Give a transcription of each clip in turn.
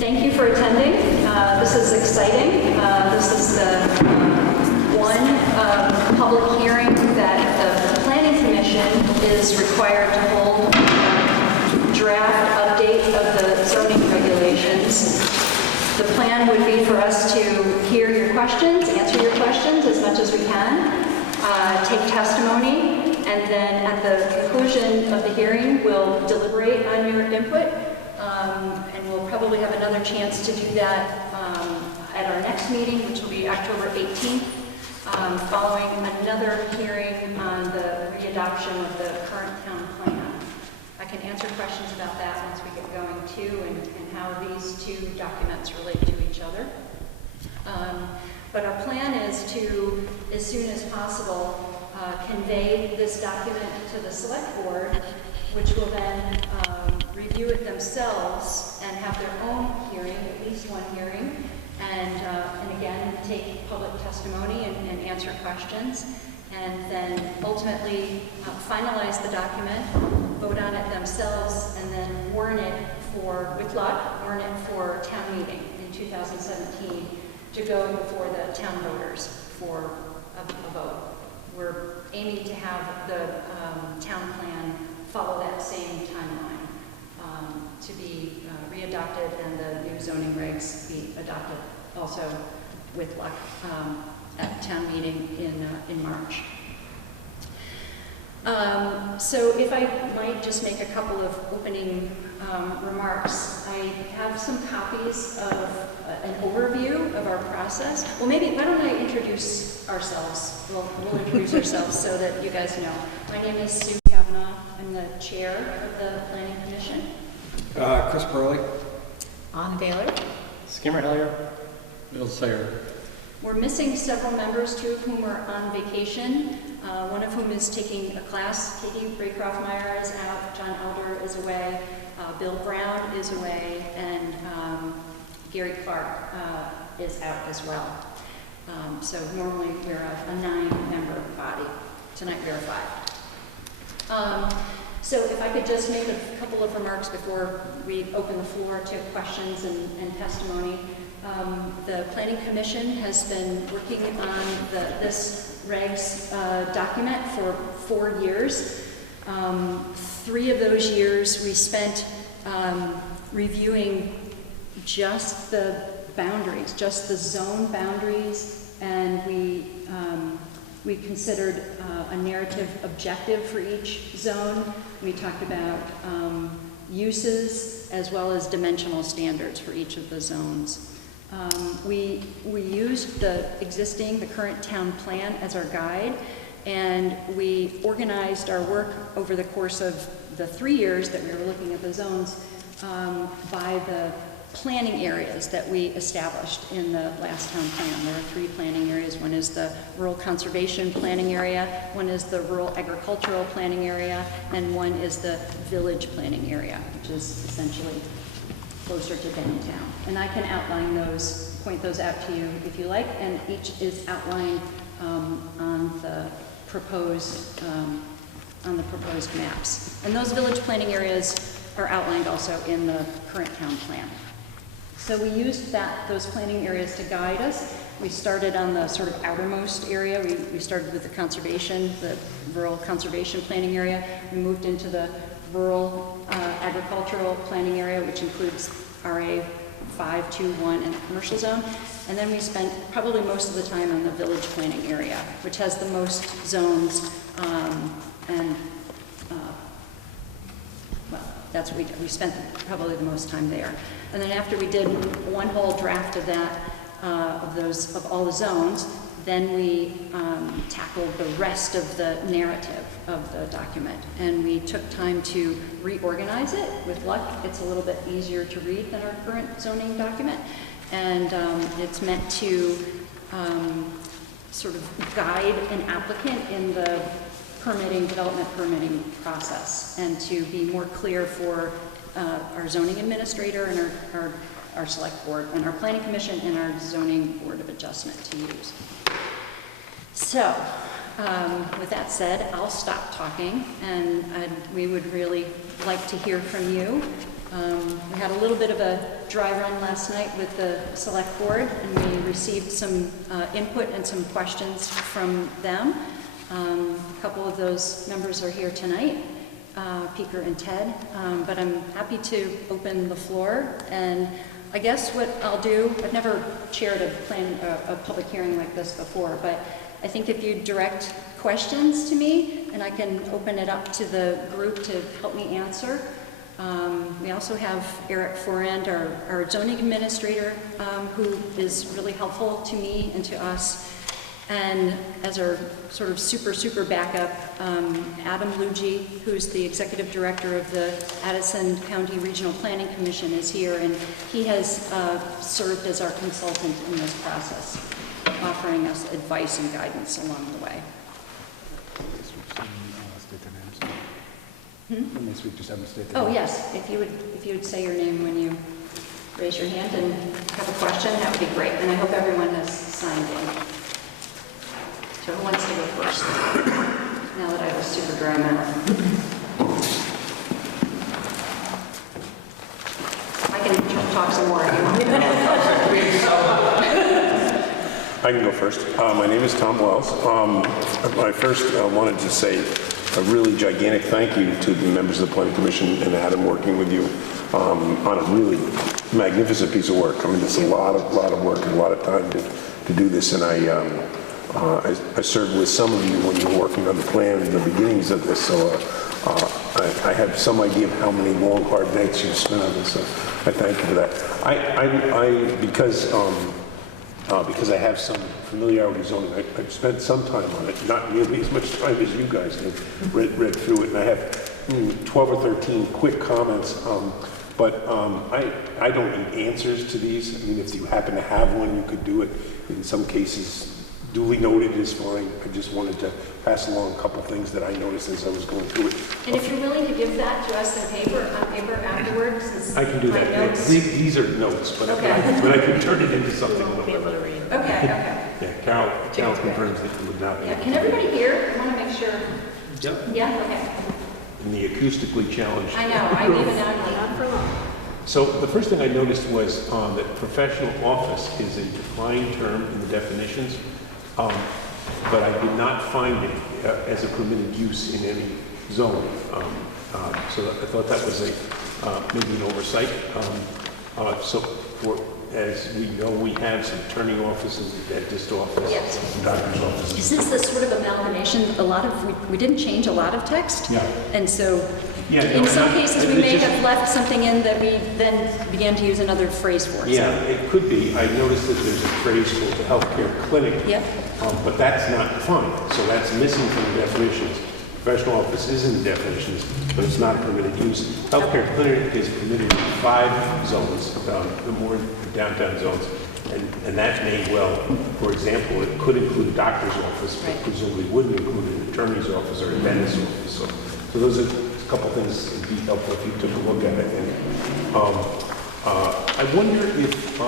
Thank you for attending. This is exciting. This is the one public hearing that the Planning Commission is required to hold draft update of the zoning regulations. The plan would be for us to hear your questions, answer your questions as much as we can, take testimony, and then at the conclusion of the hearing, we'll deliberate on your input. And we'll probably have another chance to do that at our next meeting, which will be October 18th, following another hearing on the readoption of the current town plan. I can answer questions about that once we get going too, and how these two documents relate to each other. But our plan is to, as soon as possible, convey this document to the select board, which will then review it themselves and have their own hearing, at least one hearing, and again, take public testimony and answer questions, and then ultimately finalize the document, vote on it themselves, and then warn it for, with luck, warn it for town meeting in 2017 to go before the town voters for a vote. We're aiming to have the town plan follow that same timeline to be readopted and the new zoning regs be adopted also with luck at town meeting in March. So if I might just make a couple of opening remarks. I have some copies of an overview of our process. Well, maybe, why don't I introduce ourselves? We'll introduce ourselves so that you guys know. My name is Sue Kavanaugh. I'm the chair of the Planning Commission. Chris Burley. Ann Baylor. Skimmer Hillier. Bill Sayer. We're missing several members, two of whom are on vacation, one of whom is taking a class. Katie Raycroft-Meyer is out, John Elder is away, Bill Brown is away, and Gary Clark is out as well. So normally we're a 9-member body. Tonight we're 5. So if I could just make a couple of remarks before we open the floor to questions and testimony. The Planning Commission has been working on this regs document for 4 years. 3 of those years we spent reviewing just the boundaries, just the zone boundaries, and we considered a narrative objective for each zone. We talked about uses as well as dimensional standards for each of the zones. We used the current town plan as our guide, and we organized our work over the course of the 3 years that we were looking at the zones by the planning areas that we established in the last town plan. There are 3 planning areas. One is the rural conservation planning area, one is the rural agricultural planning area, and one is the village planning area, which is essentially closer to downtown. And I can outline those, point those out to you if you like, and each is outlined on the proposed maps. And those village planning areas are outlined also in the current town plan. So we used those planning areas to guide us. We started on the sort of outermost area. We started with the rural conservation planning area. We moved into the rural agricultural planning area, which includes RA 521 and the commercial zone. And then we spent probably most of the time on the village planning area, which has the most zones, well, that's what we did. We spent probably the most time there. And then after we did one whole draft of that, of all the zones, then we tackled the rest of the narrative of the document. And we took time to reorganize it. With luck, it's a little bit easier to read than our current zoning document. And it's meant to sort of guide an applicant in the development permitting process, and to be more clear for our zoning administrator and our select board and our planning commission and our zoning board of adjustment to use. So with that said, I'll stop talking, and we would really like to hear from you. We had a little bit of a dry run last night with the select board, and we received some input and some questions from them. A couple of those members are here tonight, Peter and Ted, but I'm happy to open the floor. And I guess what I'll do, I've never chaired a public hearing like this before, but I think if you direct questions to me, and I can open it up to the group to help me answer. We also have Eric Forand, our zoning administrator, who is really helpful to me and to us. And as our sort of super backup, Adam Luigi, who's the executive director of the Addison County Regional Planning Commission, is here, and he has served as our consultant in this process, offering us advice and guidance along the way. Oh yes, if you would say your name when you raise your hand and have a question, that would be great. And I hope everyone has signed in. So who wants to go first? Now that I have a super dry mouth. I can talk some more if you want. I can go first. My name is Tom Wells. I first wanted to say a really gigantic thank you to the members of the Planning Commission and Adam working with you on a really magnificent piece of work. I mean, it's a lot of work and a lot of time to do this, and I served with some of you when you were working on the plan in the beginnings of this, so I have some idea of how many long, hard nights you've spent on this, so I thank you for that. Because I have some familiarity with zoning, I've spent some time on it, not nearly as much time as you guys have read through it, and I have 12 or 13 quick comments, but I don't need answers to these. I mean, if you happen to have one, you could do it. In some cases, duly noted is fine. I just wanted to pass along a couple things that I noticed as I was going through it. And if you're willing to give that to us on paper afterwards, I can do that. These are notes, but okay. I can turn it into something. We'll be able to read. Okay. Yeah, Carol confirms that you would not be. Yeah, can everybody hear? I want to make sure. Yep. Yeah, okay. And the acoustically challenged. I know, I'm even out. Not for long. So the first thing I noticed was that professional office is a defined term in the definitions, but I did not find it as a permitted use in any zone. So I thought that was maybe an oversight. As we know, we have some attorney offices, dentist office, yes. Doctor's office. Is this sort of amalgamation? We didn't change a lot of text, yeah. And so yeah, in some cases we may have left something in that we then began to use another phrase for. Yeah, so. It could be. I noticed that there's a phrase called the healthcare clinic, yep. But that's not defined, so that's missing from the definitions. Professional office is in the definitions, but it's not a permitted use. Healthcare clinic is permitted in 5 zones, the more downtown zones, and that may well, for example, it could include a doctor's office, but right. presumably wouldn't include an attorney's office or a dentist's office. So those are a couple things that would be helpful if you took a look at it. And, I wonder if...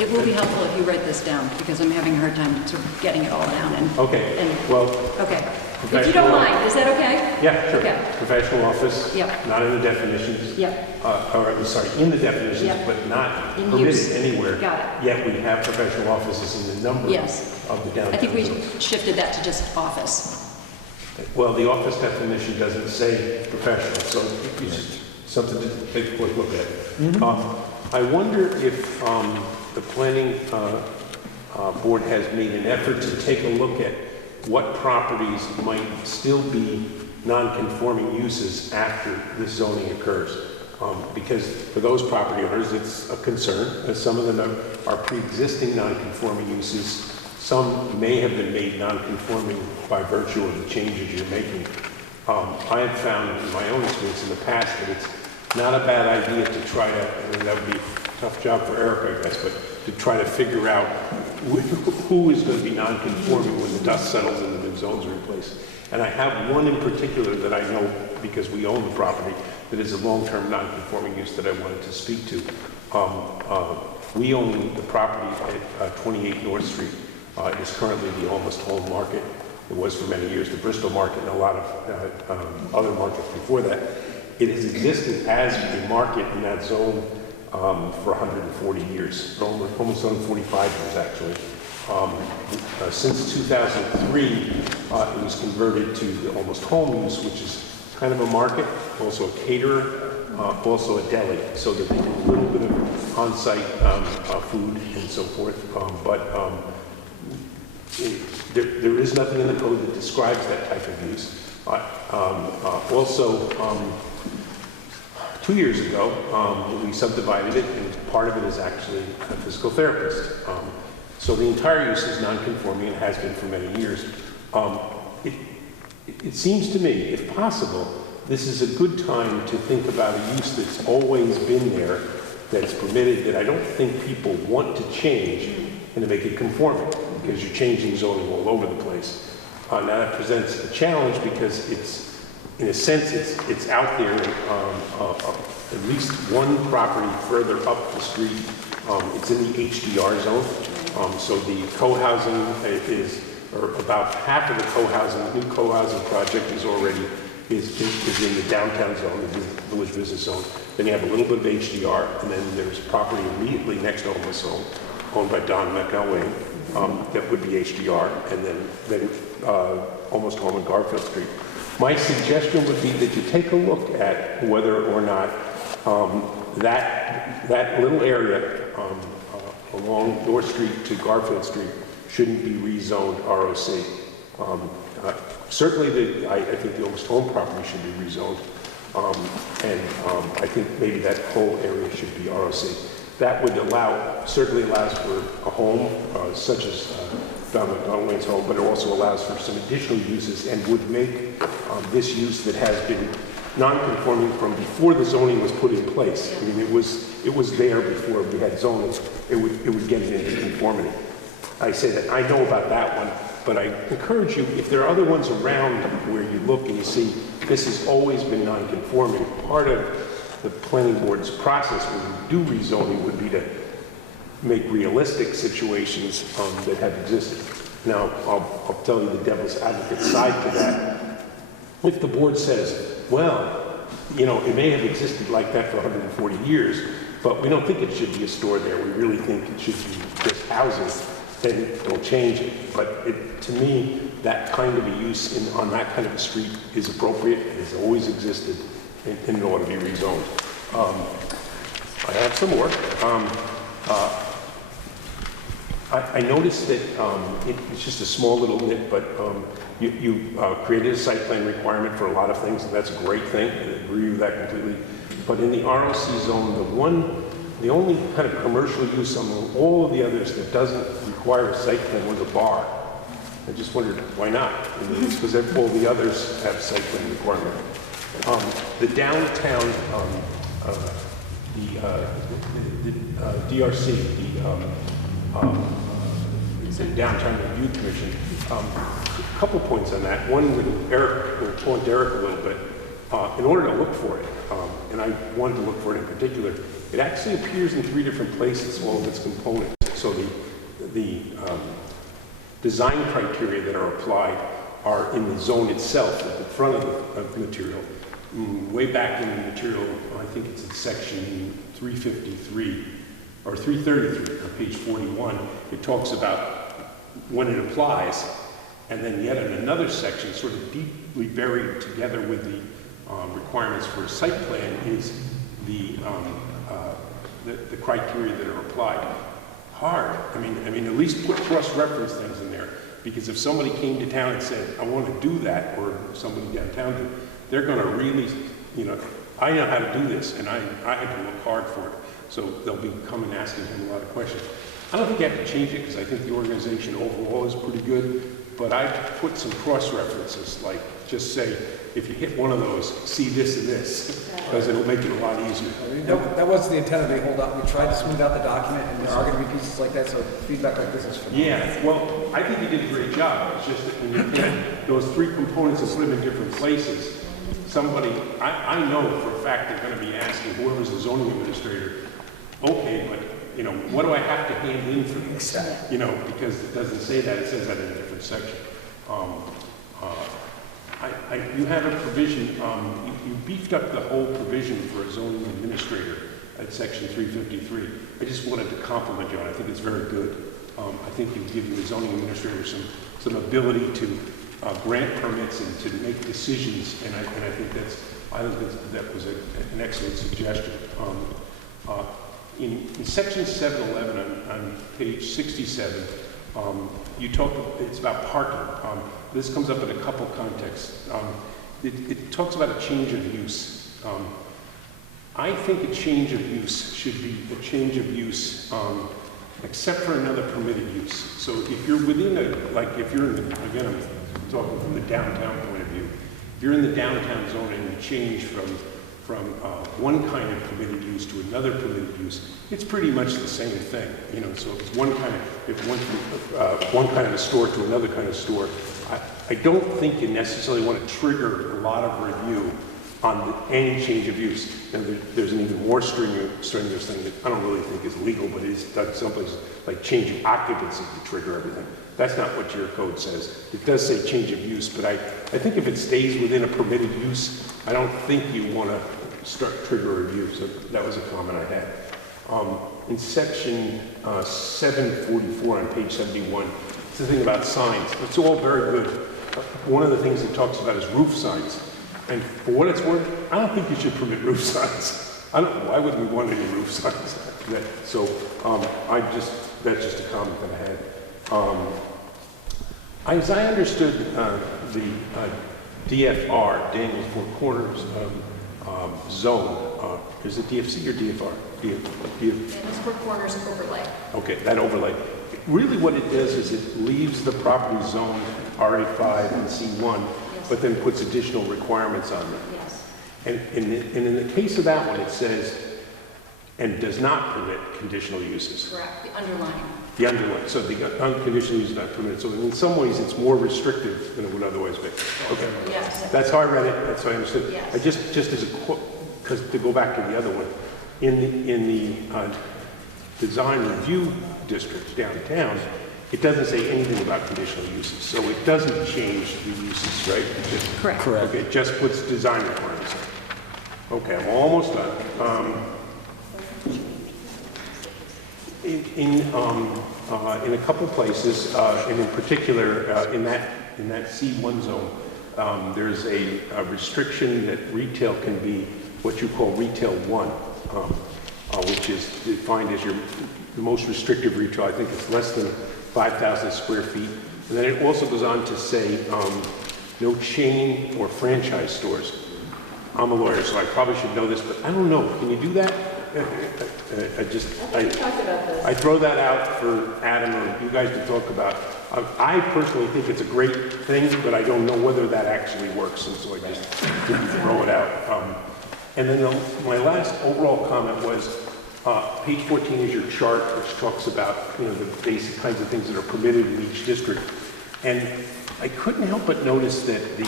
it will be helpful if you write this down, because I'm having a hard time sort of getting it all down. Okay, okay. If you don't mind, is that okay? Yeah, sure. Okay. Professional office, yep. Not in the definitions. Yep. In the definitions, yep. But not in permitted use. anywhere. Got it. Yet we have professional offices in the number yes. of the downtown. I think we zones. shifted that to just office. Well, the office definition doesn't say professional, so it's just something to take a quick look at. Mm-hmm. I wonder if the planning board has made an effort to take a look at what properties might still be non-conforming uses after this zoning occurs. Because for those property owners, it's a concern, as some of them are pre-existing non-conforming uses. Some may have been made non-conforming by virtue of the changes you're making. I have found in my own experience in the past that it's not a bad idea to try to, and that would be a tough job for Eric, I guess, but to try to figure out who is going to be non-conforming when the dust settles and the new zones are in place. And I have one in particular that I know, because we own the property, that is a long-term non-conforming use that I wanted to speak to. We own the property at 28 North Street. It is currently the Almost Home Market. It was for many years the Bristol Market and a lot of other markets before that. it has existed as a market in that zone for 140 years, almost 145 years actually. Since 2003, it was converted to the almost home use, which is kind of a market, also a caterer, also a deli, so that they do a little bit of on-site food and so forth. There is nothing in the code that describes that type of use. Also, 2 years ago, we subdivided it, and part of it is actually a physical therapist. So the entire use is non-conforming and has been for many years. It seems to me, if possible, this is a good time to think about a use that's always been there, that's permitted, that I don't think people want to change and to make it conforming, because you're changing zoning all over the place. Now that presents a challenge because it's, in a sense, it's out there, at least one property further up the street. It's in the HDR zone. So the co-housing is, or about half of the co-housing, the new co-housing project is already, is in the downtown zone, the village business zone. Then you have a little bit of HDR, and then there's property immediately next to Homeless Home, owned by Don McElwain, that would be HDR, and then Almost Home on Garfield Street. My suggestion would be that you take a look at whether or not that little area along North Street to Garfield Street shouldn't be rezoned ROC. Certainly, I think the Almost Home property should be rezoned, and I think maybe that whole area should be ROC. That would certainly allows for a home such as Don McElwain's home, but it also allows for some additional uses and would make this use that has been non-conforming from before the zoning was put in place. I mean, it was there before we had zoning. It would get it into conformity. I say that I know about that one, but I encourage you, if there are other ones around where you look and you see this has always been non-conforming, part of the planning board's process when we do rezoning would be to make realistic situations that have existed. Now, I'll tell you the devil's advocate side to that. If the board says, well, you know, it may have existed like that for 140 years, but we don't think it should be a store there. We really think it should be just houses. Then don't change it. But to me, that kind of a use on that kind of a street is appropriate. It has always existed and it ought to be rezoned. I have some more. I noticed that it's just a small little nit, but you created a site plan requirement for a lot of things, and that's a great thing. I agree with that completely. But in the ROC zone, the only kind of commercial use among all of the others that doesn't require a site plan was a bar. I just wondered why not? Because all the others have site plan requirement. The downtown, the DRC, the Downtown Review Commission, a couple points on that. One with Eric, we'll taunt Eric a little bit. In order to look for it, and I wanted to look for it in particular, it actually appears in 3 different places, all of its components. So the design criteria that are applied are in the zone itself, at the front of the material. Way back in the material, I think it's in section 353, or 333 on page 41, it talks about when it applies, and then yet in another section, sort of deeply buried together with the requirements for a site plan is the criteria that are applied. Hard. I mean, at least put cross-reference things in there, because if somebody came to town and said, I want to do that, or somebody downtown did, they're going to really, you know, I know how to do this, and I had to look hard for it. So they'll be coming asking him a lot of questions. I don't think you have to change it, because I think the organization overall is pretty good, but I put some cross-references, like just say, if you hit one of those, see this and this, because it'll make it a lot easier. That was the intent of the holdup. We tried to smooth out the document, and there are going to be pieces like that, so feedback like this is phenomenal. Yeah, well, I think you did a great job. It's just that when you get those 3 components and put them in different places, somebody, I know for a fact they're going to be asking whoever's the zoning administrator, okay, but, you know, what do I have to hand in for this? Exactly. You know, because it doesn't say that, it says that in a different section. You have a provision, you beefed up the whole provision for a zoning administrator at section 353. I just wanted to compliment you on it. I think it's very good. I think you've given the zoning administrator some ability to grant permits and to make decisions, and I think that was an excellent suggestion. In section 711 on page 67, you talk, it's about parking. This comes up in a couple contexts. It talks about a change of use. I think a change of use should be a change of use except for another permitted use. So if you're within if you're in again, I'm talking from the downtown point of view. If you're in the downtown zone and you change from one kind of permitted use to another permitted use, it's pretty much the same thing. You know, so if it's one kind of a store to another kind of store, I don't think you necessarily want to trigger a lot of review on any change of use. And there's an even more strenuous thing that I don't really think is legal, but it's done someplace like changing occupancy to trigger everything. That's not what your code says. It does say change of use, but I think if it stays within a permitted use, I don't think you want to trigger a review. So that was a comment I had. In section 744 on page 71, it's the thing about signs. It's all very good. One of the things it talks about is roof signs. And for what it's worth, I don't think you should permit roof signs. Why would we want any roof signs? That's just a comment that I had. As I understood the DFR, Daniels Four Corners zone, is it DFC or DFR? Daniels Four Corners overlay. Okay, that overlay. Really what it does is it leaves the property zone RA5 and C1, Yes. but then puts additional requirements on them. Yes. And in the case of that one, it says, and does not permit conditional uses. Correct. The underlining. The underlying, so the unconditional use is not permitted. So in some ways, it's more restrictive than it would otherwise be. Okay. Yes. That's how I read it. That's how I understood. Yes. I just as a quote, because to go back to the other one, in the design review district downtown, it doesn't say anything about conditional uses. So it doesn't change the uses, right? It just, Correct. Okay, it just puts design requirements in. Okay, I'm almost done. In a couple places, and in particular in that C1 zone, there's a restriction that retail can be what you call retail 1, which is defined as the most restrictive retail. I think it's less than 5,000 square feet. And then it also goes on to say no chain or franchise stores. I'm a lawyer, so I probably should know this, but I don't know. Can you do that? I throw that out for Adam or you guys to talk about. I personally think it's a great thing, but I don't know whether that actually works, and so I just didn't throw it out. And then my last overall comment was, page 14 is your chart, which talks about the basic kinds of things that are permitted in each district. And I couldn't help but notice that the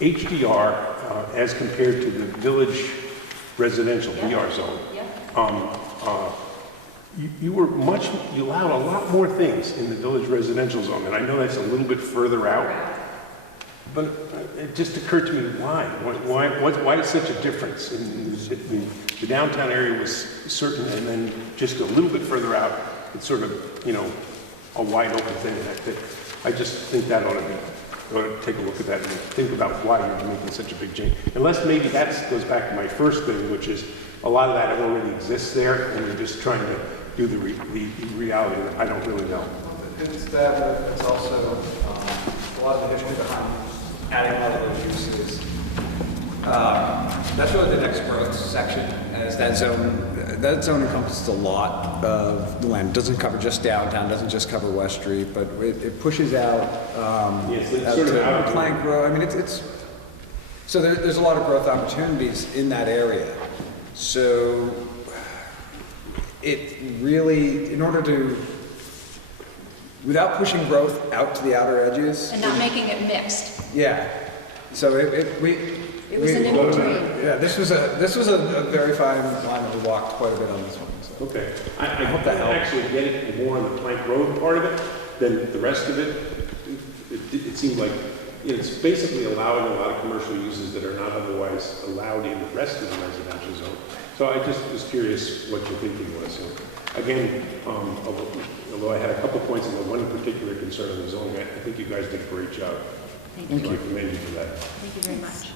HDR, as compared to the village residential VR zone, you allowed a lot more things in the village residential zone, and I know that's a little bit further out, but it just occurred to me, why is such a difference? The downtown area was certain, and then just a little bit further out, it's sort of, a wide open thing. I just think that ought to take a look at that and think about why you're making such a big change. Unless maybe that goes back to my first thing, which is a lot of that already exists there, and you're just trying to do the reality of it. I don't really know. It's that, but it's also a lot of the history behind adding a lot of those uses. That's really the next growth section, as that zone encompasses a lot of the land. It doesn't cover just downtown, doesn't just cover West Street, but it pushes out, Yes, it's out sort of to out. Plank Road. I mean, so there's a lot of growth opportunities in that area. So it really, in order to, without pushing growth out to the outer edges. And not making it mixed. Yeah. So It was an in-between. Yeah, this was a very fine line that we walked quite a bit on this one. So. Okay. I hope that actually get it more on the Plank Road part of it than the rest of it. it seemed like it's basically allowing a lot of commercial uses that are not otherwise allowed in the rest of the residential zone. So I just was curious what your thinking was. So again, although I had a couple points and the one particular concern of the zoning, I think you guys did a great job. Thank you. So I commend you for that. Thank you very much.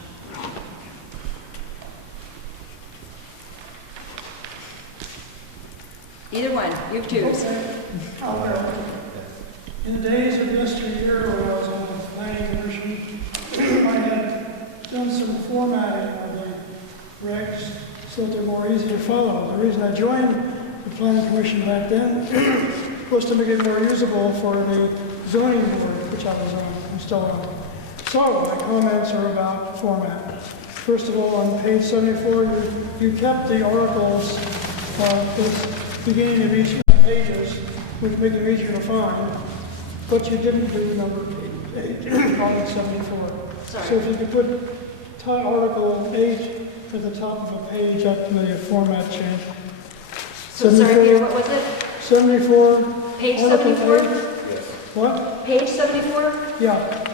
Either one, you choose. In the days of yesteryear, when I was on the planning commission, I had done some formatting of the regs so that they're more easy to follow. The reason I joined the planning commission back then was to make it more usable for the zoning board, which I was on, I'm still on. So my comments are about format. First of all, on page 74, you kept the articles, the beginning of each pages, which make them easier to find, but you didn't do number 8, on 74. Sorry. So if you could put article 8 at the top of a page after the format change. So sorry, Peter, what was it? 74. Page Article 74? 8. What? Page 74? Yeah.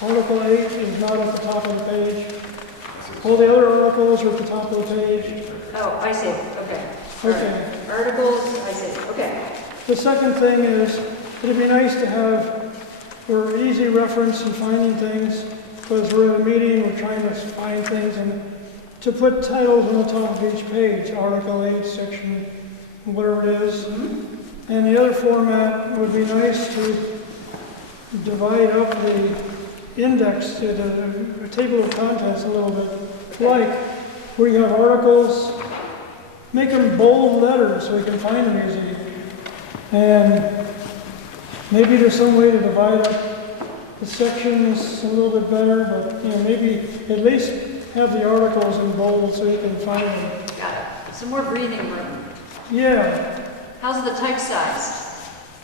Article 8 is not at the top of the page. All the other articles are at the top of the page. Oh, I see, okay. All right. Okay. Articles, I see, okay. The second thing is, it'd be nice to have, for easy reference in finding things, because we're at a meeting, we're trying to find things, and to put titles on the top of each page, Article 8, section, whatever it is. And the other format would be nice to divide up the index, the table of contents a little bit. Like, where you have articles, make them bold letters so we can find them easy. And maybe there's some way to divide up the sections a little bit better, but maybe at least have the articles in bold so you can find them. Got it. Some more breathing room. Yeah. How's the type size?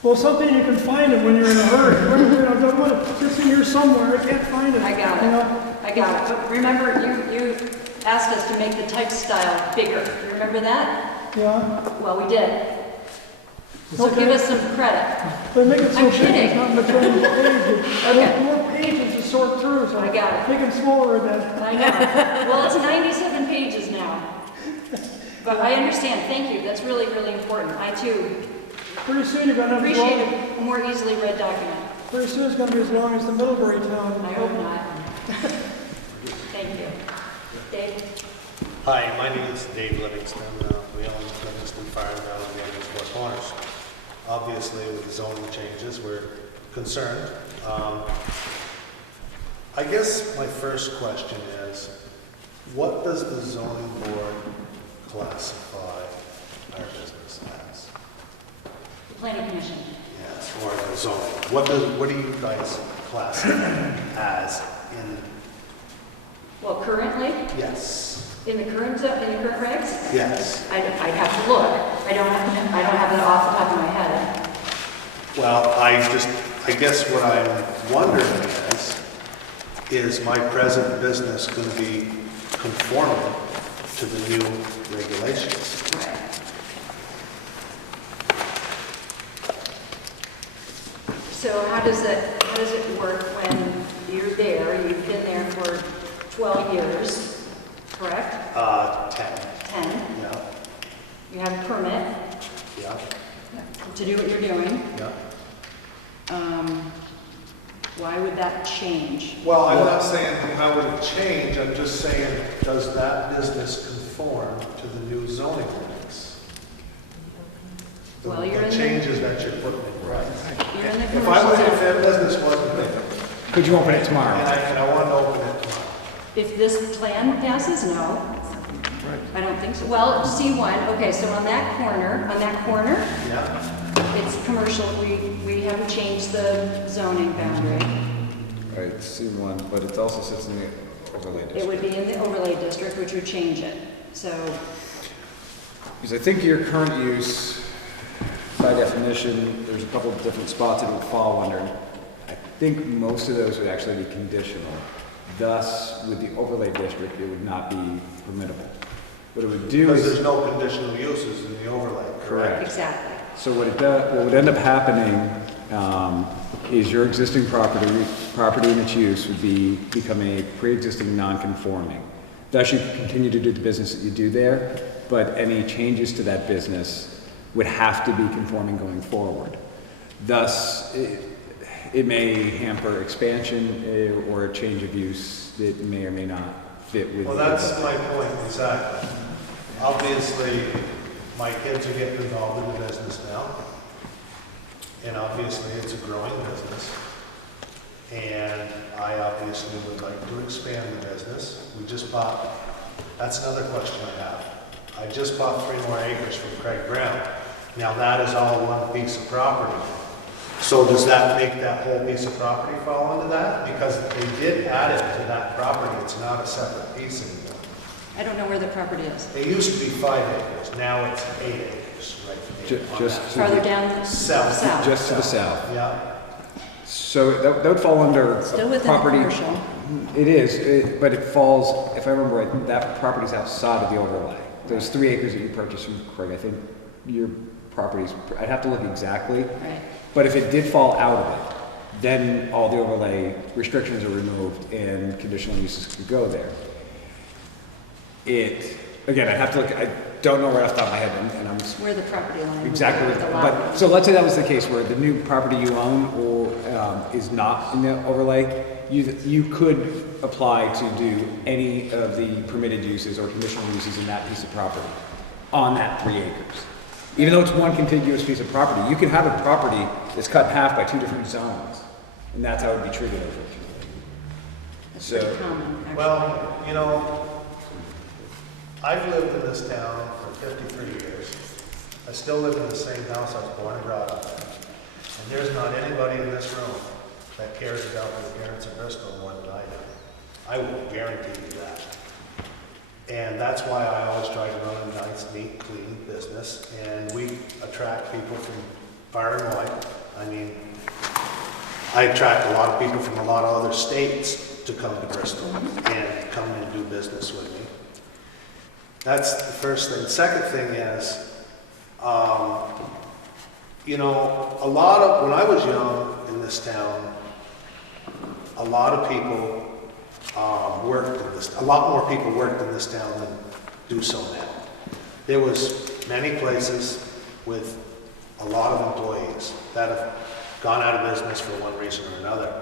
Well, something you can find it when you're in a hurry. I don't want to, it's in here somewhere, I can't find it. I got it. I got it. But remember, you asked us to make the type style bigger. You remember that? Yeah. Well, we did. So Okay. give us some credit. But make it so I'm big, kidding. it's not much on the page. I Okay. want more pages to sort through, so I got it. make them smaller a bit. I know. Well, it's 97 pages now. But I understand. Thank you. That's really, really important. I too Pretty soon you're gonna have as appreciate long, a more easily read document. pretty soon it's gonna be as long as the Middlebury town. I hope not. Thank you. Dave? Hi, my name is Dave Livingston. We own Livingston Farm down in the Evans Four Corners. Obviously, with the zoning changes, we're concerned. I guess my first question is, what does the zoning board classify our business as? The Planning Commission. Yes, or the zoning. What do you guys classify as in? Well, currently, Yes. in the current regs, Yes. I'd have to look. I don't have it off the top of my head. Well, I guess what I'm wondering is my present business going to be conforming to the new regulations? Right. So how does it work when you're there? You've been there for 12 years, correct? 10. 10. Yeah, You have a permit yeah, to do what you're doing. yeah. Why would that change? Well, I'm not saying how would it change, I'm just saying, does that business conform to the new zoning regs? Well, you're The in the- changes that you're putting in, right? You're in the If commercial if zone. that business wasn't there, Could you open it tomorrow? and I want to open it tomorrow, If this plan passes, no. I don't think so. Well, C1, okay, so on that corner, yeah? it's commercial. We haven't changed the zoning boundary. Right, C1, but it also sits in the overlay It district. would be in the overlay district, which would change it. So, Because I think your current use, by definition, there's a couple of different spots it would fall under. I think most of those would actually be conditional. Thus, with the overlay district, it would not be permittable. What it would do Because is... there's no conditional uses in the overlay, correct? exactly. So what would end up happening, is your existing property and its use would become a pre-existing non-conforming. Thus, you can continue to do the business that you do there, but any changes to that business would have to be conforming going forward. Thus, it may hamper expansion or a change of use that may or may not fit with. Well, that's my point, exactly. Obviously, my kids are getting involved in the business now. And obviously, it's a growing business. And I obviously would like to expand the business. We just bought, that's another question I have. I just bought 3 more acres from Craig Brown. Now that is all one piece of property. So does that make that whole piece of property fall into that? Because they did add it to that property. It's not a separate piece anymore. I don't know where the property is. It used to be 5 acres. Now it's 8 acres, right? Just to Farther the, down? South. just to the south. Yeah. So that would fall under Still a within property. commercial. It is, but it falls, if I remember right, that property's outside of the overlay. Those 3 acres that you purchased from Craig, I think your property's, I'd have to look exactly. Right. But if it did fall out of it, then all the overlay restrictions are removed and conditional uses could go there. Again, I'd have to look, I don't know right off the top of my head, and I'm Where the property line would be, exactly, where the lot but, would so let's say that was the case where the new property you own or is not in the overlay, you could apply to do any of the permitted uses or conditional uses in that piece of property on that 3 acres. Even though it's one contiguous piece of property, you can have a property that's cut in half by 2 different zones, and that's how it would be treated, unfortunately. That's So- pretty common, actually. Well, you know, I've lived in this town for 53 years. I still live in the same house I was born and brought up in. And there's not anybody in this room that cares about the appearance of Bristol more than I do. I will guarantee you that. And that's why I always try to run a nice, neat, clean business. And we attract people from far and wide. I mean, I attract a lot of people from a lot of other states to come to Bristol and come and do business with me. That's the first thing. The second thing is, you know, when I was young in this town, a lot of people a lot more people worked in this town than do so now. There was many places with a lot of employees that have gone out of business for one reason or another.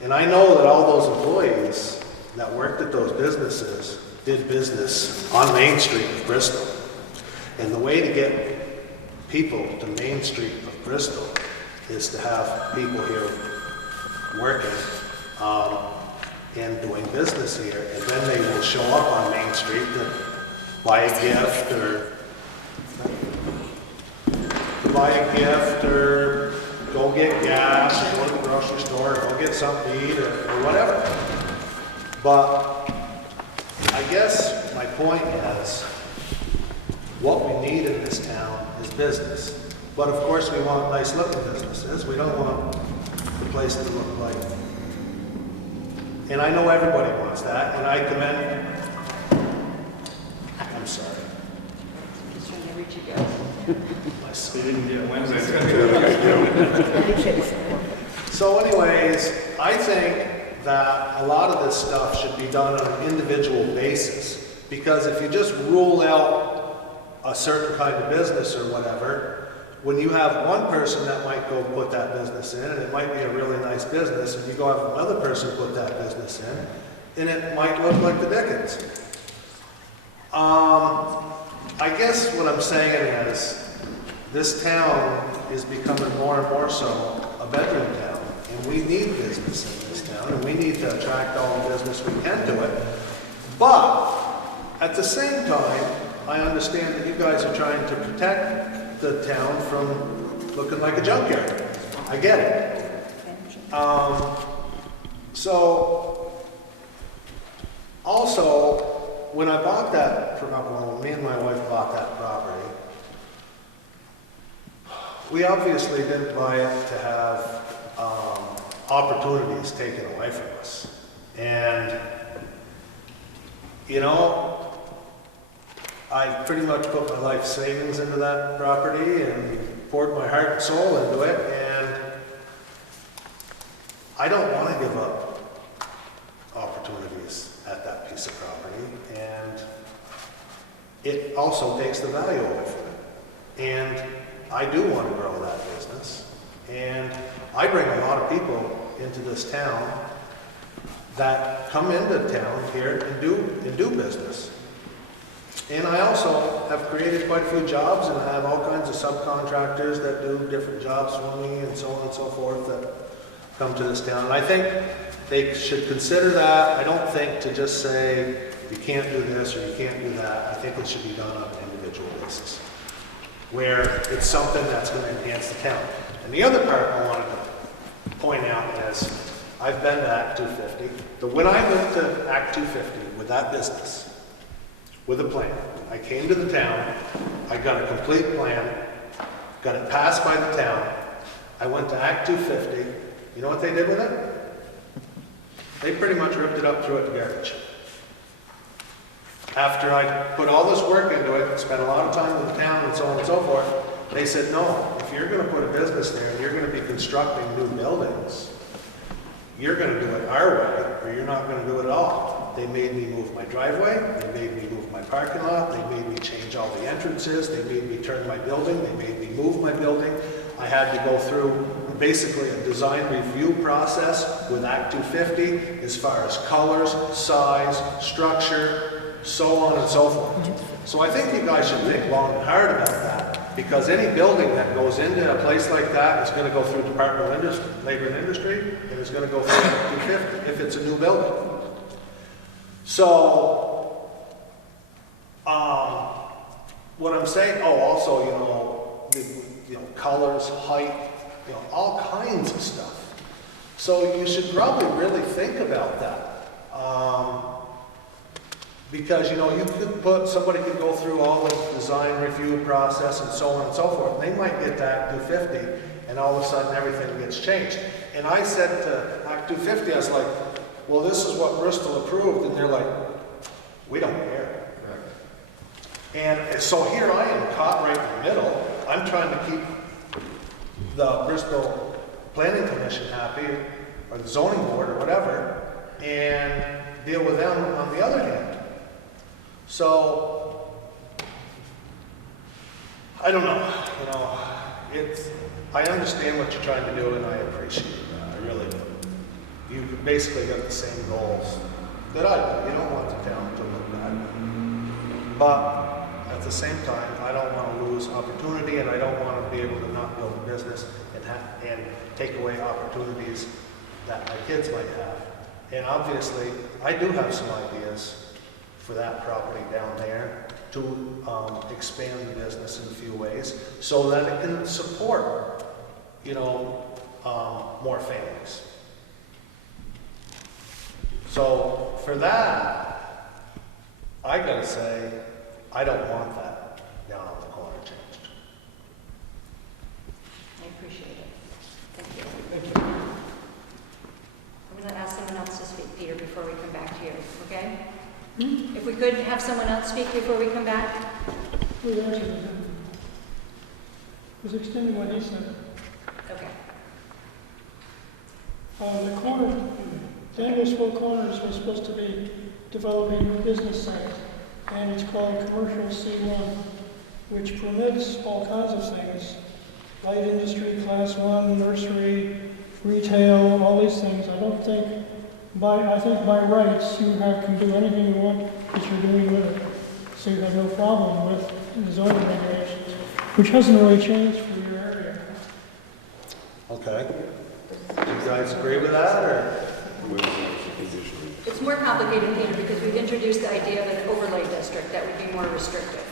And I know that all those employees that worked at those businesses did business on Main Street of Bristol. And the way to get people to Main Street of Bristol is to have people here working and doing business here, and then they will show up on Main Street to buy a gift or go get gas, go to the grocery store, go get something to eat or whatever. But I guess my point is, what we need in this town is business. But of course we want nice looking businesses. We don't want the place to look like. And I know everybody wants that, and I commend. I'm sorry. Just trying to reach you guys. My son. didn't get Wednesday. So anyways, I think that a lot of this stuff should be done on an individual basis. Because if you just rule out a certain kind of business or whatever, when you have one person that might go put that business in, and it might be a really nice business, and you go have another person put that business in, and it might look like the Dickens. I guess what I'm saying is, this town is becoming more and more so a bedroom town, and we need business in this town, and we need to attract all the business we can to it. But at the same time, I understand that you guys are trying to protect the town from looking like a junkyard. I get it. So, also, when I bought that, when me and my wife bought that property, we obviously didn't buy it to have opportunities taken away from us. And, you know, I pretty much put my life savings into that property and poured my heart and soul into it, and I don't want to give up opportunities at that piece of property, and it also takes the value away from it. And I do want to grow that business, and I bring a lot of people into this town that come into town here and do business. And I also have created quite a few jobs, and I have all kinds of subcontractors that do different jobs for me and so on and so forth that come to this town. And I think they should consider that. I don't think to just say you can't do this or you can't do that. I think it should be done on an individual basis, where it's something that's going to enhance the town. And the other part I wanted to point out is I've been to Act 250. When I went to Act 250 with that business, with a plan, I came to the town, I got a complete plan, got it passed by the town. I went to Act 250. You know what they did with it? They pretty much ripped it up, threw it in the garbage. After I put all this work into it, spent a lot of time with the town and so on and so forth, they said, no, if you're going to put a business there and you're going to be constructing new buildings, you're going to do it our way or you're not going to do it at all. They made me move my driveway, they made me move my parking lot, they made me change all the entrances, they made me turn my building, they made me move my building. I had to go through basically a design review process with Act 250 as far as colors, size, structure, so on and so forth. So I think you guys should think long and hard about that, because any building that goes into a place like that is going to go through Department of Labor and Industry, and it's going to go through Act 250 if it's a new building. So, what I'm saying, also, colors, height, all kinds of stuff. So you should probably really think about that. Because, somebody could go through all the design review process and so on and so forth. They might get to Act 250 and all of a sudden everything gets changed. And I said to Act 250, I was like, well, this is what Bristol approved. And they're like, we don't care. And so here I am caught right in the middle. I'm trying to keep the Bristol Planning Commission happy, or the zoning board or whatever, and deal with them on the other hand. So, I don't know, I understand what you're trying to do and I appreciate that, I really do. You basically got the same goals that I do. You don't want the town to look bad. But at the same time, I don't want to lose opportunity, and I don't want to be able to not build a business and take away opportunities that my kids might have. And obviously, I do have some ideas for that property down there to expand the business in a few ways so that it can support, more families. So for that, I gotta say, I don't want that down on the corner changed. I appreciate it. Thank you. Thank you. I'm going to ask someone else to speak, Peter, before we come back to you, okay? If we could have someone else speak before we come back? Who answered it? Was extending what he said. Okay. The corner, Danielsville Corners was supposed to be developing a business site, and it's called Commercial C1, which permits all kinds of things. Light industry, class 1, nursery, retail, all these things. I think by rights you can do anything you want that you're doing with it. So you have no problem with the zoning regulations, which hasn't really changed for your area. Okay. Do you guys agree with that, or? It's more complicated, Peter, because we've introduced the idea of an overlay district that would be more restrictive.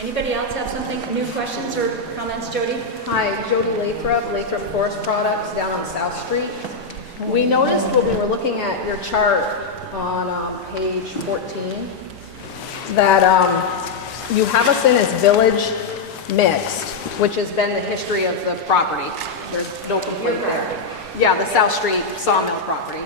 Anybody else have something, new questions or comments, Jody? Hi, Jody Lathrop Forest Products down on South Street. We noticed when we were looking at your chart on page 14 that you have us in as village mixed, which has been the history of the property. There's no complaint there. Yeah, the South Street sawmill property.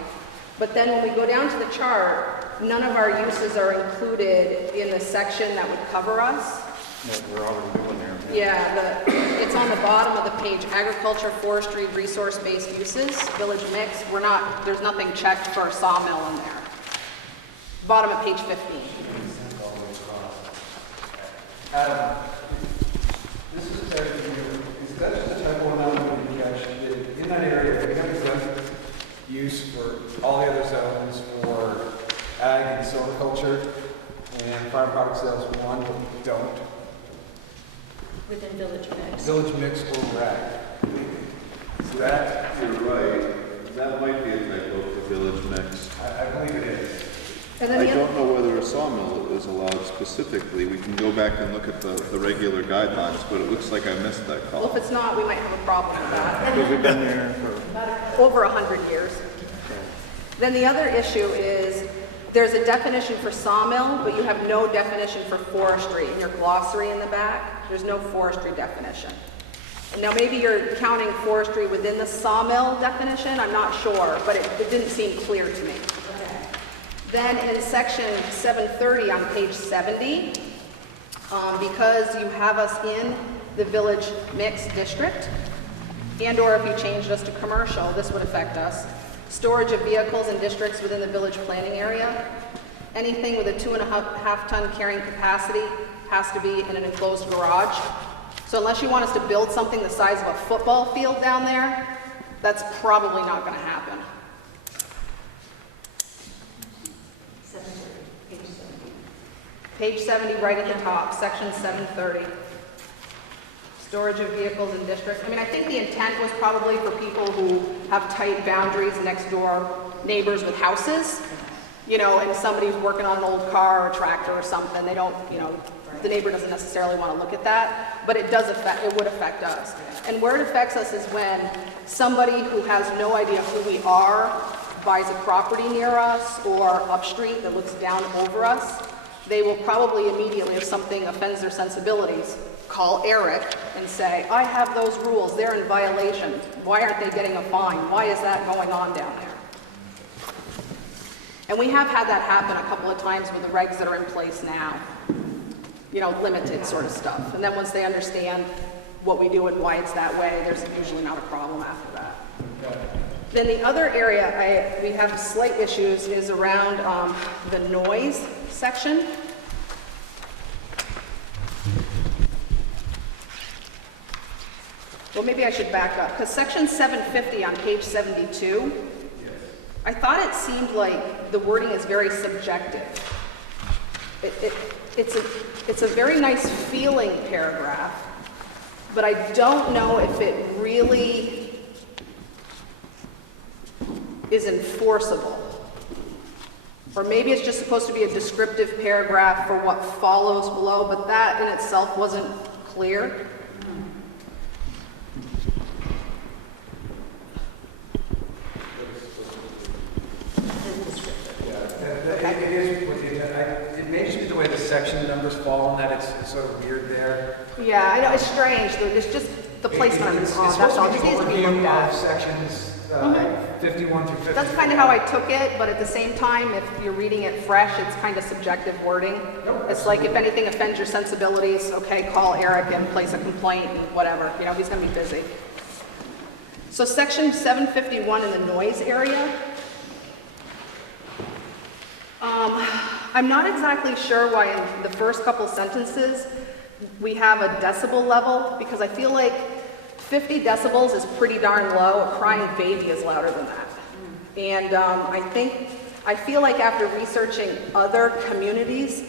But then when we go down to the chart, none of our uses are included in the section that would cover us. what we're already doing there. Yeah, it's on the bottom of the page, agriculture, forestry, resource-based uses, village mix. There's nothing checked for sawmill in there. Bottom of page 15. Adam, this is that just a typo on that one you guys did? In that area, we have exempt use for all the other zones for ag and silviculture and farm product sales one, but we don't. Within village mix. Village mix or ag. So that, You're right, that might be a typo for village mix. I believe it is. And I then the don't know whether a sawmill is allowed specifically. We can go back and look at the regular guidelines, but it looks like I missed that well, if call. it's not, we might have a problem with that. But we've been there for, Over 100 years. Then the other issue is there's a definition for sawmill, but you have no definition for forestry. In your glossary in the back, there's no forestry definition. Now, maybe you're counting forestry within the sawmill definition, I'm not sure, but it didn't seem clear to me. Then in section 730 on page 70, because you have us in the village mix district, and or if you changed us to commercial, this would affect us. Storage of vehicles in districts within the village planning area. Anything with a 2.5 ton carrying capacity has to be in an enclosed garage. So unless you want us to build something the size of a football field down there, that's probably not going to happen. 730, page 70. Page 70, right at the top, section 730. Storage of vehicles in districts. I mean, I think the intent was probably for people who have tight boundaries next door, neighbors with houses, you know, and somebody's working on an old car or tractor or something. They don't, you know, the neighbor doesn't necessarily want to look at that, but it would affect us. And where it affects us is when somebody who has no idea who we are buys a property near us or up street that looks down over us. They will probably immediately, if something offends their sensibilities, call Eric and say, I have those rules, they're in violation. Why aren't they getting a fine? Why is that going on down there? And we have had that happen a couple of times with the regs that are in place now. You know, limited sort of stuff. And then once they understand what we do and why it's that way, there's usually not a problem after that. Then the other area we have slight issues is around the noise section. Well, maybe I should back up, because section 750 on page 72, I thought it seemed like the wording is very subjective. It's a very nice feeling paragraph, but I don't know if it really is enforceable. Or maybe it's just supposed to be a descriptive paragraph for what follows below, but that in itself wasn't clear. It may just be the way the section numbers fall and that it's sort of weird there. Yeah, I know, it's strange, it's just the placement is odd, that's all, it just needs to be looked Of at. sections 51 through 50. That's kind of how I took it, but at the same time, if you're reading it fresh, it's kind of subjective wording. It's like, if anything offends your sensibilities, okay, call Eric and place a complaint and whatever, you know, he's gonna be busy. So section 751 in the noise area. I'm not exactly sure why in the first couple sentences we have a decibel level, because I feel like 50 decibels is pretty darn low. A crying baby is louder than that. And I feel like after researching other communities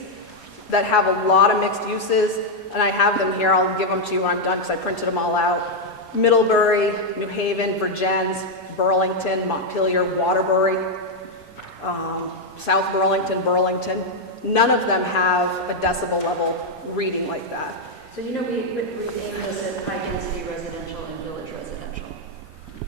that have a lot of mixed uses, and I have them here, I'll give them to you when I'm done because I printed them all out. Middlebury, New Haven, Virgins, Burlington, Montpelier, Waterbury, South Burlington, Burlington. None of them have a decibel level reading like that. So you know we aim this as high-density residential and village residential.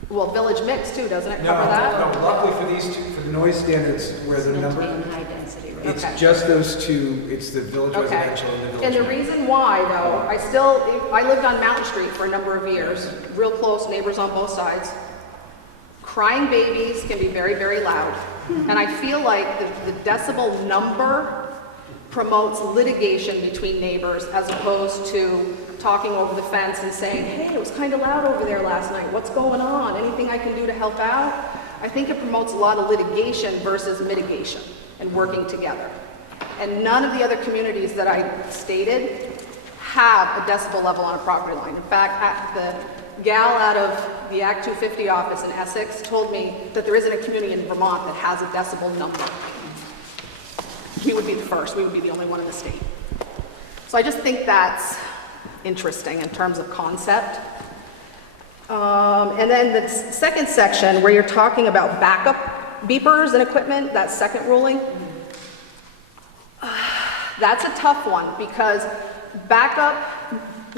Well, village mix too, doesn't it No, cover that? no, luckily for these two, for the noise standards where the number, Maintain high-density it's residential. Okay. just those two, it's the village Okay. residential and the village. And the mix. reason why, though, I lived on Mountain Street for a number of years, real close, neighbors on both sides. Crying babies can be very, very loud. And I feel like the decibel number promotes litigation between neighbors as opposed to talking over the fence and saying, hey, it was kind of loud over there last night. What's going on? Anything I can do to help out? I think it promotes a lot of litigation versus mitigation and working together. And none of the other communities that I stated have a decibel level on a property line. In fact, the gal out of the Act 250 office in Essex told me that there isn't a community in Vermont that has a decibel number. We would be the first. We would be the only one in the state. So I just think that's interesting in terms of concept. And then the second section where you're talking about backup beepers and equipment, that second ruling, that's a tough one because backup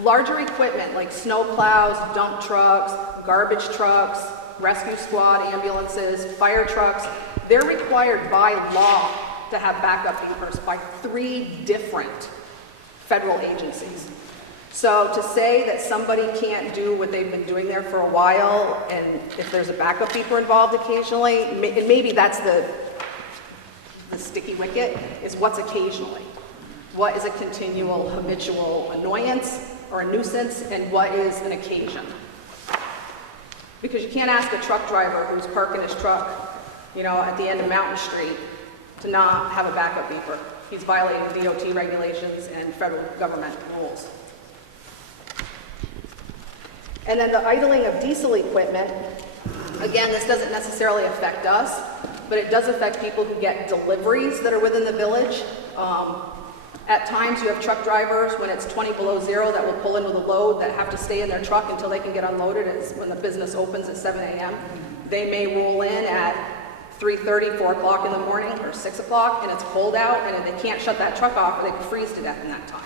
larger equipment like snow plows, dump trucks, garbage trucks, rescue squad, ambulances, fire trucks, they're required by law to have backup beepers by 3 different federal agencies. So to say that somebody can't do what they've been doing there for a while, and if there's a backup beeper involved occasionally, and maybe that's the sticky wicket, is what's occasionally. What is a continual, habitual annoyance or a nuisance, and what is an occasion? Because you can't ask a truck driver who's parking his truck, you know, at the end of Mountain Street to not have a backup beeper. He's violating DOT regulations and federal government rules. And then the idling of diesel equipment, again, this doesn't necessarily affect us, but it does affect people who get deliveries that are within the village. At times you have truck drivers when it's 20 below zero that will pull in with a load that have to stay in their truck until they can get unloaded. It's when the business opens at 7 a.m. They may roll in at 3:30, 4 o'clock in the morning or 6 o'clock and it's cold out and they can't shut that truck off or they could freeze to death in that time.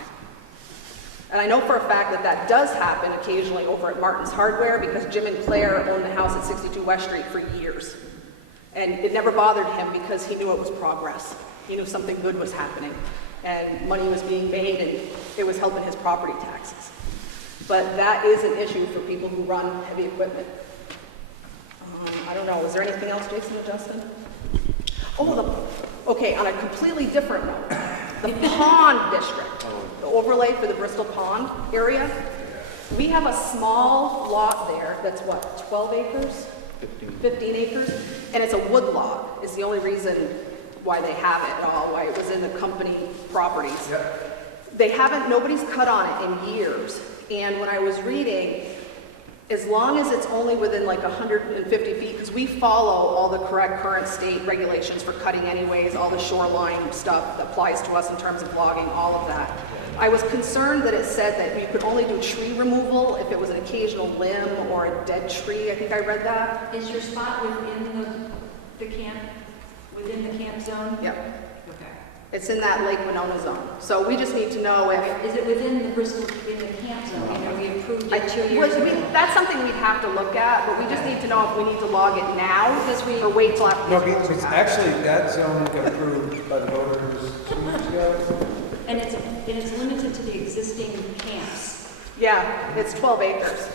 And I know for a fact that that does happen occasionally over at Martin's Hardware because Jim and Claire owned the house at 62 West Street for years. And it never bothered him because he knew it was progress. He knew something good was happening and money was being made and it was helping his property taxes. But that is an issue for people who run heavy equipment. I don't know, is there anything else, Jason or Justin? Okay, on a completely different note, the pond district, the overlay for the Bristol Pond area, we have a small lot there that's what, 12 acres? 15 acres, and it's a wood lot, is the only reason why they have it at all, why it was in the company properties. Yep. Nobody's cut on it in years, and when I was reading, as long as it's only within like 150 feet, because we follow all the correct current state regulations for cutting anyways, all the shoreline stuff that applies to us in terms of logging, all of that. I was concerned that it said that you could only do tree removal if it was an occasional limb or a dead tree. I think I read that. Is your spot within the camp, within the camp zone? Yep. Okay. It's in that Lake Winona zone. So we just need to know if... Is it within the Bristol, in the camp zone? You know, we approved it 2 years ago. That's something we'd have to look at, but we just need to know if we need to log it now or wait till after No, these rules because are passed. actually, that zone got approved by the voters 2 years ago. And it's limited to the existing camps. Yeah, it's 12 acres.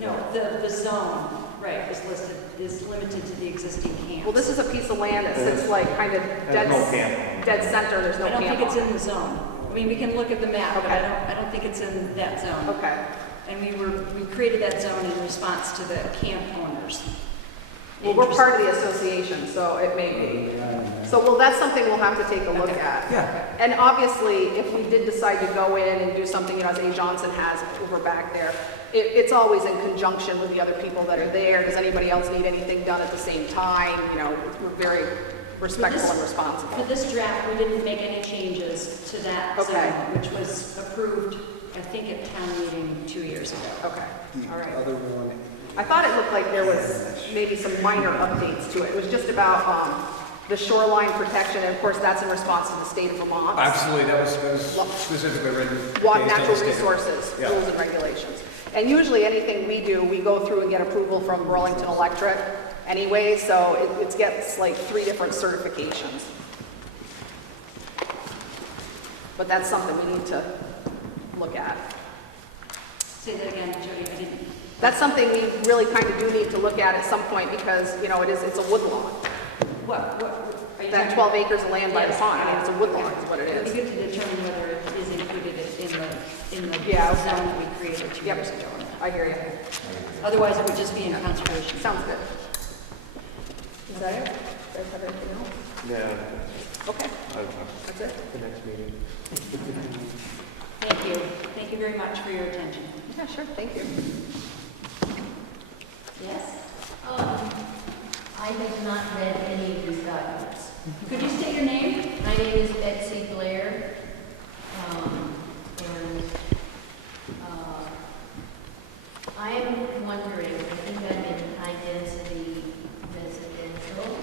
No, the zone, right, is limited to the existing camps. Well, this is a piece of land that sits like kind of dead center. There's no I don't camp think it's on it. in the zone. I mean, we can look at the map, but Okay. I don't think it's in that zone. Okay. And we created that zone in response to the camp owners. Well, we're part of the association, so it may be. So, well, that's something we'll have to take a look at. Yeah. And obviously, if we did decide to go in and do something, you know, as A. Johnson has over back there, it's always in conjunction with the other people that are there. Does anybody else need anything done at the same time? You know, we're very respectful and For responsible. this draft, we didn't make any changes to that Okay. zone, which was approved, I think, at town meeting 2 years ago. Okay, all The right. other one, I thought it looked like there was maybe some minor updates to it. It was just about the shoreline protection, and of course, that's in response to the state of Vermont. absolutely, that was specifically written. What based on natural the state. resources, Yeah. rules and regulations. And usually anything we do, we go through and get approval from Burlington Electric anyway, so it gets like 3 different certifications. But that's something we need to look at. Say that again, Jody, I didn't. That's something we really kind of do need to look at some point because, you know, it's a wood lot. What, Are you that talking- 12 acres of land by the Yes, pond. I mean, it's a woodlot is what it It would is. be good to determine whether it is included in the Yeah, okay. zone that we created 2 Yep, years ago. I hear you. Otherwise, it would just be in conservation. Sounds good. Is that it? Do you guys have anything else? Yeah, Okay, I don't know, that's it. the next meeting. Thank you. Thank you very much for your attention. Yeah, sure, thank you. Yes? I have not read any of these documents. Could you state your name? My name is Betsy Blair, and I am wondering, I think I'm in high-density residential,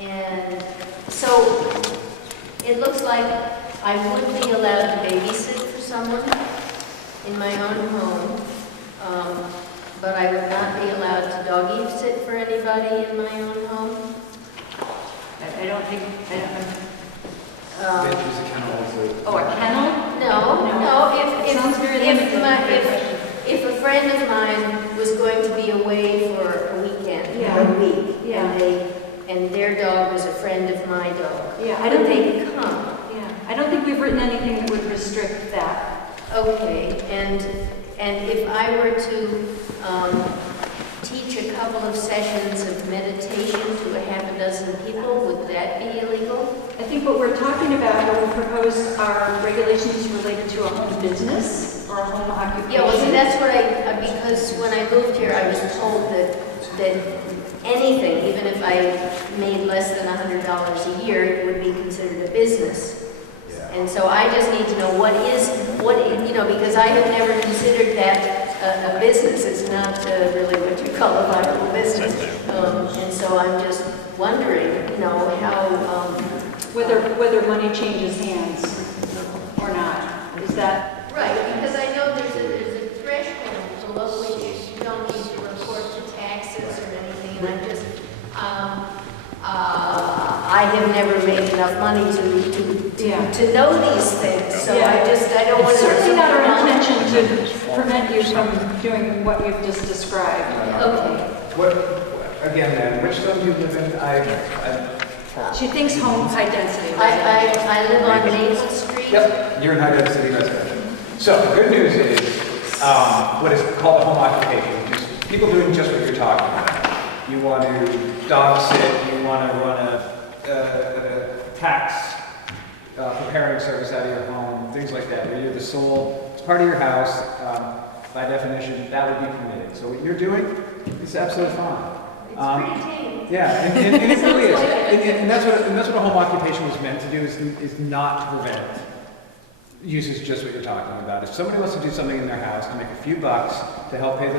and so it looks like I would be allowed to babysit for someone in my own home, but I would not be allowed to doggy sit for anybody in my own home. I don't think, Um, Use a kennel as a- oh, a kennel? No, It sounds very limited. if a friend of mine was going to be away for a weekend, Yeah. or a week, Yeah. and their dog was a friend of my dog, Yeah, I could don't they think, come? yeah, I don't think we've written anything that would restrict that. Okay, and if I were to teach a couple of sessions of meditation to a half a dozen people, would that be illegal? I think what we're talking about, what we propose are regulations related to a home business or a home occupation. Yeah, well, see, that's what because when I moved here, I was told that anything, even if I made less than $100 a year, it would be considered a business. And so I just need to know because I have never considered that a business. It's not really what you call a viable business. And so I'm just wondering, how, Whether money changes hands or not, is that? right, because I know there's a threshold below which you don't need to report to taxes or anything, and I'm just, I have never made enough money to know these things, so Yeah. I don't want It's to. certainly not our intention to prevent you from doing what you've just described. Okay. Again, which zone do you live in? She thinks home high density. I live on Maple Street. Yep, you're in high density residential. So the good news is what is called a home occupation, which is people doing just what you're talking about. You want to dog sit, you want to run a tax preparing service out of your home, things like that, where you're the sole, it's part of your house, by definition, that would be permitted. So what you're doing is absolutely fine. It's pretty tame. Yeah, and it really is. And that's what a home occupation was meant to do, is not to prevent uses just what you're talking about. If somebody wants to do something in their house to make a few bucks to help pay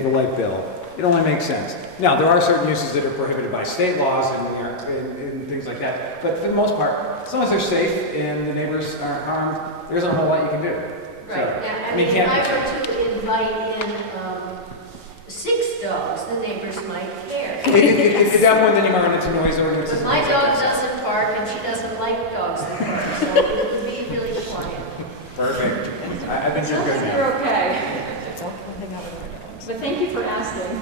the light bill, it only makes sense. Now, there are certain uses that are prohibited by state laws and things like that, but for the most part, as long as they're safe and the neighbors aren't harmed, there isn't a whole lot you can do. Right, now, I mean, if I were to invite in 6 dogs, the neighbors might care. At that point, then you might run into noise ordinances. My dog doesn't bark, and she doesn't like dogs that bark, so it would be really quiet. Perfect. I think you're Sounds good like now. you're okay. But thank you for asking.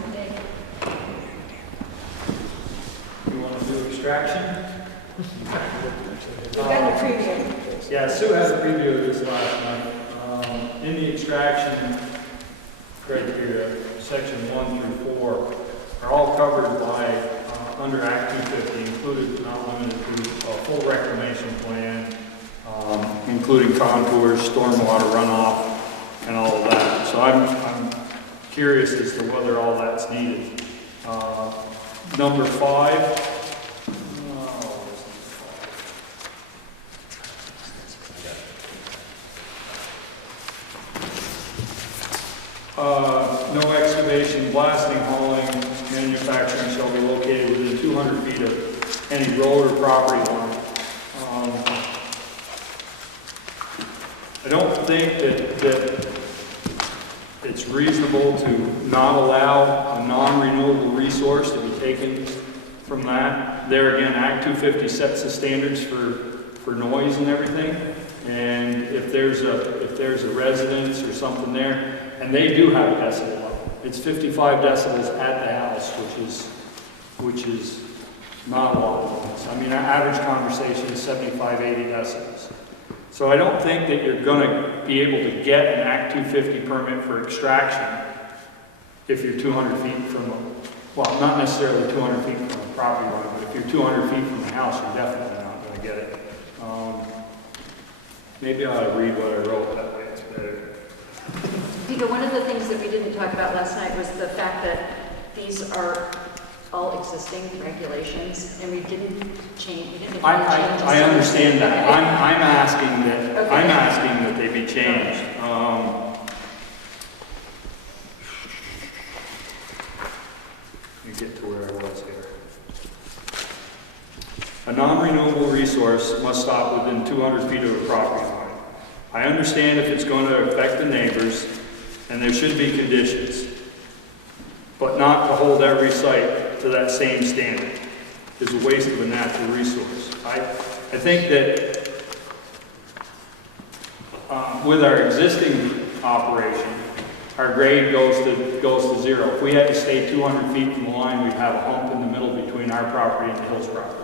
You want to do extraction? We've got a preview. Yeah, Sue has a preview of this last night. In the extraction criteria, section 1 through 4 are all covered by, under Act 250, included, not limited to, a full reclamation plan, including contours, stormwater runoff, and all of that. So I'm curious as to whether all that's needed. Number 5. No excavation, blasting, hauling, manufacturing shall be located within 200 feet of any road or property line. I don't think that it's reasonable to not allow a non-renewable resource to be taken from that. There again, Act 250 sets the standards for noise and everything. And if there's a residence or something there, and they do have a decibel level. It's 55 decibels at the house, which is not a lot of noise. I mean, our average conversation is 75, 80 decibels. So I don't think that you're going to be able to get an Act 250 permit for extraction if you're 200 feet from, well, not necessarily 200 feet from a property line, but if you're 200 feet from the house, you're definitely not going to get it. Maybe I ought to read what I wrote, that way it's better. Diva, one of the things that we didn't talk about last night was the fact that these are all existing regulations, and we didn't change, we didn't make any changes. I understand that. Okay. I'm asking that, Okay. I'm asking that they be changed. Let me get to where I was here. A non-renewable resource must stop within 200 feet of a property line. I understand if it's going to affect the neighbors, and there should be conditions, but not to hold every site to that same standard is a waste of a natural resource. I think that with our existing operation, our grade goes to zero. If we had to stay 200 feet from the line, we'd have a hump in the middle between our property and the Hills property.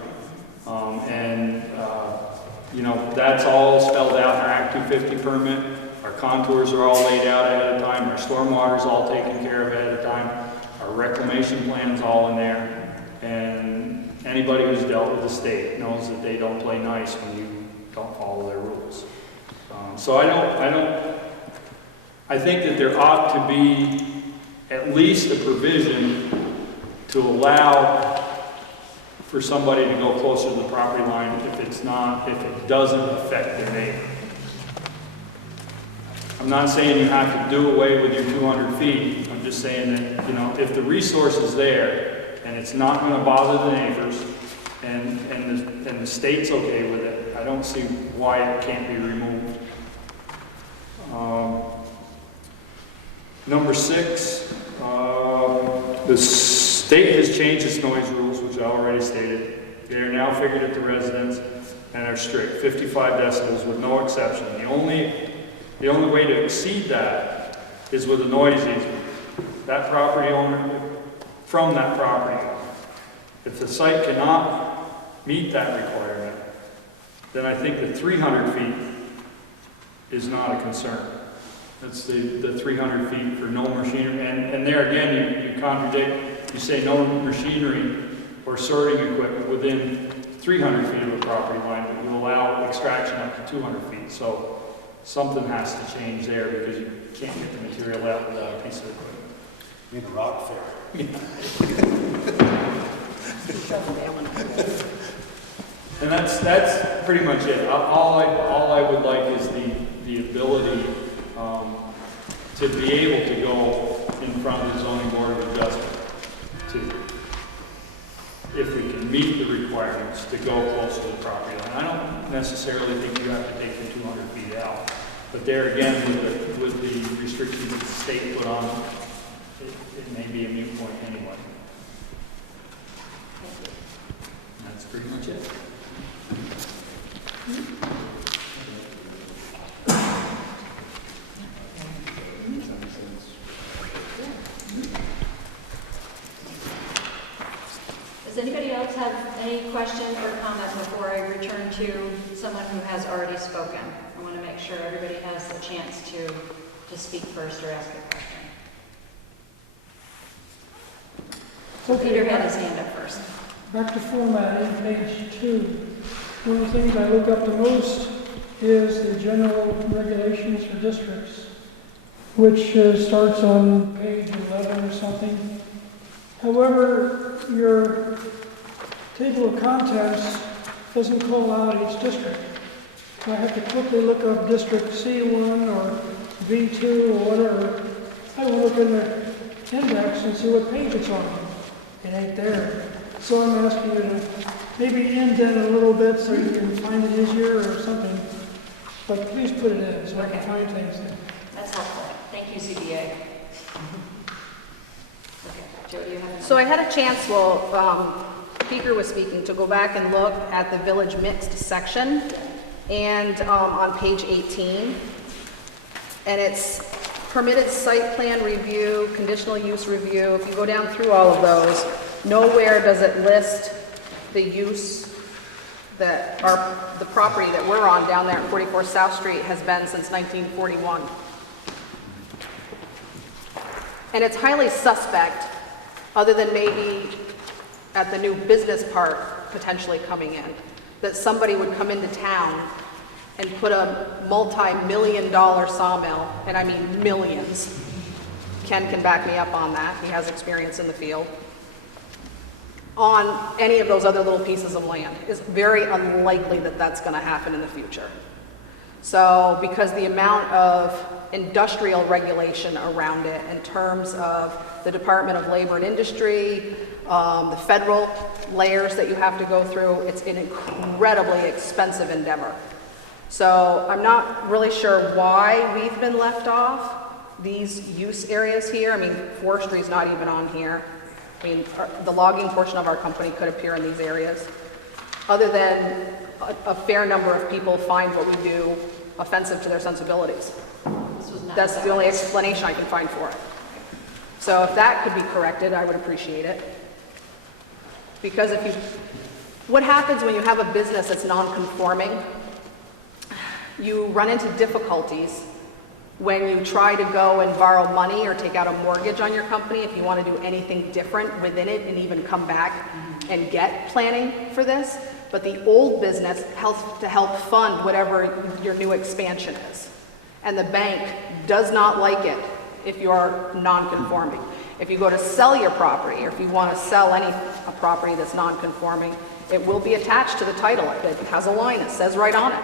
You know, that's all spelled out in our Act 250 permit. Our contours are all laid out ahead of time. Our stormwater's all taken care of ahead of time. Our reclamation plan's all in there. And anybody who's dealt with the state knows that they don't play nice when you don't follow their rules. So I think that there ought to be at least a provision to allow for somebody to go closer to the property line if it doesn't affect their neighbor. I'm not saying you have to do away with your 200 feet. I'm just saying that, you know, if the resource is there and it's not going to bother the neighbors and the state's okay with it, I don't see why it can't be removed. Number 6, the state has changed its noise rules, which I already stated. They are now figured at the residence and are strict, 55 decibels with no exception. The only way to exceed that is with a noise easement. That property owner, from that property owner. If the site cannot meet that requirement, then I think the 300 feet is not a concern. That's the 300 feet for no machinery. And there again, you contradict, you say no machinery or sorting equipment within 300 feet of a property line, but you allow extraction up to 200 feet. So something has to change there because you can't get the material out without a piece of equipment. You mean a rock fair? And that's pretty much it. All I would like is the ability to be able to go in front of the zoning board of adjustment to, if we can meet the requirements, to go close to the property line. I don't necessarily think you have to take the 200 feet out, but there again, with the restrictions that the state put on, it may be a moot point anyway. That's pretty much it. Does anybody else have any questions or comments before I return to someone who has already spoken? I want to make sure everybody has the chance to speak first or ask a question. So Peter had his hand up first. Back to formatting, page 2. One of the things I look up the most is the general regulations for districts, which starts on page 11 or something. However, your table of contents doesn't call out each district. So I have to quickly look up District C1 or V2 or whatever. I will look in the index and see what page it's on. It ain't there. So I'm asking you to maybe indent it a little bit so you can find it easier or something. But please put it in so I can find things there. That's helpful. Thank you, ZBA. Okay, Joe, do you have? So I had a chance while Speaker was speaking to go back and look at the village mixed section and on page 18. And it's permitted site plan review, conditional use review. If you go down through all of those, nowhere does it list the use that the property that we're on down there at 44 South Street has been since 1941. And it's highly suspect, other than maybe at the new business park potentially coming in, that somebody would come into town and put a multi-million-dollar sawmill, and I mean millions. Ken can back me up on that, he has experience in the field, on any of those other little pieces of land. It's very unlikely that that's going to happen in the future. So, because the amount of industrial regulation around it in terms of the Department of Labor and Industry, the federal layers that you have to go through, it's an incredibly expensive endeavor. So I'm not really sure why we've been left off these use areas here. I mean, forestry is not even on here. I mean, the logging portion of our company could appear in these areas. Other than a fair number of people find what we do offensive to their sensibilities. That's the only explanation I can find for it. So if that could be corrected, I would appreciate it. Because what happens when you have a business that's non-conforming, you run into difficulties when you try to go and borrow money or take out a mortgage on your company if you want to do anything different within it and even come back and get planning for this. But the old business helps to help fund whatever your new expansion is. And the bank does not like it if you're non-conforming. If you go to sell your property, or if you want to sell a property that's non-conforming, it will be attached to the title. It has a line, it says right on it,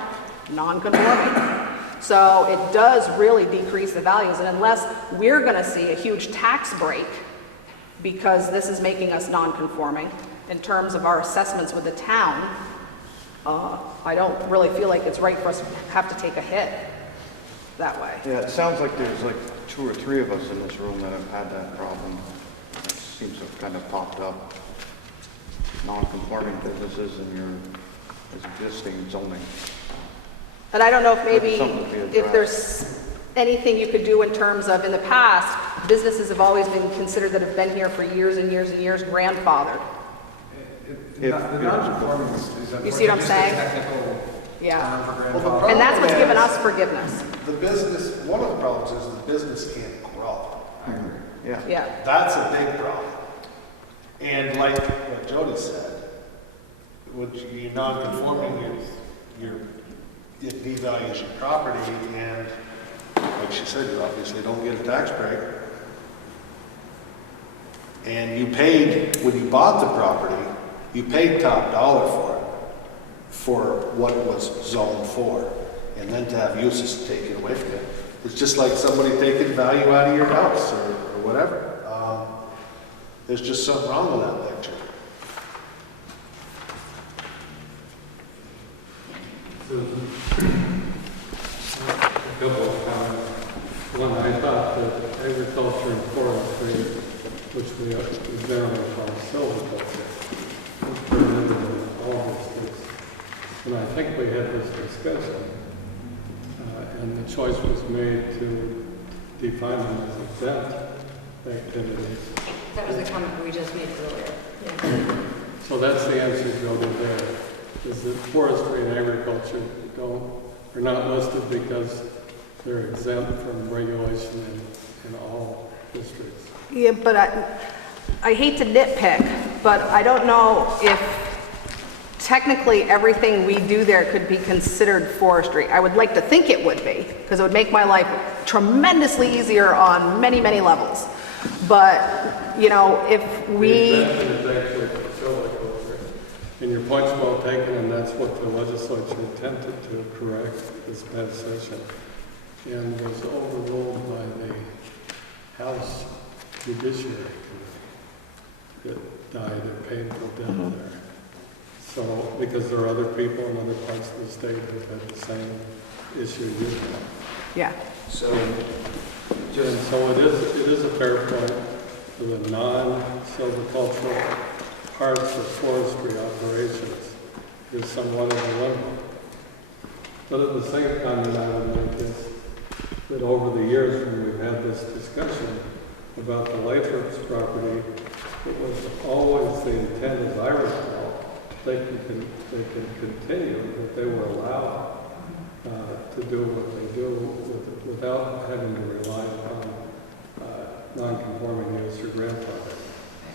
non-conforming. So it does really decrease the values, and unless we're going to see a huge tax break because this is making us non-conforming in terms of our assessments with the town, I don't really feel like it's right for us to have to take a hit that way. Yeah, it sounds like there's like 2 or 3 of us in this room that have had that problem. It seems to have kind of popped up. Non-conforming businesses in your existing zoning. And I don't know if maybe, if there's anything you could do in terms of, in the past, businesses have always been considered that have been here for years and years and years, grandfathered. The non-conforming is You see what I'm just a saying? technical Yeah. term for Well, grandfather. And that's what's given us forgiveness. The business, one of the problems is the business can't grow. I agree. Yeah. Yeah. That's a big problem. And like what Jody said, when you're non-conforming, it devalues your property, and like she said, you obviously don't get a tax break. And you paid, when you bought the property, you paid top dollar for it, for what it was zoned for. And then to have uses taken away from it, it's just like somebody taking value out of your house or whatever. There's just something wrong with that picture. A couple of comments. One, I thought that agriculture and forestry, which we generally call silviculture, was permitted in all districts. And I think we had this discussion, and the choice was made to define them as exempt activities. That was a comment we just made earlier. So that's the answer, Jody, there, is that forestry and agriculture are not listed because they're exempt from regulation in all districts. Yeah, but I hate to nitpick, but I don't know if technically everything we do there could be considered forestry. I would like to think it would be, because it would make my life tremendously easier on many, many levels. But, you know, if we... The exemption is actually silviculture. And your point's well taken, and that's what the legislature attempted to correct this past session, and was overruled by the House Judiciary Committee that died a painful death there. So, because there are other people in other parts of the state who have had the same issue you have. Yeah. So, And so it is a fair point for the non-silvicultural parts of forestry operations is somewhat of a limbo. But at the same comment I would make is that over the years when we've had this discussion about the Lathrop's property, it was always the intent, as I recall, they can continue, that they were allowed to do what they do without having to rely upon non-conforming use or grandfather.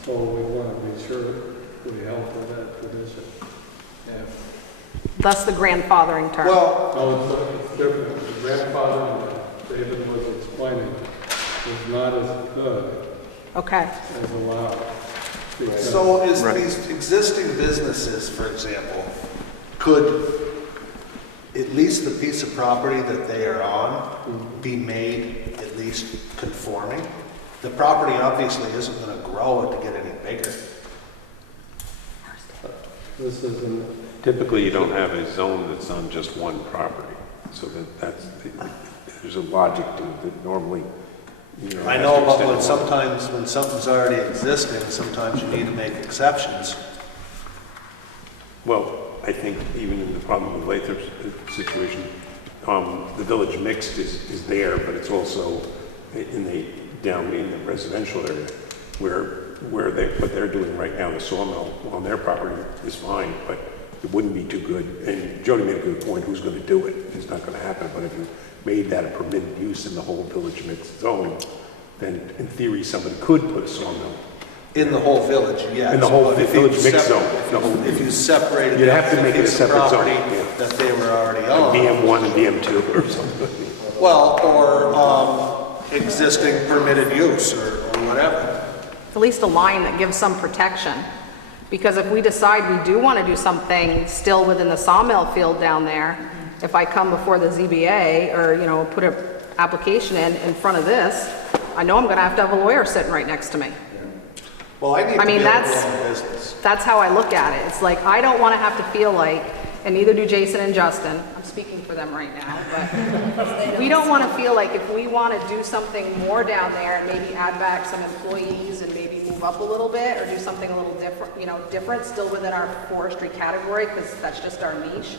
So we want to be sure we held to that tradition. Thus the grandfathering term. Well, No, it's different. The grandfather that David was explaining is not as good Okay. as allowed. because- so is Right. these existing businesses, for example, could at least the piece of property that they are on be made at least conforming? The property obviously isn't going to grow to get any bigger. This is in, Typically, you don't have a zone that's on just one property, so there's a logic to it that normally, you know. I has know, to but extend when to one. sometimes, when something's already existing, sometimes you need to make exceptions. Well, I think even in the problem with Lathrop's situation, the village mixed is there, but it's also down in the residential area where what they're doing right now, the sawmill on their property is fine, but it wouldn't be too good. And Jody made a good point, who's going to do it? It's not going to happen, but if you made that a permitted use in the whole village mixed zone, then in theory, somebody could put a sawmill. In the whole village, yes. In the whole But if you village mixed sep- zone. If you separated You'd out have to the make it a piece of separate zone, property yeah. that they were already Like on. DM1 and DM2 or something. Well, or existing permitted use or whatever. At least a line that gives some protection. Because if we decide we do want to do something still within the sawmill field down there, if I come before the ZBA or, you know, put an application in front of this, I know I'm going to have a lawyer sitting right next to me. Well, I need I to be mean, able to that's- run a business. That's how I look at it. It's like, I don't want to have to feel like, and neither do Jason and Justin, I'm speaking for them right now, but we don't want to feel like if we want to do something more down there and maybe add back some employees and maybe move up a little bit or do something a little different, you know, different still within our forestry category because that's just our niche.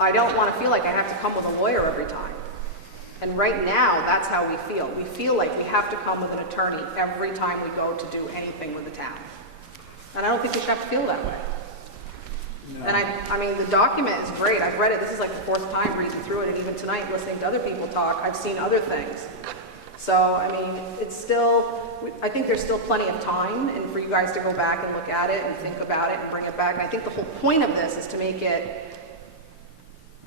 I don't want to feel like I have to come with a lawyer every time. And right now, that's how we feel. We feel like we have to come with an attorney every time we go to do anything with the town. And I don't think we should have to feel that way. And I mean, the document is great. I've read it. This is like the fourth time reading through it, and even tonight, listening to other people talk, I've seen other things. So, I mean, it's still, I think there's still plenty of time, and for you guys to go back and look at it and think about it and bring it back. And I think the whole point of this is to make it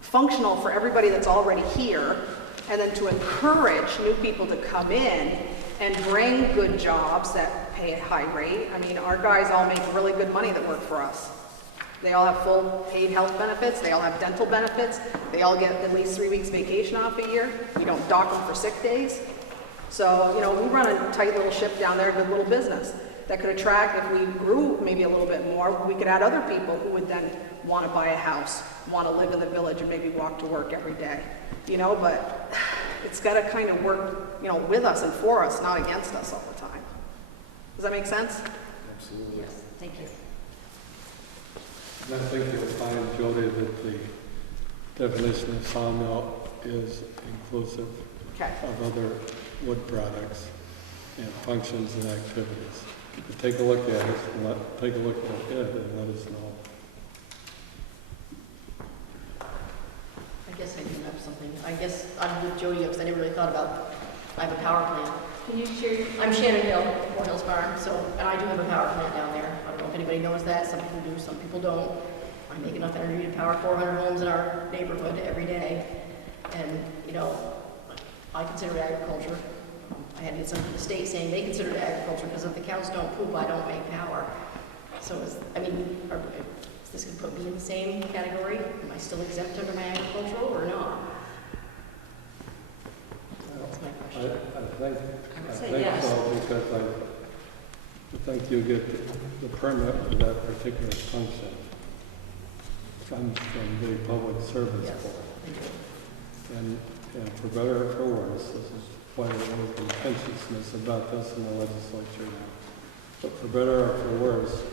functional for everybody that's already here, and then to encourage new people to come in and bring good jobs that pay a high rate. I mean, our guys all make really good money that work for us. They all have full paid health benefits, they all have dental benefits, they all get at least 3 weeks vacation off a year. We don't dock them for sick days. So, you know, we run a tight little ship down there, a good little business that could attract, if we grew maybe a little bit more, we could add other people who would then want to buy a house, want to live in the village and maybe walk to work every day. You know, but it's got to kind of work, you know, with us and for us, not against us all the time. Does that make sense? absolutely. Yes, thank you. And I think you'll find, Jody, that the definition of sawmill is inclusive Okay. of other wood products and functions and activities. But take a look at it and take a look at it and let us know. I guess I do have something. I guess I'm with Jody because I never really thought about, I have a power plant. Can you share your? I'm Shannon Hill, Moore Hills Farm, so, and I do have a power plant down there. I don't know if anybody knows that, some people do, some people don't. I make enough energy to power 400 homes in our neighborhood every day. And, you know, I consider it agriculture. I had to get something from the state saying they consider it agriculture because if the cows don't poop, I don't make power. So, is this going to put me in the same category? Am I still exempt under my agricultural or not? That's my question. I say think yes. so, because I think you get the permit for that particular function comes from the Public Service Yes. Board. And for better or for worse, this is why there's a little contentiousness about this in the legislature now. But for better or for worse,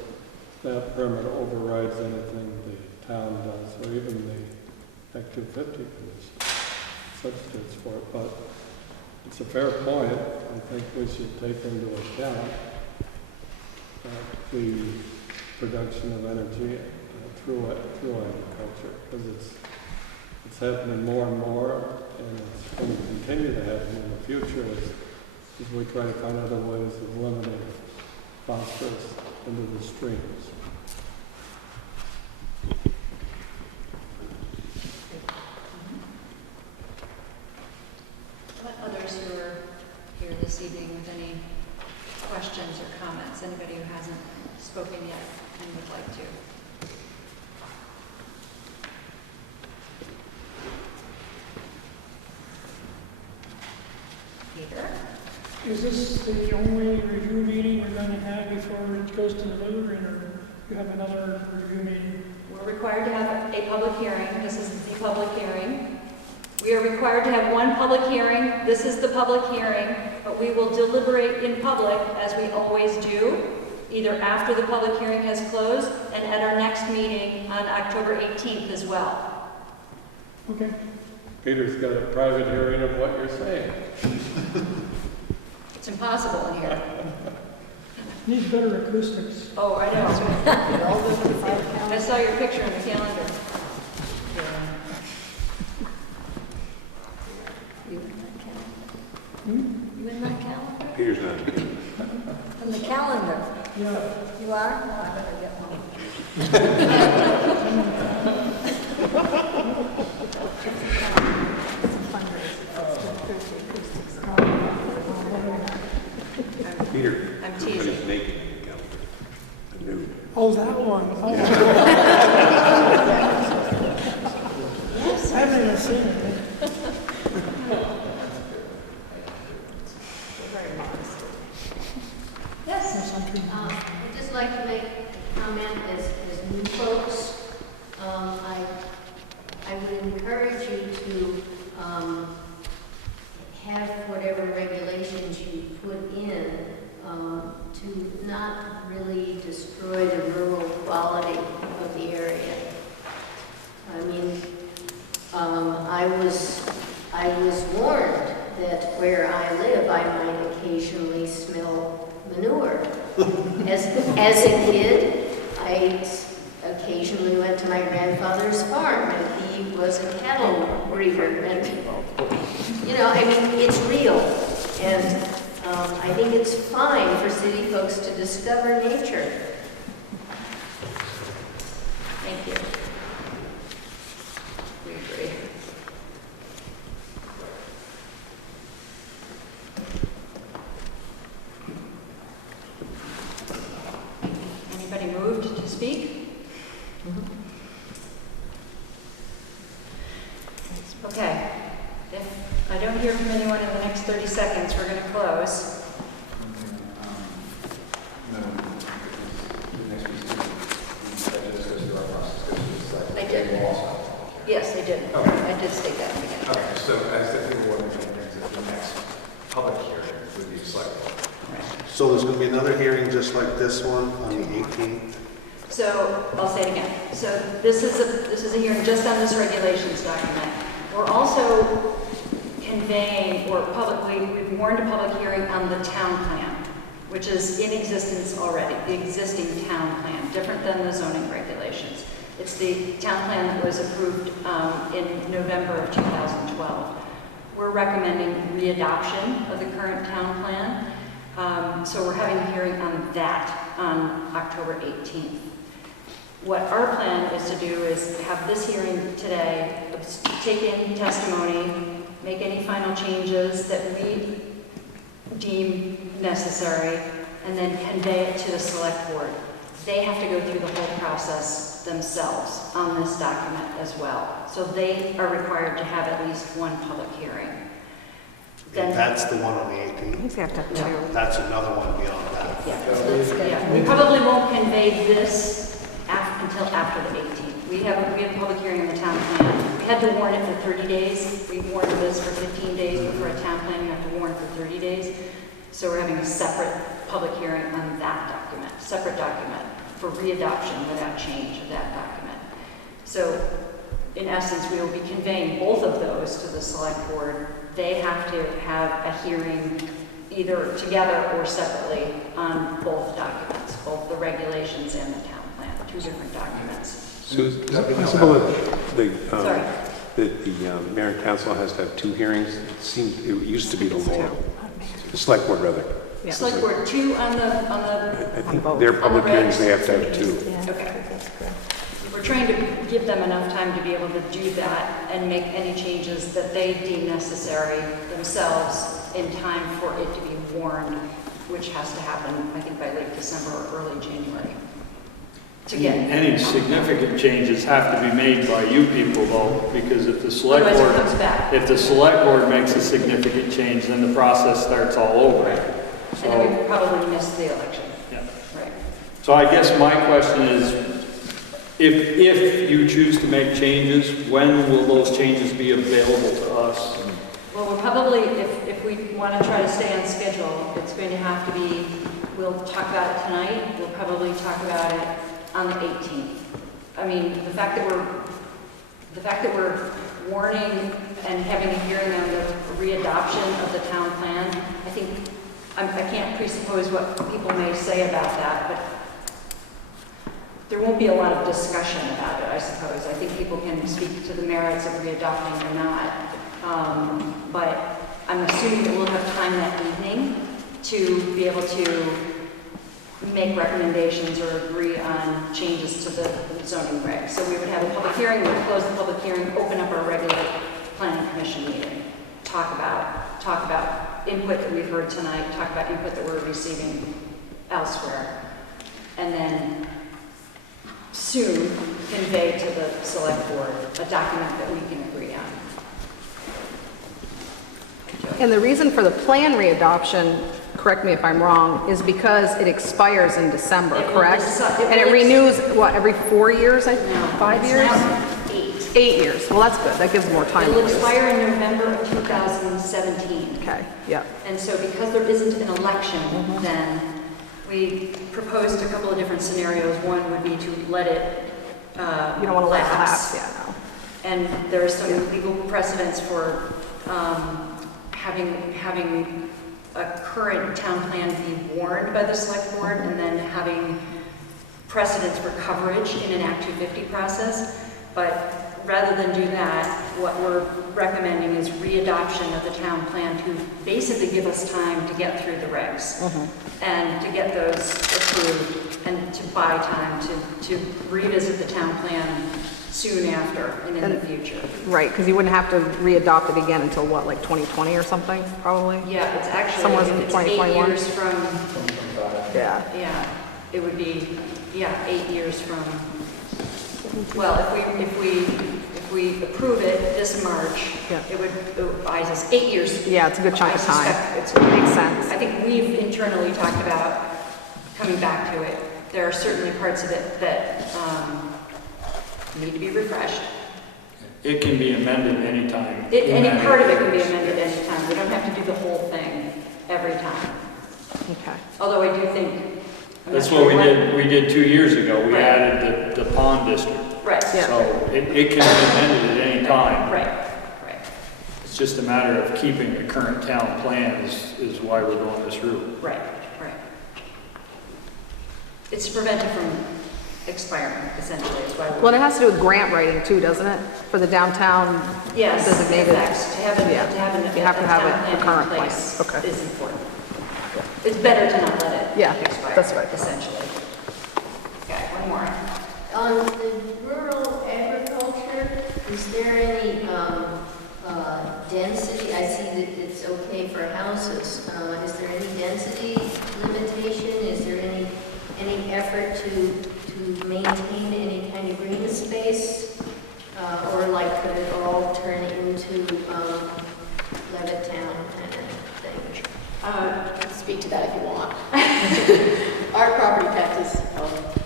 that permit overrides anything the town does, or even the Act 250 Commission substitutes for it. But it's a fair point. I think we should take into account the production of energy through agriculture, because it's happening more and more, and it's going to continue to happen in the future as we try to find other ways of limiting phosphorus into the streams. What others who are here this evening with any questions or comments? Anybody who hasn't spoken yet and would like to? Peter? Is this the only review meeting you're going to have before it goes to the vote, or you have another review meeting? We're required to have a public hearing. This is the public hearing. We are required to have one public hearing. This is the public hearing, but we will deliberate in public, as we always do, either after the public hearing has closed and at our next meeting on October 18th as well. Okay. Peter's got a private hearing of what you're saying. It's impossible in here. Needs better acoustics. Oh, I know. I saw your picture in the calendar. You in that calendar? Peter's not. In the calendar? Yeah. You are? Oh, I better get one. Peter. I'm teasing. Everybody's naked in the calendar. I knew. Oh, that one. Oh. I haven't even seen it. Yes. I'd just like to make a comment as new folks. I would encourage you to have whatever regulations you put in to not really destroy the rural quality of the area. I mean, I was warned that where I live, I might occasionally smell manure. As a kid, I occasionally went to my grandfather's farm, and he was a cattle breeder. And, you know, I mean, it's real. And I think it's fine for city folks to discover nature. Thank you. We agree. Anybody moved to speak? Okay. If I don't hear from anyone in the next 30 seconds, we're going to close. I did. Yes, I did. Okay. I did state that in the beginning. Okay, so as the people want to brings it, the next public hearing would be slightly. So there's going to be another hearing just like this one on the 18th? So I'll say it again. So this is a hearing just on this regulations document. We're also conveying, or we've warned a public hearing on the town plan, which is in existence already, the existing town plan, different than the zoning regulations. It's the town plan that was approved in November of 2012. We're recommending readoption of the current town plan. So we're having a hearing on that on October 18th. What our plan is to do is have this hearing today, take in testimony, make any final changes that we deem necessary, and then convey it to the select board. They have to go through the whole process themselves on this document as well. So they are required to have at least one public hearing. Then, That's the one on the 18th? You have to have two. That's another one beyond that. yeah, we probably won't convey this until after the 18th. We have a public hearing on the town plan. We had to warn it for 30 days. We warned this for 15 days, but for a town plan, you have to warn for 30 days. So we're having a separate public hearing on that document, separate document for readoption without change of that document. So in essence, we will be conveying both of those to the select board. They have to have a hearing either together or separately on both documents, both the regulations and the town plan, two different documents. Sue, is it possible Sorry. that the mayor and council has to have 2 hearings? It used to be the law. The select board, rather. Yeah. Select board 2 on the, I think their public hearings, they have to have 2. okay. We're trying to give them enough time to be able to do that and make any changes that they deem necessary themselves in time for it to be warned, which has to happen, I think, by late December or early January. To get, Any significant changes have to be made by you people though, because if the select otherwise board, it comes back. if the select board makes a significant change, then the process starts all over. Right. So, And then we probably missed the election. yeah. Right. So I guess my question is, if you choose to make changes, when will those changes be available to us? Well, we'll probably, if we want to try to stay on schedule, it's going to have to be, we'll talk about it tonight, we'll probably talk about it on the 18th. I mean, the fact that we're warning and having a hearing on the readoption of the town plan, I think, I can't presuppose what people may say about that, but there won't be a lot of discussion about it, I suppose. I think people can speak to the merits of readopting or not. But I'm assuming that we'll have time that evening to be able to make recommendations or agree on changes to the zoning regs. So we would have a public hearing, we'd close the public hearing, open up our regular planning commission meeting, talk about input that we've heard tonight, talk about input that we're receiving elsewhere, and then soon convey to the select board a document that we can agree on. And the reason for the plan readoption, correct me if I'm wrong, is because it expires in December, It will correct? deci- And it will ex- renews, what, every 4 years, I No, think? 5 it's years? now 8. 8 years. Well, that's good. That gives more time. It'll at least. expire in November of 2017. Okay, yeah. And so because there isn't an election, then we proposed a couple of different scenarios. One would be to let it You don't want to let it lapse, yeah, no. And there are some legal precedents for having a current town plan be warned by the select board and then having precedents for coverage in an Act 250 process. But rather than do that, what we're recommending is readoption of the town plan to basically give us time to get through the regs and to get those approved and to buy time to revisit the town plan soon after and in the future. Right, because you wouldn't have to readopt it again until what, like 2020 or something, probably? Yeah, it's actually, Somewhere in it's 8 2021? years from, Yeah. yeah, it would be, 8 years from, well, if we approve it this March, Yeah. it would buy us 8 years. Yeah, it's a good chunk I of time. suspect it's- Makes sense. I think we've internally talked about coming back to it. There are certainly parts of it that need to be refreshed. It can be amended anytime. Any part of it can be amended anytime. We don't have to do the whole thing every time. Okay. Although I do think. I'm That's not what sure we did 2 years ago. We Right. added the pond district. Right. Yeah. So it can be amended at any time. Right. It's just a matter of keeping the current town plan is why we're going this route. Right. It's to prevent it from expiring, essentially, is why. Well, it has to do with grant writing too, doesn't it? For the downtown Yes, designated. exact. To have a Yeah. You have to have town it, plan the in current plan. place Okay. is important. It's better to not let it Yeah, expire. that's right. Essentially. Okay, one more. On the rural agriculture, is there any density? I see that it's okay for houses. Is there any density limitation? Is there any effort to maintain any kind of green space? Or like could it all turn into Levittown kind of thing? I can speak to that if you want. Our property taxes,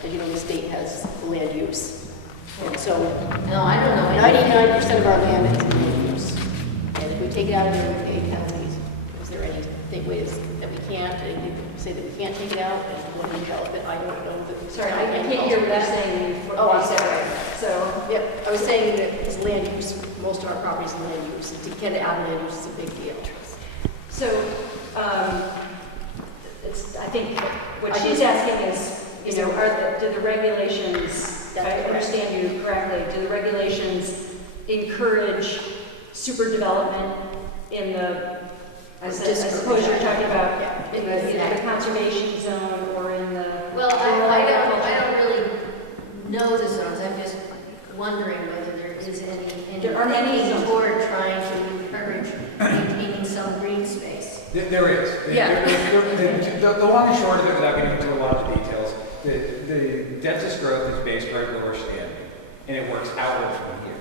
as you know, the state has land use. And so No, I don't know. 99% of our land is land use. And if we take it out of there, we pay penalties. Is there any ways that we can't, and you say that we can't take it out, and when we develop it, I don't know that. Sorry, I can't hear what you're saying. Oh, I'm Before you sorry. said it. So, Yep, I was saying that it's land use, most of our property is land use, and to get it out of land use is a big deal. So, I think what she's asking is, do the regulations if I understand you correctly, do the regulations encourage super development in the, I suppose you're talking about in the, either the conservation zone or in the. Well, I don't really know the zones, I'm just wondering whether there is any There are many thinking zones. toward trying to encourage maintaining some green space. There is. Yeah. The long and short of it, without getting into a lot of details, the densest growth is based right where we're standing, and it works outward from here.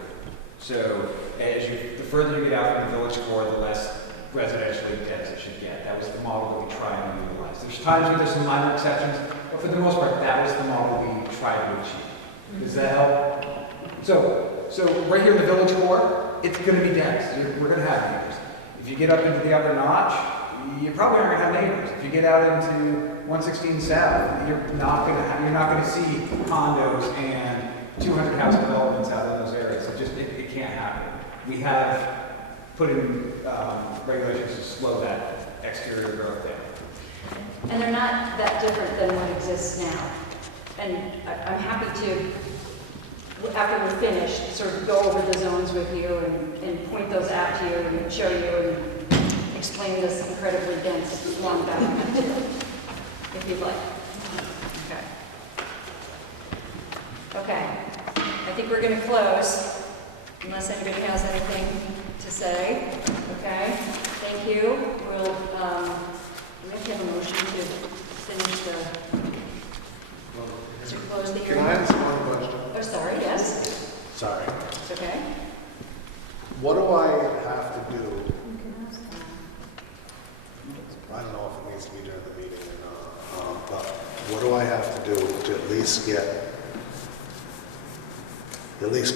So the further you get out from the village core, the less residentially dense it should get. That was the model that we try and utilize. There's times where there's some minor exceptions, but for the most part, that was the model we tried to achieve. Does that help? So right here in the village core, it's going to be dense. We're going to have neighbors. If you get up into the upper notch, you probably aren't going to have neighbors. If you get out into 116 South, you're not going to see condos and 200 house developments out in those areas. It can't happen. We have put in regulations to slow that exterior growth down. And they're not that different than what exists now. And I'm happy to, after we're finished, sort of go over the zones with you and point those out to you and show you and explain this incredibly dense, long document to you, if you'd like. Okay. I think we're going to close, unless anybody has anything to say. Okay, thank you. We'll have a motion to finish to close the hearing. Can I ask one question? Oh, sorry, yes. Sorry. It's okay. What do I have to do? I don't know if it needs to be during the meeting or not, but what do I have to do to at least get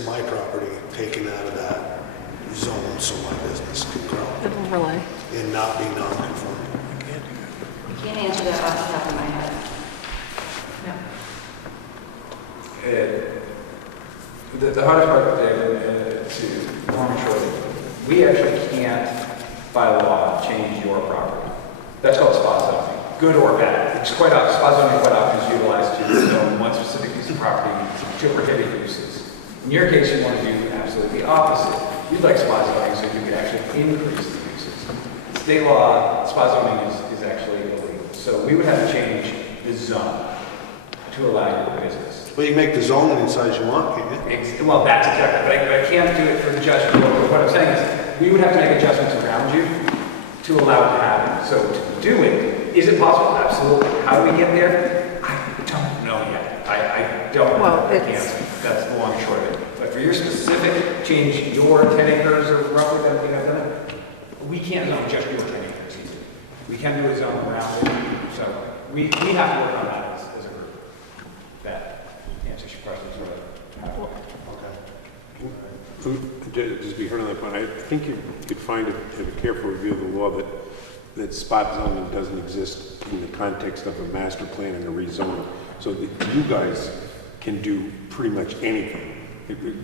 my property taken out of that zone so my business can grow Overlay. and not be non-conforming? I can't answer that off the top of my head. No. The hardest part, to long shortly, we actually can't, by law, change your property. That's called spot zoning, good or bad. It's quite often, spot zoning quite often is utilized to zone one specific piece of property to prohibit uses. In your case, you want to do absolutely the opposite. You'd like spot zoning so you could actually increase the uses. State law, spot zoning is actually illegal. So we would have to change the zone to allow your business. Well, you make the zone any size you want, can't you? Well, that's exactly, but I can't do it for the judgment. What I'm saying is, we would have to make adjustments around you to allow it to happen. So to do it, is it possible? Absolutely. How do we get there? I don't know yet. I don't know. I can't. That's the long and short of it. But for your specific, change your 10 acres or roughly that we have done, we can't zone just your 10 acres either. We can do a zone around it. So we have to work on that as a group. That answers your questions. Just be heard on that point, I think you could find it in a careful review of the law that spot zoning doesn't exist in the context of a master plan and a rezoning. So that you guys can do pretty much anything.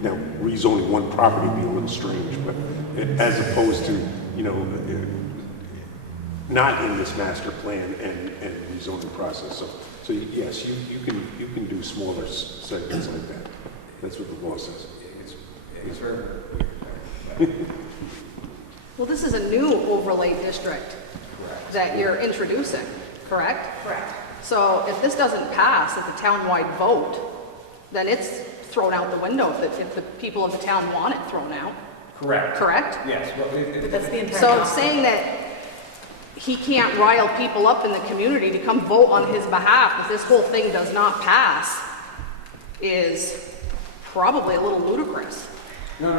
Now, rezoning one property would be a little strange, but as opposed to, not in this master plan and rezoning process. So yes, you can do smaller segments like that. That's what the law says. It's very Well, this is a new overlay district that you're introducing, correct? Correct. So if this doesn't pass at the town-wide vote, then it's thrown out the window if the people of the town want it thrown out. correct. Correct? Yes. Well, That's the entire. So it's saying that he can't rile people up in the community to come vote on his behalf if this whole thing does not pass is probably a little ludicrous. No.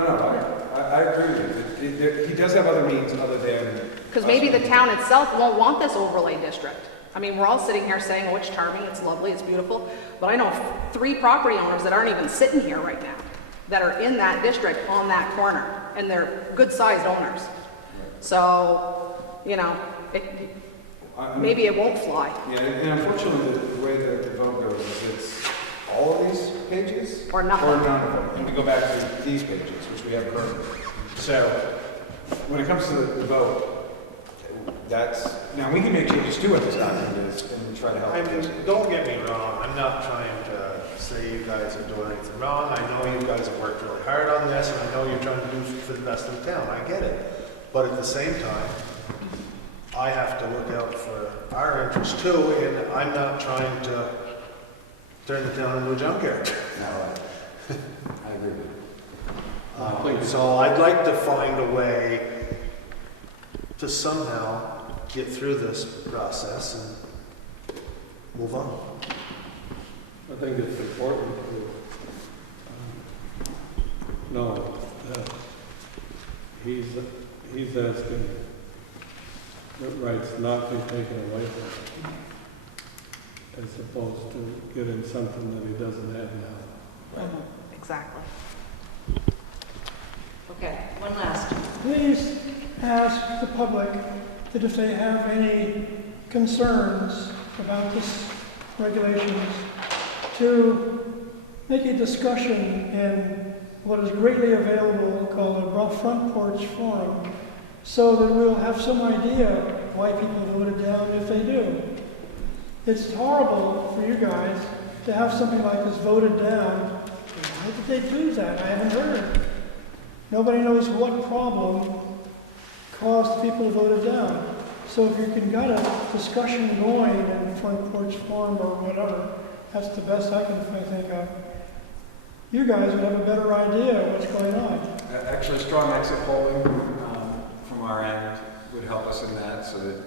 I agree with you. He does have other means other than. Because maybe the town itself won't want this overlay district. I mean, we're all sitting here saying, oh, it's charming, it's lovely, it's beautiful. But I know 3 property owners that aren't even sitting here right now that are in that district on that corner. And they're good-sized owners. So, maybe it won't fly. Yeah, and unfortunately, the way that the vote goes is it's all of these pages Or nothing. or none of them. And we go back to these pages, which we have currently. So when it comes to the vote, now we can make changes to what this document is and try to help. Don't get me wrong, I'm not trying to say you guys are doing anything wrong. I know you guys have worked really hard on this, and I know you're trying to do for the best of the town. I get it. But at the same time, I have to look out for our interests too, and I'm not trying to turn the town into a junkyard. No, I agree with you. So I'd like to find a way to somehow get through this process and move on. I think it's important to know that he's asking that rights not be taken away from him, as opposed to getting something that he doesn't have now. Exactly. Okay, one last. Please ask the public that if they have any concerns about this regulations, to make a discussion in what is greatly available called a front porch forum, so that we'll have some idea why people voted down if they do. It's horrible for you guys to have something like this voted down. Why did they do that? I haven't heard. Nobody knows what problem caused people to vote it down. So if you can get a discussion going in front porch forum or whatever, that's the best I can think of. You guys would have a better idea of what's going on. Actually, strong exit polling from our end would help us in that, so that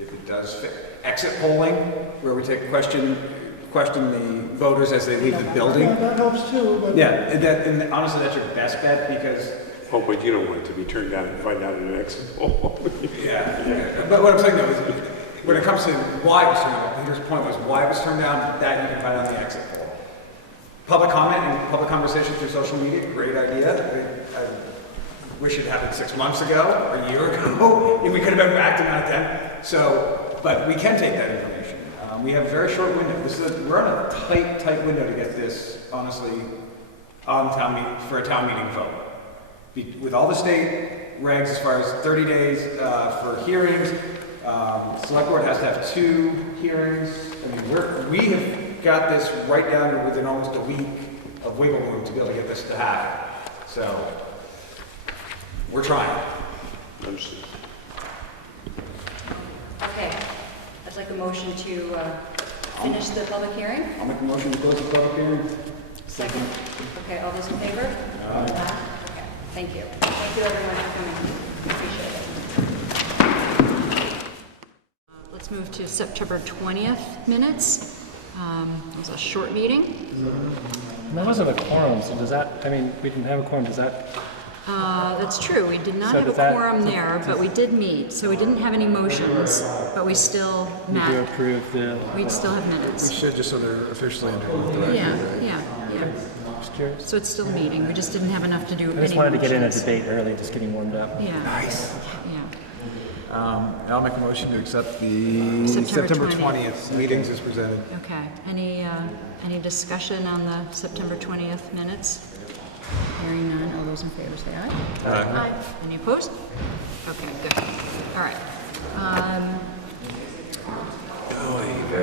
if it does fit. Exit polling, where we take question the voters as they leave the building. Yeah, that helps too, but Yeah, and honestly, that's your best bet, because Oh, but you don't want it to be turned down and find out in an exit poll. yeah. But what I'm saying though is, when it comes to why it was turned down, Peter's point was why it was turned down, that you can find on the exit poll. Public comment and public conversation through social media, great idea. I wish it happened 6 months ago or a year ago, and we could have been acting on it then. So, but we can take that information. We have a very short window. We're on a tight window to get this, honestly, on town meeting, for a town meeting vote. With all the state regs, as far as 30 days for hearings, select board has to have 2 hearings. I mean, we have got this right down to within almost a week of wiggle room to be able to get this to happen. So, we're trying. Understood. Okay, I'd like a motion to finish the public hearing. I'll make a motion to close the public hearing. Second. Okay, all those in favor? Okay, thank you. Thank you everyone for coming. Appreciate it. Let's move to September 20th minutes. It was a short meeting. That wasn't a quorum, so does that, I mean, we didn't have a quorum, does that? That's true. We did not So have a does that- quorum there, but we did meet. So we didn't have any motions, but we still We do met. approve the, We still have minutes. We should, just so they're officially underneath the record. Yeah. just curious. So it's still a meeting. We just didn't have enough to do any I just wanted to get in a motions. debate early, just getting warmed up. Yeah. Nice. Yeah. I'll make a motion to accept the September September 20th meetings as presented. Okay. Any discussion on the September 20th minutes? Hearing none. All those in favor say aye. Aye. Any opposed? Okay, good. All right. I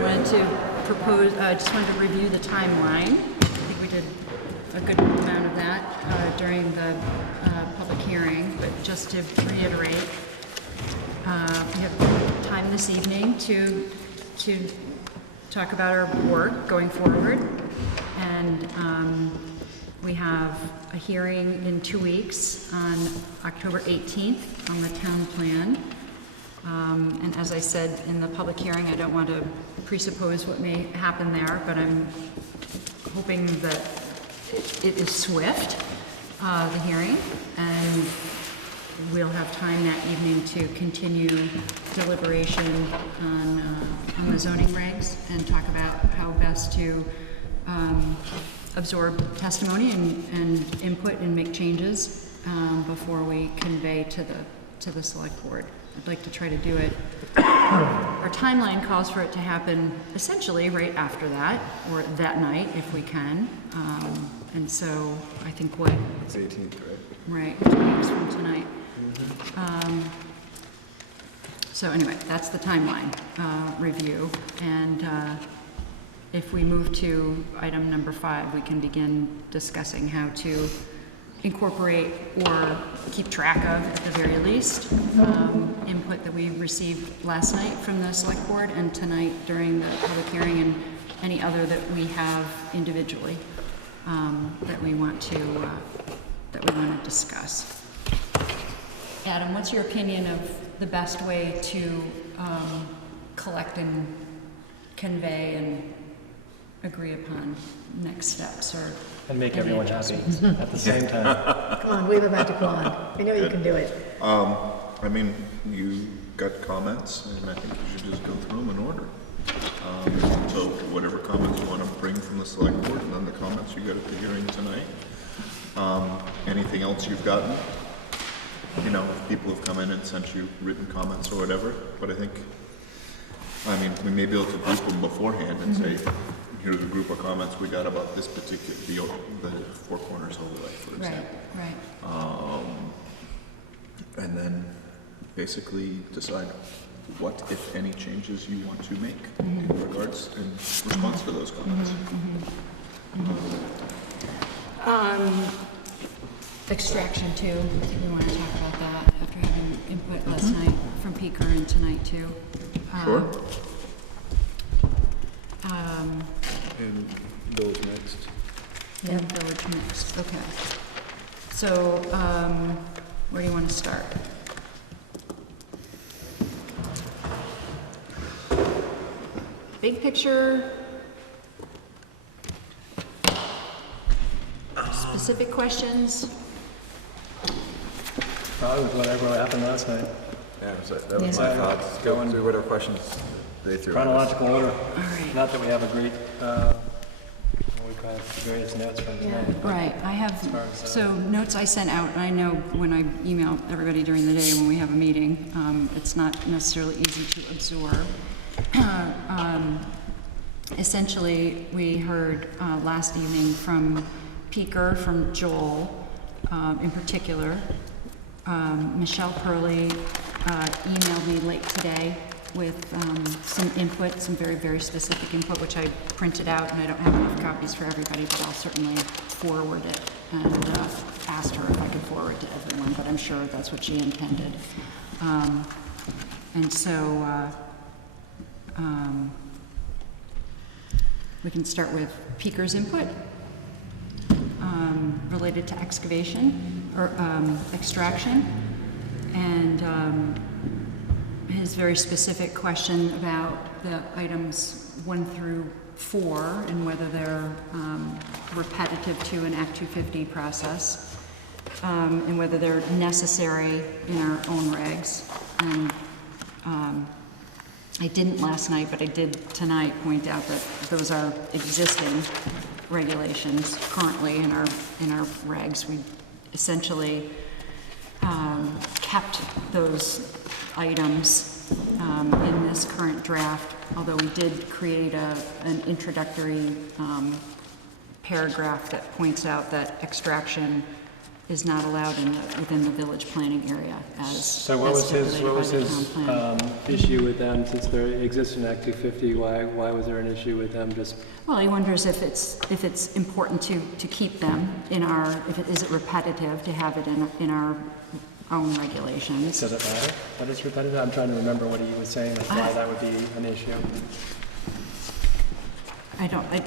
wanted to propose, just wanted to review the timeline. I think we did a good amount of that during the public hearing, but just to reiterate, we have time this evening to talk about our work going forward, and we have a hearing in 2 weeks on October 18th on the town plan. And as I said in the public hearing, I don't want to presuppose what may happen there, but I'm hoping that it is swift, the hearing, and we'll have time that evening to continue deliberation on the zoning regs and talk about how best to absorb testimony and input and make changes before we convey to the select board. I'd like to try to do it. Our timeline calls for it to happen essentially right after that, or that night if we can. And so I think It's 18th, right? right, 2 weeks from tonight. So anyway, that's the timeline review. And if we move to item number 5, we can begin discussing how to incorporate or keep track of, at the very least, input that we received last night from the select board and tonight during the public hearing, and any other that we have individually that we want to discuss. Adam, what's your opinion of the best way to collect and convey and agree upon next steps, or And make everyone happy at the same time. Come on, wave it back to Claude. I know you can do it. I mean, you got comments, and I think you should just go through them in order. So whatever comments you want to bring from the select board, and then the comments you got at the hearing tonight. Anything else you've gotten? You know, if people have come in and sent you written comments or whatever, but I think, we may be able to group them beforehand and say, here's a group of comments we got about this particular, the Four Corners overlay, for example. Right. And then basically decide what, if any, changes you want to make in regards, in response to those comments. Extraction too, we want to talk about that after having input last night from Peaker and tonight too. Sure. And those next. And village next, okay. So, where do you want to start? Big picture? Specific questions? Probably with whatever happened last night. Yeah, that was my thoughts. Go through whatever questions they threw at us. Chronological order. All right. Not that we have a great, we have various notes from tonight. Right, I have, so notes I sent out, I know when I email everybody during the day when we have a meeting, it's not necessarily easy to absorb. Essentially, we heard last evening from Peaker, from Joel in particular. Michelle Purley emailed me late today with some input, some very, very specific input, which I printed out, and I don't have enough copies for everybody, but I'll certainly forward it, and asked her if I could forward it to everyone, but I'm sure that's what she intended. And so we can start with Peaker's input related to excavation or extraction, and his very specific question about the items 1 through 4 and whether they're repetitive to an Act 250 process, and whether they're necessary in our own regs. And I didn't last night, but I did tonight point out that those are existing regulations currently in our regs. We essentially kept those items in this current draft, although we did create an introductory paragraph that points out that extraction is not allowed within the village planning area as So what was his issue with them, since there exists an Act 250? Why was there an issue with them? Just well, he wonders if it's important to keep them in our, is it repetitive to have it in our own regulations. Does it matter that it's repetitive? I'm trying to remember what he was saying, like why that would be an issue.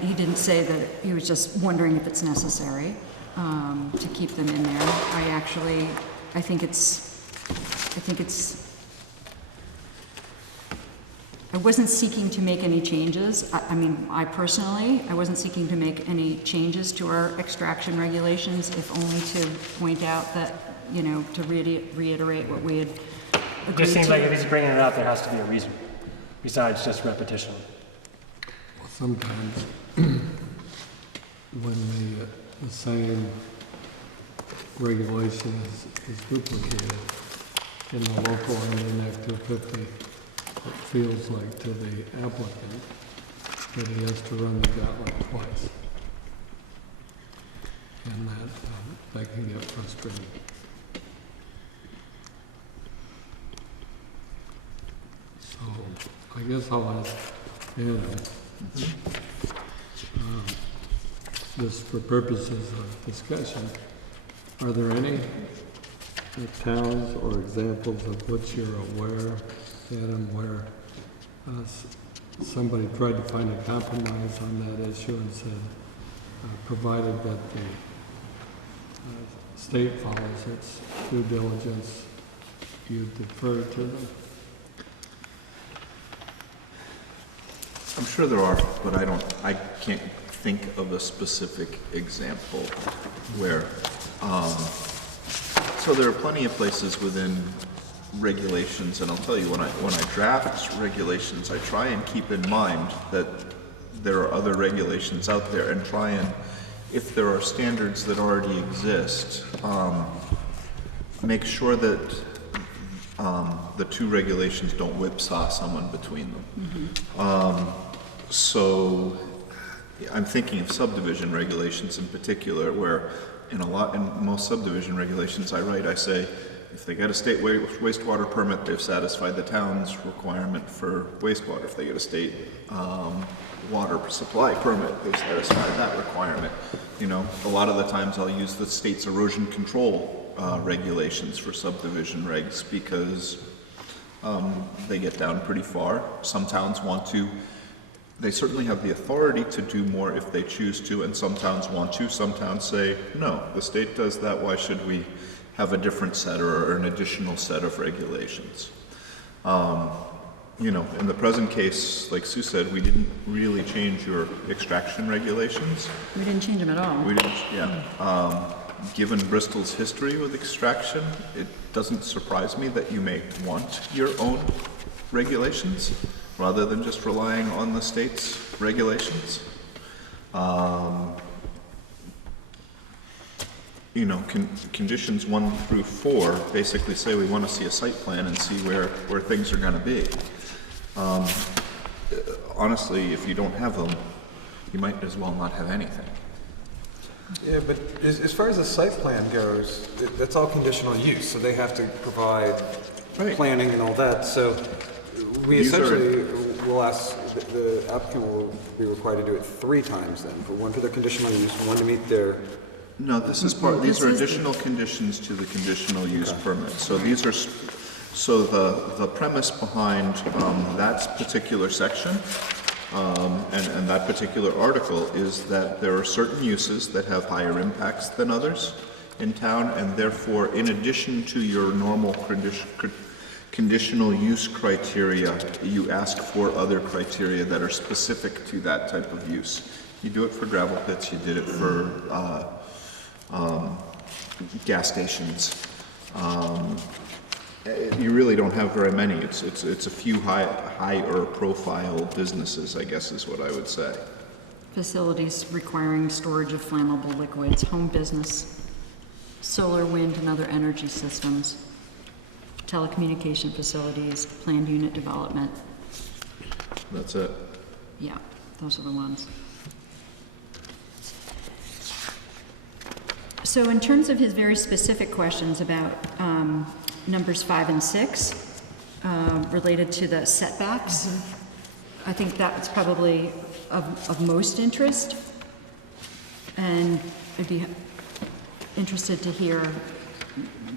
He didn't say that, he was just wondering if it's necessary to keep them in there. I think I wasn't seeking to make any changes. I personally wasn't seeking to make any changes to our extraction regulations, if only to point out that, to reiterate what we had agreed to. It just seems like if he's bringing it up, there has to be a reason, besides just repetition. Well, sometimes when the same regulation is duplicated in the local and in Act 250, it feels like to the applicant that he has to run the gauntlet twice. And that can get frustrating. So I guess I'll ask Adam Just for purposes of discussion, are there any towns or examples of which you're aware, Adam, where somebody tried to find a compromise on that issue and said, provided that the state follows its due diligence, you defer to them? I'm sure there are, but I can't think of a specific example where, so there are plenty of places within regulations, and I'll tell you, when I draft regulations, I try and keep in mind that there are other regulations out there, and try and, if there are standards that already exist, make sure that the two regulations don't whipsaw someone between them. So I'm thinking of subdivision regulations in particular, where in most subdivision regulations I say, if they get a state wastewater permit, they've satisfied the town's requirement for wastewater. If they get a state water supply permit, they've satisfied that requirement. You know, a lot of the times I'll use the state's erosion control regulations for subdivision regs, because they get down pretty far. Some towns want to. They certainly have the authority to do more if they choose to, and some towns want to. Some towns say, no, the state does that, why should we have a different set or an additional set of regulations? You know, in the present case, like Sue said, we didn't really change your extraction regulations. We didn't change them at all. We didn't, yeah. Given Bristol's history with extraction, it doesn't surprise me that you may want your own regulations rather than just relying on the state's regulations. You know, conditions 1 through 4 basically say we want to see a site plan and see where things are going to be. Honestly, if you don't have them, you might as well not have anything. Yeah, but as far as the site plan goes, that's all conditional use, so they have to provide planning and all that. So we essentially will ask, the applicant will be required to do it 3 times then, for one for their conditional use, one to meet their... No, this is part, these are additional conditions to the conditional use permit. So these are, so the premise behind that particular section and that particular article is that there are certain uses that have higher impacts than others in town, and therefore, in addition to your normal conditional use criteria, you ask for other criteria that are specific to that type of use. You do it for gravel pits, you did it for gas stations. You really don't have very many. It's a few higher profile businesses, I guess is what I would say. Facilities requiring storage of flammable liquids, home business, solar, wind, and other energy systems, telecommunication facilities, planned unit development. That's it. Yeah, those are the ones. So in terms of his very specific questions about numbers 5 and 6, related to the setbacks, I think that's probably of most interest. And I'd be interested to hear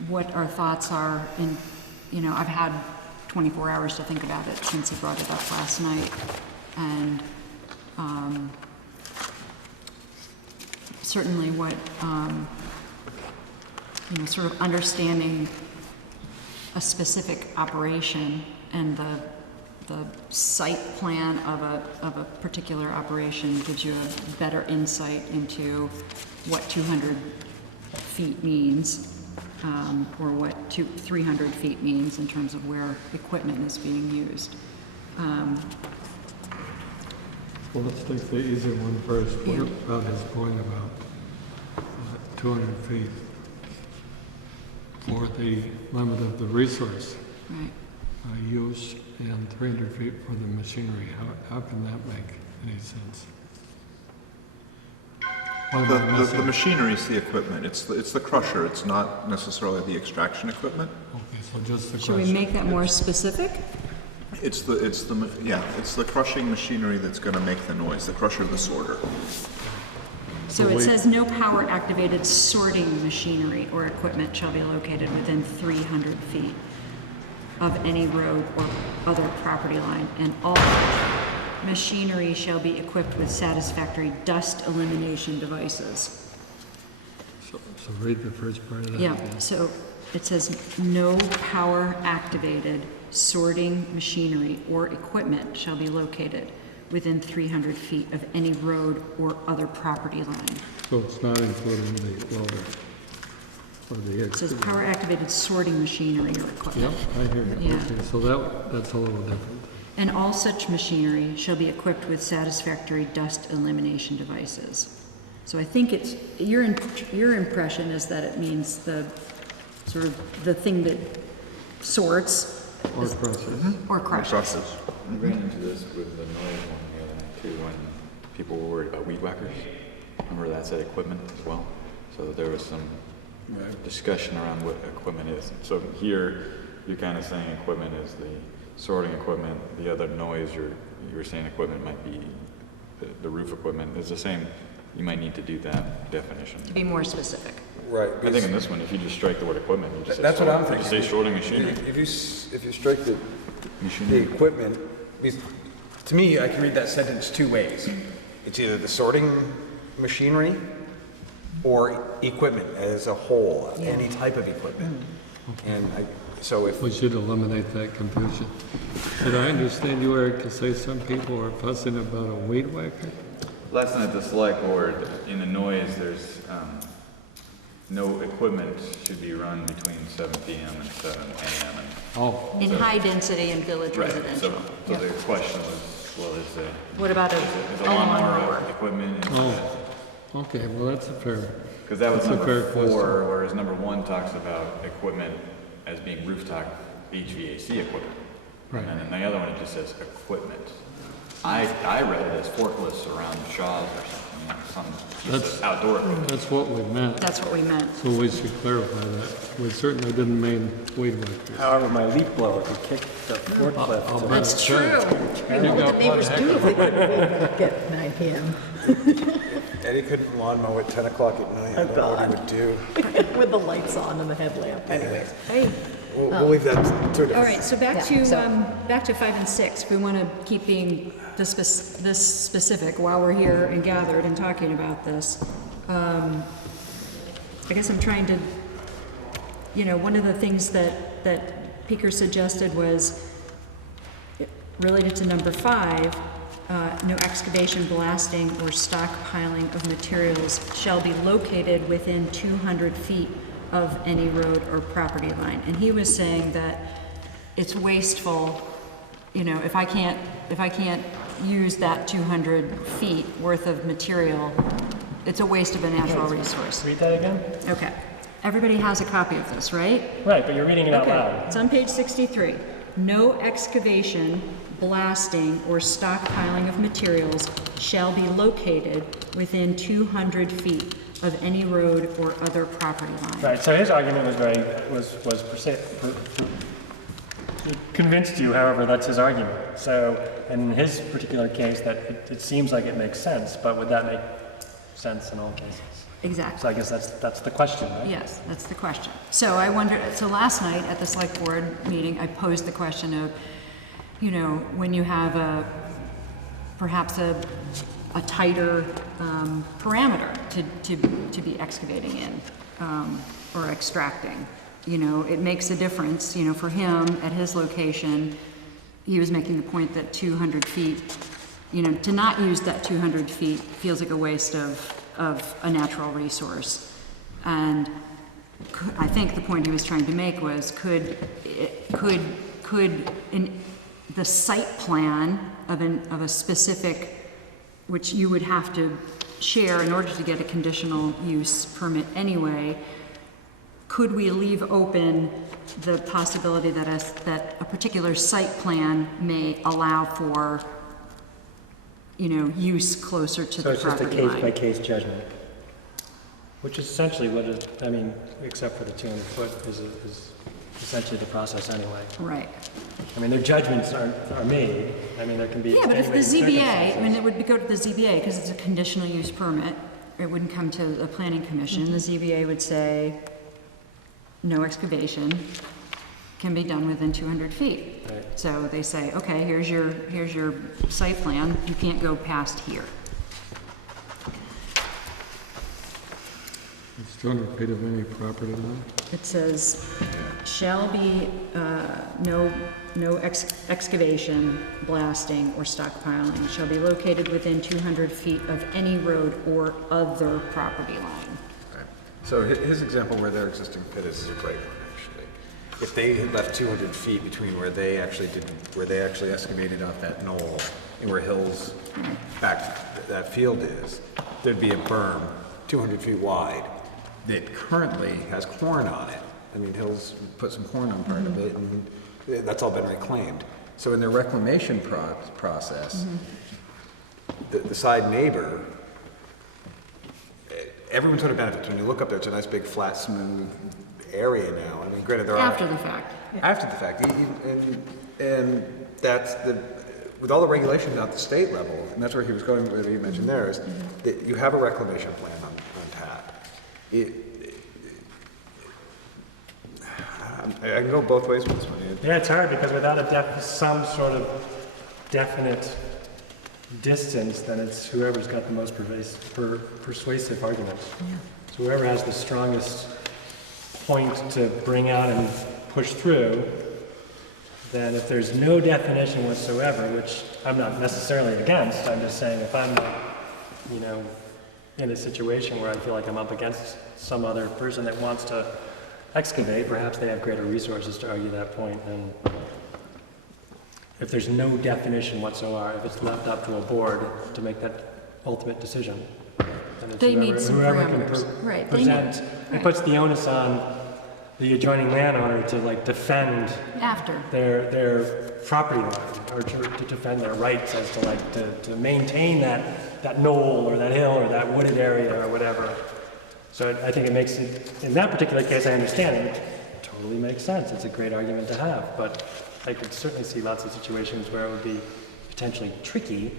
what our thoughts are. And, you know, I've had 24 hours to think about it since he brought it up last night. And certainly what, you know, sort of understanding a specific operation and the site plan of a particular operation gives you a better insight into what 200 feet means, or what 300 feet means in terms of where equipment is being used. Well, let's take the easy one first. What about his point about 200 feet for the limit of the resource use and 300 feet for the machinery? How can that make any sense? The machinery is the equipment. It's the crusher. It's not necessarily the extraction equipment. Okay, so just the Should crusher. we make that more specific? It's the crushing machinery that's gonna make the noise, the crusher, the sorter. So it says no power-activated sorting machinery or equipment shall be located within 300 feet of any road or other property line, and all machinery shall be equipped with satisfactory dust elimination devices. So read the first part of that. Yeah, again. so it says no power-activated sorting machinery or equipment shall be located within 300 feet of any road or other property line. So it's not including the loader or the. It says power-activated sorting machinery or Yep, equipment. I hear you. Yeah. Okay, so that's a little different. And all such machinery shall be equipped with satisfactory dust elimination devices. So I think it's, your impression is that it means the, sort of, the thing that sorts. Or crushes. Or crushes. I ran into this with the noise one the other night too, when people were worried about weed whackers. Remember that said equipment as well? So there was some discussion around what equipment is. So here, you're kind of saying equipment is the sorting equipment. The other noise you were saying equipment might be the roof equipment. It's the same. You might need to do that definition. To be more specific. Right. I think in this one, if you just strike the word equipment, you just say That's what I'm thinking. Just say sorting machinery. If you strike the equipment, because to me, I can read that sentence two ways. It's either the sorting machinery or equipment as a whole, any type of equipment. And so if We should eliminate that confusion. Did I understand you, Eric, to say some people are fussing about a weed whacker? Last night at the select board, in the noise, there's no equipment should be run between 7 p.m. and 7 a.m. Oh. In high density and village Right. residential. So the question was, well, is What about is a lawnmower equipment? Oh, okay, well, that's a fair. Because that was that's a number fair 4, question. whereas number 1 talks about equipment as being rooftop HVAC equipment. Right. And then the other one, it just says equipment. I read it as forklifts around Shaw's or something, you know, some just says outdoor equipment. That's what we meant. That's what we meant. So we should clarify that. We certainly didn't mean weed whackers. However, my leaf blower could kick the forklift. I'll to- bet That's it true. could. You know what the neighbors do if they don't get 9 p.m. Eddie couldn't lawn mow at 10 o'clock at night, I don't know what he would do. With the lights on and the headlamp, anyways. Hey. We'll leave that to a All right, so back Yeah, to 5 and 6. We want to keep being this specific while we're here and gathered and talking about this. I guess I'm trying to, one of the things that Peeker suggested was related to number 5, no excavation, blasting, or stockpiling of materials shall be located within 200 feet of any road or property line. And he was saying that it's wasteful, if I can't use that 200 feet worth of material, it's a waste of a natural resource. Read that again? Okay. Everybody has a copy of this, right? Right, but you're reading it out Okay. loud. It's on page 63. No excavation, blasting, or stockpiling of materials shall be located within 200 feet of any road or other property line. Right, so his argument he convinced you, however, that's his argument. So in his particular case, that it seems like it makes sense, but would that make sense in all cases? Exactly. So I guess that's the question, right? Yes, that's the question. So I wondered, so last night at the select board meeting, I posed the question of, when you have perhaps a tighter parameter to be excavating in or extracting. It makes a difference, for him at his location. He was making the point that 200 feet, to not use that 200 feet feels like a waste of a natural resource. And I think the point he was trying to make was could the site plan of a specific, which you would have to share in order to get a conditional use permit anyway, could we leave open the possibility that a particular site plan may allow for, use closer to the property line? So it's just a case-by-case judgment, which is essentially what except for the 200 foot is essentially the process anyway. Right. I mean, their judgments are made. I mean, there can be. Yeah, but if the extenuating ZBA, I mean, circumstances. it would go to the ZBA because it's a conditional use permit. It wouldn't come to the planning commission. The ZBA would say, no excavation can be done within 200 feet. Right. So they say, okay, here's your site plan. You can't go past here. It's 200 feet of any property line? It says, shall be no excavation, blasting, or stockpiling shall be located within 200 feet of any road or other property line. Right. So his example where their existing pit is a great one, actually. If they had left 200 feet between where they actually excavated off that knoll and where Hill's back, that field is, there'd be a berm 200 feet wide that currently has corn on it. I mean, Hill's put some corn on part of it, and that's all been reclaimed. So in their reclamation process, the side neighbor, everyone sort of benefits. When you look up there, it's a nice big flat smooth area now. I mean, granted, there are After the fact. after the fact, and that's with all the regulations at the state level, and that's where he was going. What he mentioned there is that you have a reclamation plan on tap. I can go both ways with this one. Yeah, it's hard because without some sort of definite distance, then it's whoever's got the most persuasive argument. Yeah. So whoever has the strongest point to bring out and push through, then if there's no definition whatsoever, which I'm not necessarily against, I'm just saying if I'm, in a situation where I feel like I'm up against some other person that wants to excavate, perhaps they have greater resources to argue that point. And if there's no definition whatsoever, if it's left up to a board to make that ultimate decision, then it's They need some whoever can parameters. Right, they present. need- It puts the onus on the adjoining landowner to defend After. their property line, or to defend their rights as to maintain that knoll or that hill or that wooded area or whatever. So I think it makes it, in that particular case, I understand it. It totally makes sense. It's a great argument to have, but I could certainly see lots of situations where it would be potentially tricky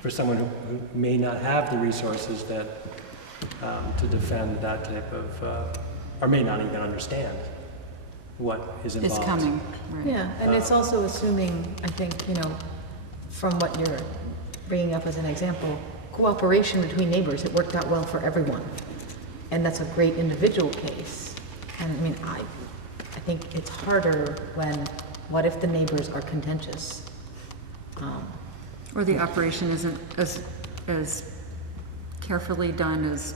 for someone who may not have the resources that to defend that type of, or may not even understand what is involved. It's coming, right. Yeah, and it's also assuming, I think, from what you're bringing up as an example, cooperation between neighbors. It worked out well for everyone. And that's a great individual case. And I mean, I think it's harder what if the neighbors are contentious? Or the operation isn't as carefully done as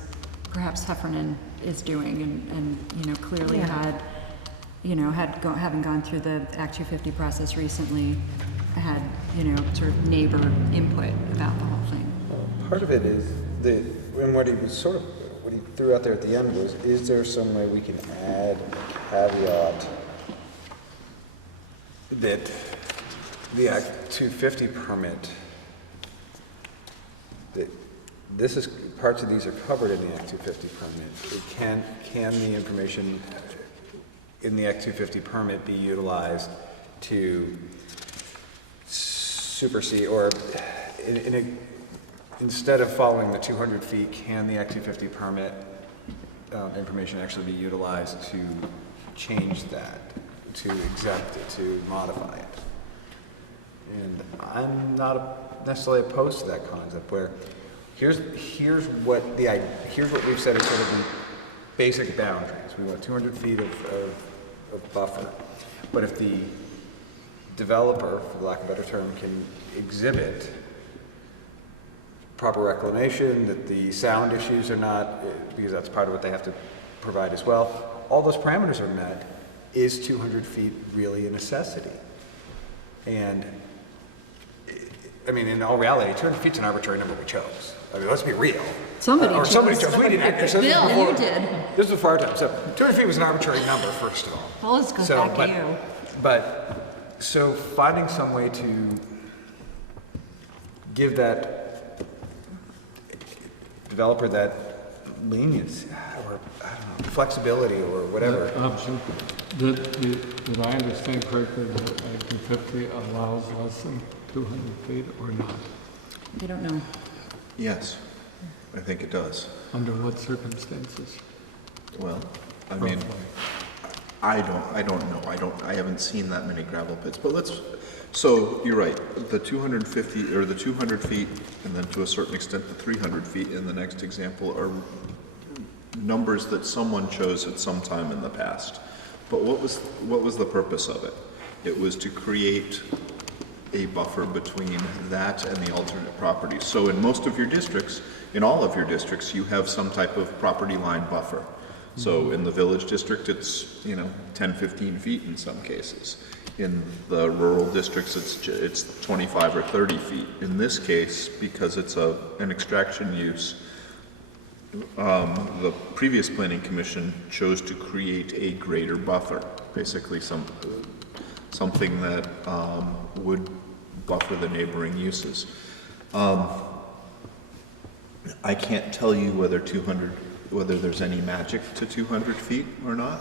perhaps Heffernan is doing, and clearly Yeah. having gone through the Act 250 process recently, had sort of neighbor input about the whole thing. Part of it is and what he threw out there at the end was, is there some way we can add a caveat that the Act 250 permit, that parts of these are covered in the Act 250 permit. Can the information in the Act 250 permit be utilized to supersede, or instead of following the 200 feet, can the Act 250 permit information actually be utilized to change that, to exempt it, to modify it? And I'm not necessarily opposed to that concept, where here's what we've said is sort of the basic boundaries. We want 200 feet of buffer, but if the developer, for lack of a better term, can exhibit proper reclamation, that the sound issues are not, because that's part of what they have to provide as well, all those parameters are met, is 200 feet really a necessity? And I mean, in all reality, 200 feet's an arbitrary number we chose. I mean, let's be real. Somebody chose. We didn't. Bill, you did. This was before our time. So 200 feet was an arbitrary number, first of all. Well, let's go back to you. So finding some way to give that developer that leniency, or I don't know, flexibility or whatever. Option, did I understand correctly that Act 250 allows less than 200 feet or not? I don't know. Yes, I think it does. Under what circumstances? Well, I mean, I don't know. I haven't seen that many gravel pits, but so you're right. The 250 or the 200 feet, and then to a certain extent the 300 feet in the next example are numbers that someone chose at some time in the past. But what was the purpose of it? It was to create a buffer between that and the alternate properties. So in most of your districts, in all of your districts, you have some type of property line buffer. So in the village district, it's 10, 15 feet in some cases. In the rural districts, it's 25 or 30 feet. In this case, because it's an extraction use, the previous planning commission chose to create a greater buffer, basically something that would buffer the neighboring uses. I can't tell you whether there's any magic to 200 feet or not.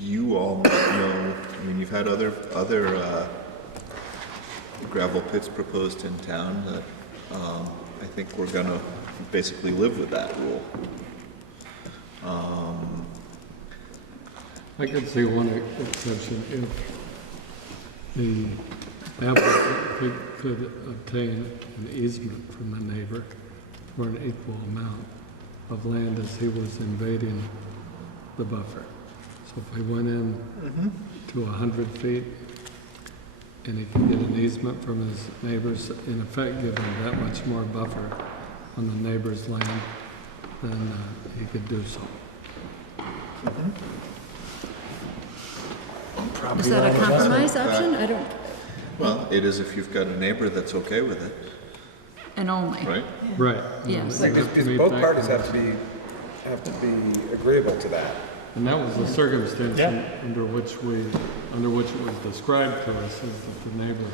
You all might know, I mean, you've had other gravel pits proposed in town that I think we're gonna basically live with that rule. I could see one exception if the applicant could obtain an easement from the neighbor for an equal amount of land as he was invading the buffer. So if he went in to 100 feet and he could get an easement from his neighbors, in effect give him that much more buffer on the neighbor's land, then he could do so. Is that a compromise option? I don't, Well, it is if you've got a neighbor that's okay with it, and only. right? Right. Yes. Because both parties have to be agreeable to that. And that was the circumstance under which it was described to us, is that the neighbor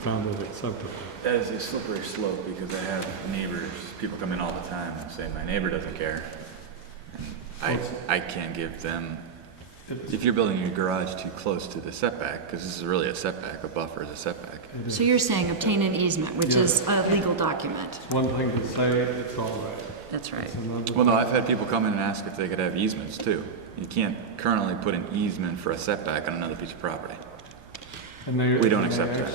found it acceptable. That is a slippery slope because I have neighbors, people come in all the time and say, my neighbor doesn't care. And I can't give them, if you're building your garage too close to the setback, because this is really a setback, a buffer is a setback. So you're saying obtain an easement, which is a legal document. It's one thing to say it's all right. That's right. Well, no, I've had people come in and ask if they could have easements too. You can't currently put an easement for a setback on another piece of property. We don't accept that.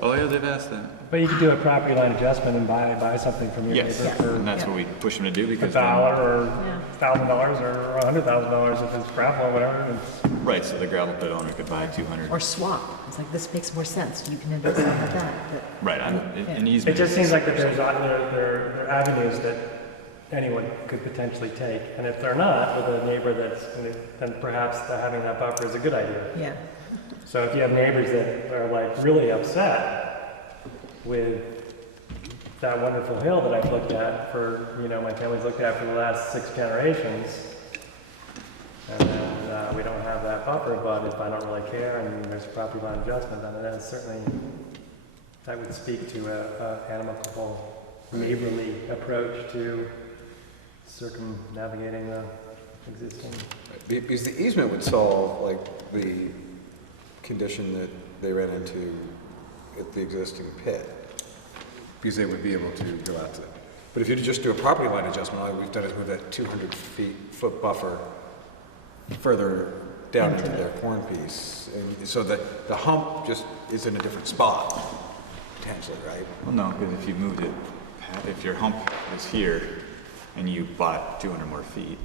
Oh yeah, they've asked that. But you could do a property line adjustment and buy something from your Yes, neighbor for and that's what we push them to do because $1 or $1,000 or $100,000 if it's gravel or whatever. Right, so the gravel pit owner could buy 200. Or swap. It's like, this makes more sense. You can invest in that. Right, an It easement. just seems like that there are avenues that anyone could potentially take. And if they're not, with a neighbor then perhaps having that buffer is a good idea. Yeah. So if you have neighbors that are like really upset with that wonderful hill that I've looked at my family's looked at for the last 6 generations, and then we don't have that buffer, but if I don't really care and there's a property line adjustment, then that's certainly, that would speak to an amicable, neighborly approach to circumnavigating the existing. Because the easement would solve like the condition that they ran into at the existing pit. Because they would be able to go out to it. But if you just do a property line adjustment, all we've done is move that 200 foot buffer further down into their corn piece. And so that the hump just is in a different spot, potentially, right? Well, no, because if you moved it, if your hump is here and you bought 200 more feet,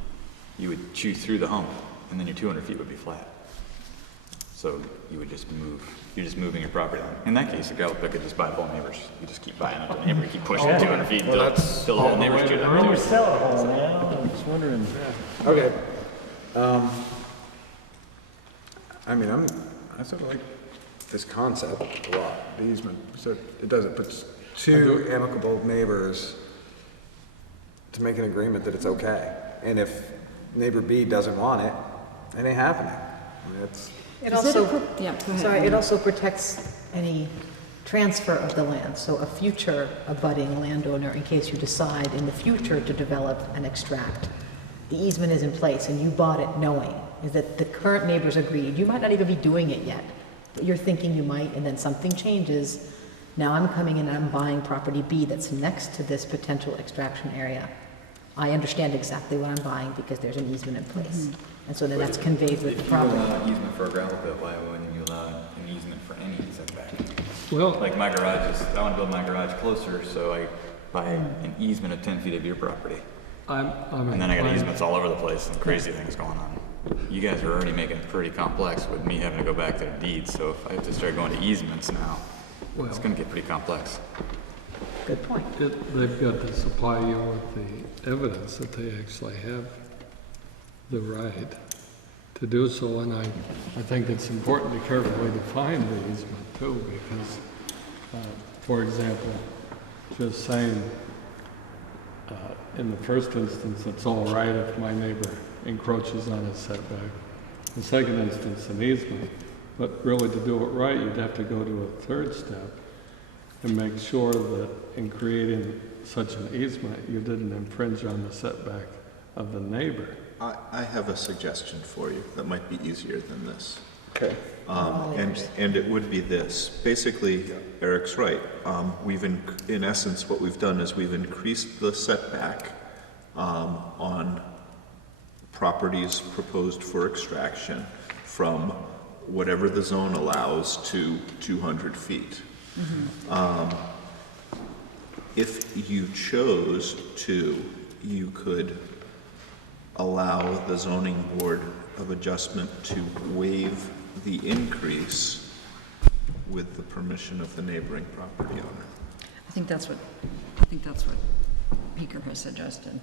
you would chew through the hump and then your 200 feet would be flat. So you would just move, you're just moving your property line. In that case, a gravel pit could just buy the whole neighbors. You just keep buying up the neighbor, you keep pushing 200 feet until the whole neighbors chew that. We're selling a hole now, I'm just wondering. Okay. I mean, I sort of like this concept a lot, the easement. So it puts two amicable neighbors to make an agreement that it's okay. And if neighbor B doesn't want it, it ain't happening. I mean, It also protects any transfer of the land. So a future abutting landowner, in case you decide in the future to develop and extract, the easement is in place and you bought it knowing is that the current neighbors agreed. You might not even be doing it yet, but you're thinking you might, and then something changes. Now I'm coming in and I'm buying property B that's next to this potential extraction area. I understand exactly what I'm buying because there's an easement in place. And so then that's conveyed with the property. If you allow an easement for a gravel pit, why wouldn't you allow an easement for any setback? Well, Like my garage is, I want to build my garage closer, so I buy an easement of 10 feet of your property. I'm And then I got inclined- easements all over the place and crazy things going on. You guys are already making it pretty complex with me having to go back to the deeds, so if I have to start going to easements now, it's Well- gonna get pretty complex. Good point. They've got to supply you with the evidence that they actually have the right to do so, and I think it's important to carefully define the easement too, because, for example, just saying, in the first instance, it's all right if my neighbor encroaches on a setback. The second instance, an easement. But really, to do it right, you'd have to go to a third step and make sure that in creating such an easement, you didn't infringe on the setback of the neighbor. I have a suggestion for you that might be easier than this. Okay. And it would be this. Basically, Eric's right. In essence, what we've done is we've increased the setback on properties proposed for extraction from whatever the zone allows to 200 feet. If you chose to, you could allow the zoning board of adjustment to waive the increase with the permission of the neighboring property owner. I think that's what Beaker has suggested.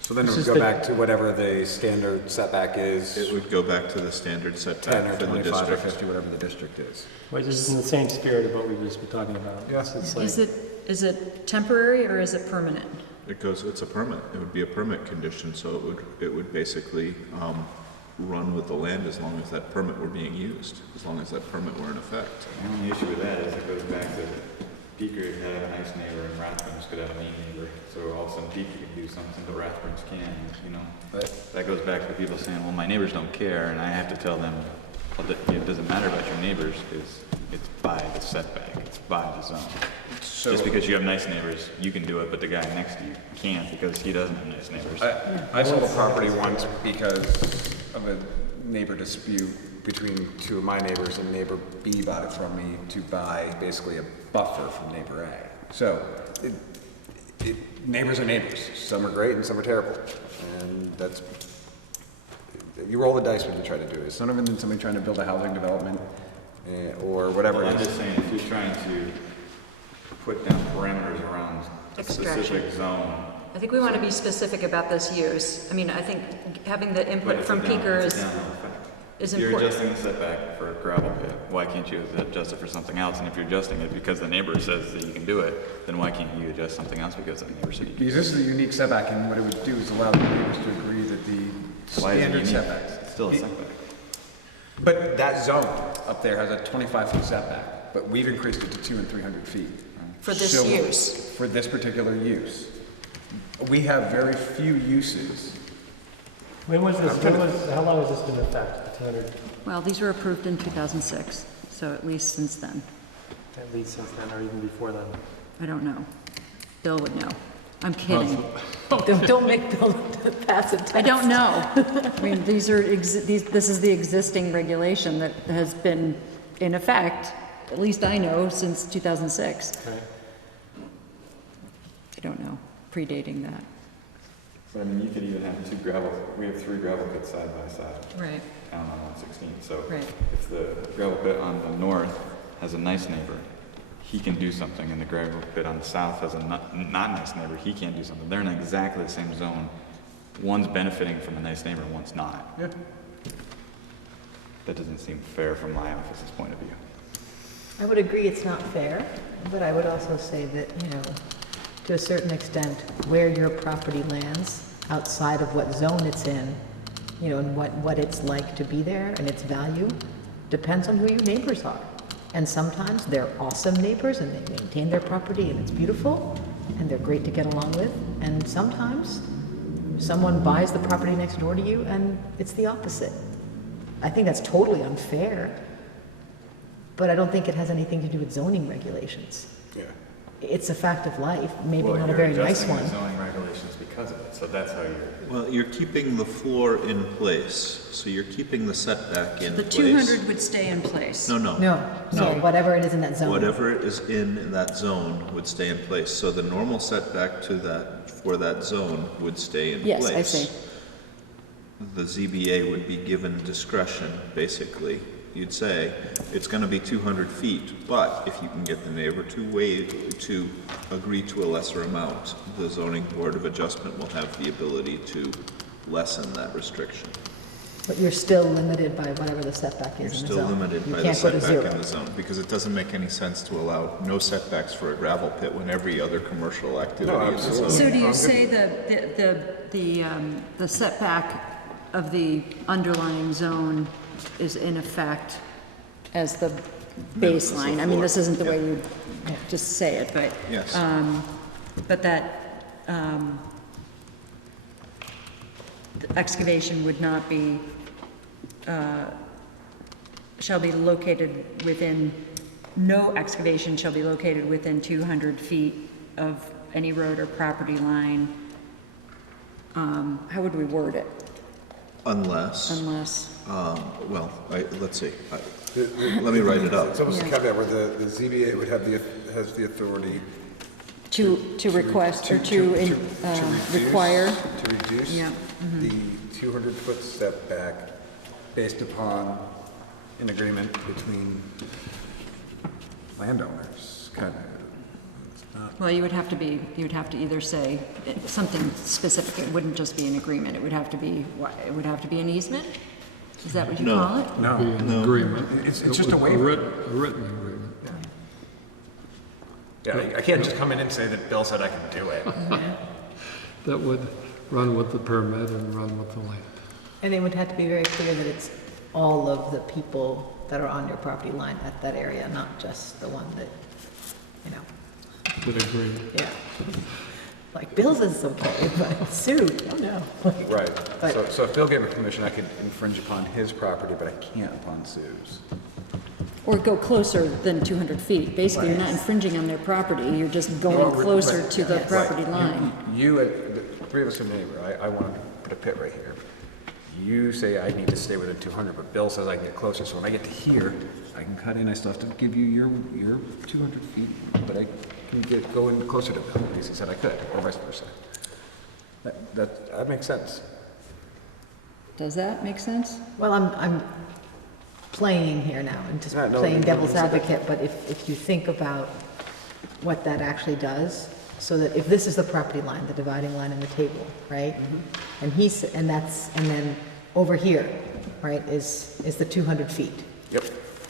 So then it would go back to whatever the standard setback is. It would go back to the standard 10 setback or for the 25 or district. 50, whatever the district is. Which is in the same spirit of what we've just been talking about. Yes. It's like, Is it temporary or is it permanent? It's a permit. It would be a permit condition, so it would basically run with the land as long as that permit were being used, as long as that permit were in effect. The only issue with that is it goes back to Beaker could have a nice neighbor and Rathbun's could have a mean neighbor. So all of a sudden Beaker can do something, but Rathbun's can't, you know. That goes back to people saying, well, my neighbors don't care, and I have to tell them, well, it doesn't matter about your neighbors, because it's by the setback, it's by the zone. Just because you have nice neighbors, you can do it, but the guy next to you can't because he doesn't have nice neighbors. I sold a property once because of a neighbor dispute between two of my neighbors, and neighbor B bought it from me to buy basically a buffer from neighbor A. So, neighbors are neighbors. Some are great and some are terrible. And that's, you roll the dice when you try to do it. It's no different than somebody trying to build a housing development or whatever Well, it I'm is. just saying, if you're trying to put down parameters around a specific zone. I think we want to be specific about this use. I mean, I think having the input from Beaker is If you're important. adjusting the setback for a gravel pit, why can't you adjust it for something else? And if you're adjusting it because the neighbor says that you can do it, then why can't you adjust something else because the neighbor said you can? Because this is a unique setback, and what it would do is allow the neighbors to agree that the Why is it standard unique? setbacks. It's still a setback. But that zone up there has a 25-foot setback, but we've increased it to 200 and 300 feet. For this So, use. For this particular use. We have very few uses. how long has this been in effect? 200, Well, these were approved in 2006, so at least since then. at least since then, or even before then. I don't know. Bill would know. I'm kidding. Don't make Bill pass a test. I don't know. I mean, this is the existing regulation that has been in effect, at least I know, since 2006. Okay. I don't know, predating that. But I mean, you could even have we have 3 gravel pits side by side. Right. Down on 116. So Right. if the gravel pit on the north has a nice neighbor, he can do something, and the gravel pit on the south has a not nice neighbor, he can't do something. They're in exactly the same zone. One's benefiting from a nice neighbor, one's not. Yeah. That doesn't seem fair from my office's point of view. I would agree it's not fair, but I would also say that, to a certain extent, where your property lands outside of what zone it's in, and what it's like to be there and its value, Depends on who your neighbors are. And sometimes they're awesome neighbors and they maintain their property and it's beautiful and they're great to get along with. And sometimes someone buys the property next door to you and it's the opposite. I think that's totally unfair, but I don't think it has anything to do with zoning regulations. Yeah. It's a fact of life, maybe Well, not a you're very nice adjusting one. the zoning regulations because of it, so that's how you're. Well, you're keeping the floor in place, so you're keeping the setback in The place. 200 would stay in place. No, no. No, whatever it is in that zone. Whatever is in that zone would stay in place. So the normal setback to that, for that zone would stay in Yes, place. I see. The ZBA would be given discretion, basically. You'd say, it's gonna be 200 feet, but if you can get the neighbor to agree to a lesser amount, the zoning board of adjustment will have the ability to lessen that restriction. But you're still limited by whatever the setback You're is in the still zone. limited You by the can't go to setback zero. in the zone, because it doesn't make any sense to allow no setbacks for a gravel pit when every other commercial activity in the zone. So do you say the setback of the underlying zone is in effect as the baseline? I mean, this isn't the way you just say it, but. Yes. But that, the excavation would not be, shall be located within, no excavation shall be located within 200 feet of any road or property line. How would we word it? Unless, Unless, well, let's see. Let me write it up. It's almost a caveat where the ZBA would have has the authority to request or to require. To reduce Yeah. the 200-foot setback based upon an agreement between landowners, kind of. Well, you would have to either say something specific. It wouldn't just be an agreement. It would have to be, what, it would have to be an easement? Is that what you call it? No. Be an agreement. It's It just a was waiver. A written agreement. Yeah, I can't just come in and say that Bill said I can do it. That would run with the permit and run with the land. And it would have to be very clear that it's all of the people that are on your property line at that area, not just the one that, you know. Would agree. Yeah. Like, Bill says it's okay, but Sue, oh no. Right. But- So if Bill gave me permission, I could infringe upon his property, but I can't upon Sue's. Or go closer than 200 feet. Basically, you're not infringing on their property. You're just going Well, closer right. to the Yes. property line. You, the three of us are neighbor, I want to put a pit right here. You say I need to stay within 200, but Bill says I can get closer, so when I get to here, I can cut in, I still have to give you your 200 feet, but I can go in closer to Bill, because he said I could, or vice versa. That makes sense. Does that make sense? Well, I'm playing here now and just Yeah, no, playing no, devil's it's okay. advocate, but if you think about what that actually does, so that if this is the property line, the dividing line in the table, right? And and then over here, right, is the 200 feet. Yep.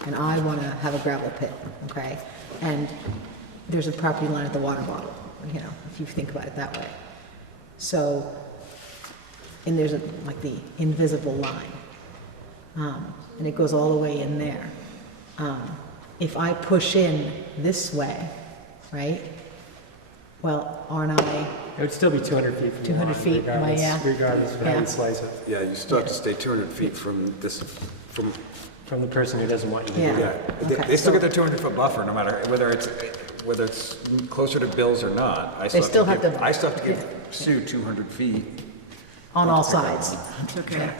And I want to have a gravel pit, okay? And there's a property line at the water bottle, you know, if you think about it that way. So, and there's like the invisible line. And it goes all the way in there. If I push in this way, right? Well, aren't I, It would still be 200 feet from the 200 line, feet, am I, yeah? regardless of how Yeah. you slice it. Yeah, you still have to stay 200 feet from this, from, From the person who doesn't want you to do Yeah. that. yeah. Okay, They still so- get their 200-foot buffer, no matter whether it's closer to Bill's or not. I still have to- I still have to give Sue 200 feet. on all sides? Okay.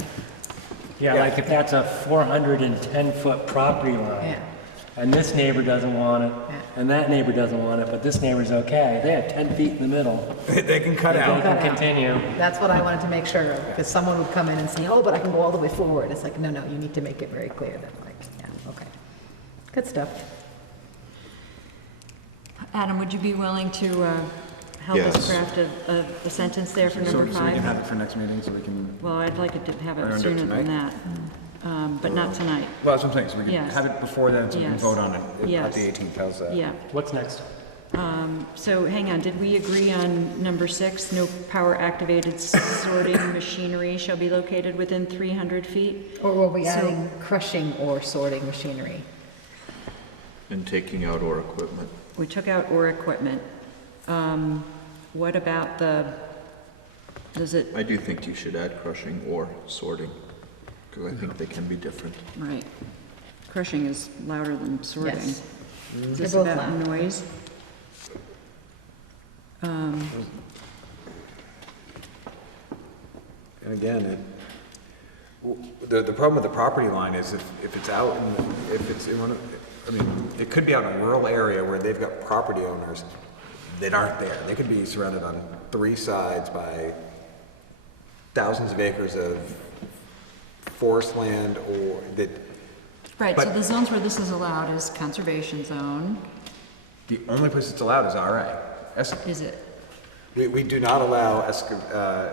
Yeah, like if that's a 410-foot property line, Yeah. and this neighbor doesn't want it, Yeah. and that neighbor doesn't want it, but this neighbor's okay, they have 10 feet in the middle. They can cut They out. can Cut out. continue. That's what I wanted to make sure of, because someone would come in and say, oh, but I can go all the way forward. It's like, no, you need to make it very clear that, like, yeah, okay. Good stuff. Adam, would you be willing to help us Yes. craft a sentence there for So number we can 5? have it for next meeting, so we can, Well, I'd like it to have Wanna it do it sooner than that, but not tonight. well, that's what I'm saying, so we can Yes. have it before then, so we can Yes. vote on it at Yes. the 18th, how's that? Yeah. What's next? So hang on, did we agree on number 6? No power-activated sorting machinery shall be located within 300 feet? Or were we So- adding crushing or sorting machinery? And taking out or equipment. We took out or equipment. What about does it, I do think you should add crushing or sorting, because I think they can be different. right, crushing is louder than sorting. Yes. Is They're this both about loud. noise? And again, the problem with the property line is if it's out, if it's in one of, I mean, it could be out in a rural area where they've got property owners that aren't there. They could be surrounded on 3 sides by thousands of acres of forest land or that. Right, so but the zones where this is allowed is conservation zone. the only place it's allowed is RA. Is it? We do not allow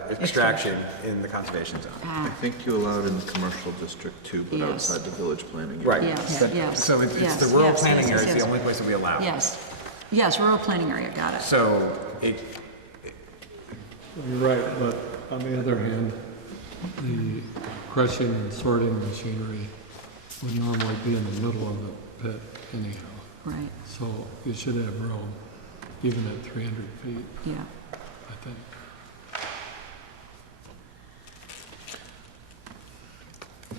extraction in the conservation zone. I think you allowed in the commercial district too, but Yes. outside the village planning. Right. Yes, But- yes. So it's yes, the rural yes, planning yes, area is yes. the only place that we allow. Yes, yes, rural planning area, got it. So You're right, but on the other hand, the crushing and sorting machinery would normally be in the middle of the pit anyhow. Right, So you should have room, even at 300 feet, yeah. I think.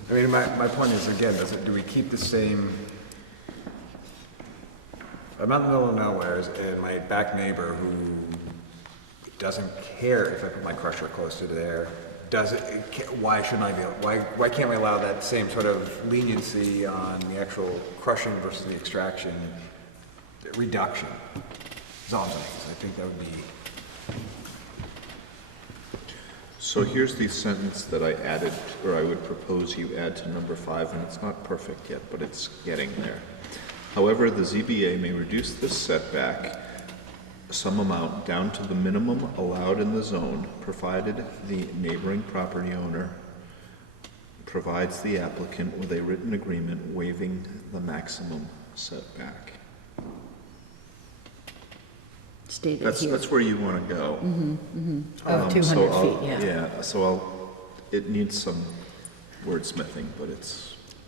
I mean, my point is, again, do we keep the same? I'm out in the middle of nowhere, and my back neighbor who doesn't care if I put my crusher closer to there, why shouldn't I be, why can't we allow that same sort of leniency on the actual crushing versus the extraction reduction? That's all I'm saying, is I think that would be. So here's the sentence that I added, or I would propose you add to number 5, and it's not perfect yet, but it's getting there. However, the ZBA may reduce this setback some amount down to the minimum allowed in the zone, provided the neighboring property owner provides the applicant with a written agreement waiving the maximum setback. Stated That's here. where you want to go. Of 200 so I'll- feet, yeah. Yeah, so it needs some wordsmithing, but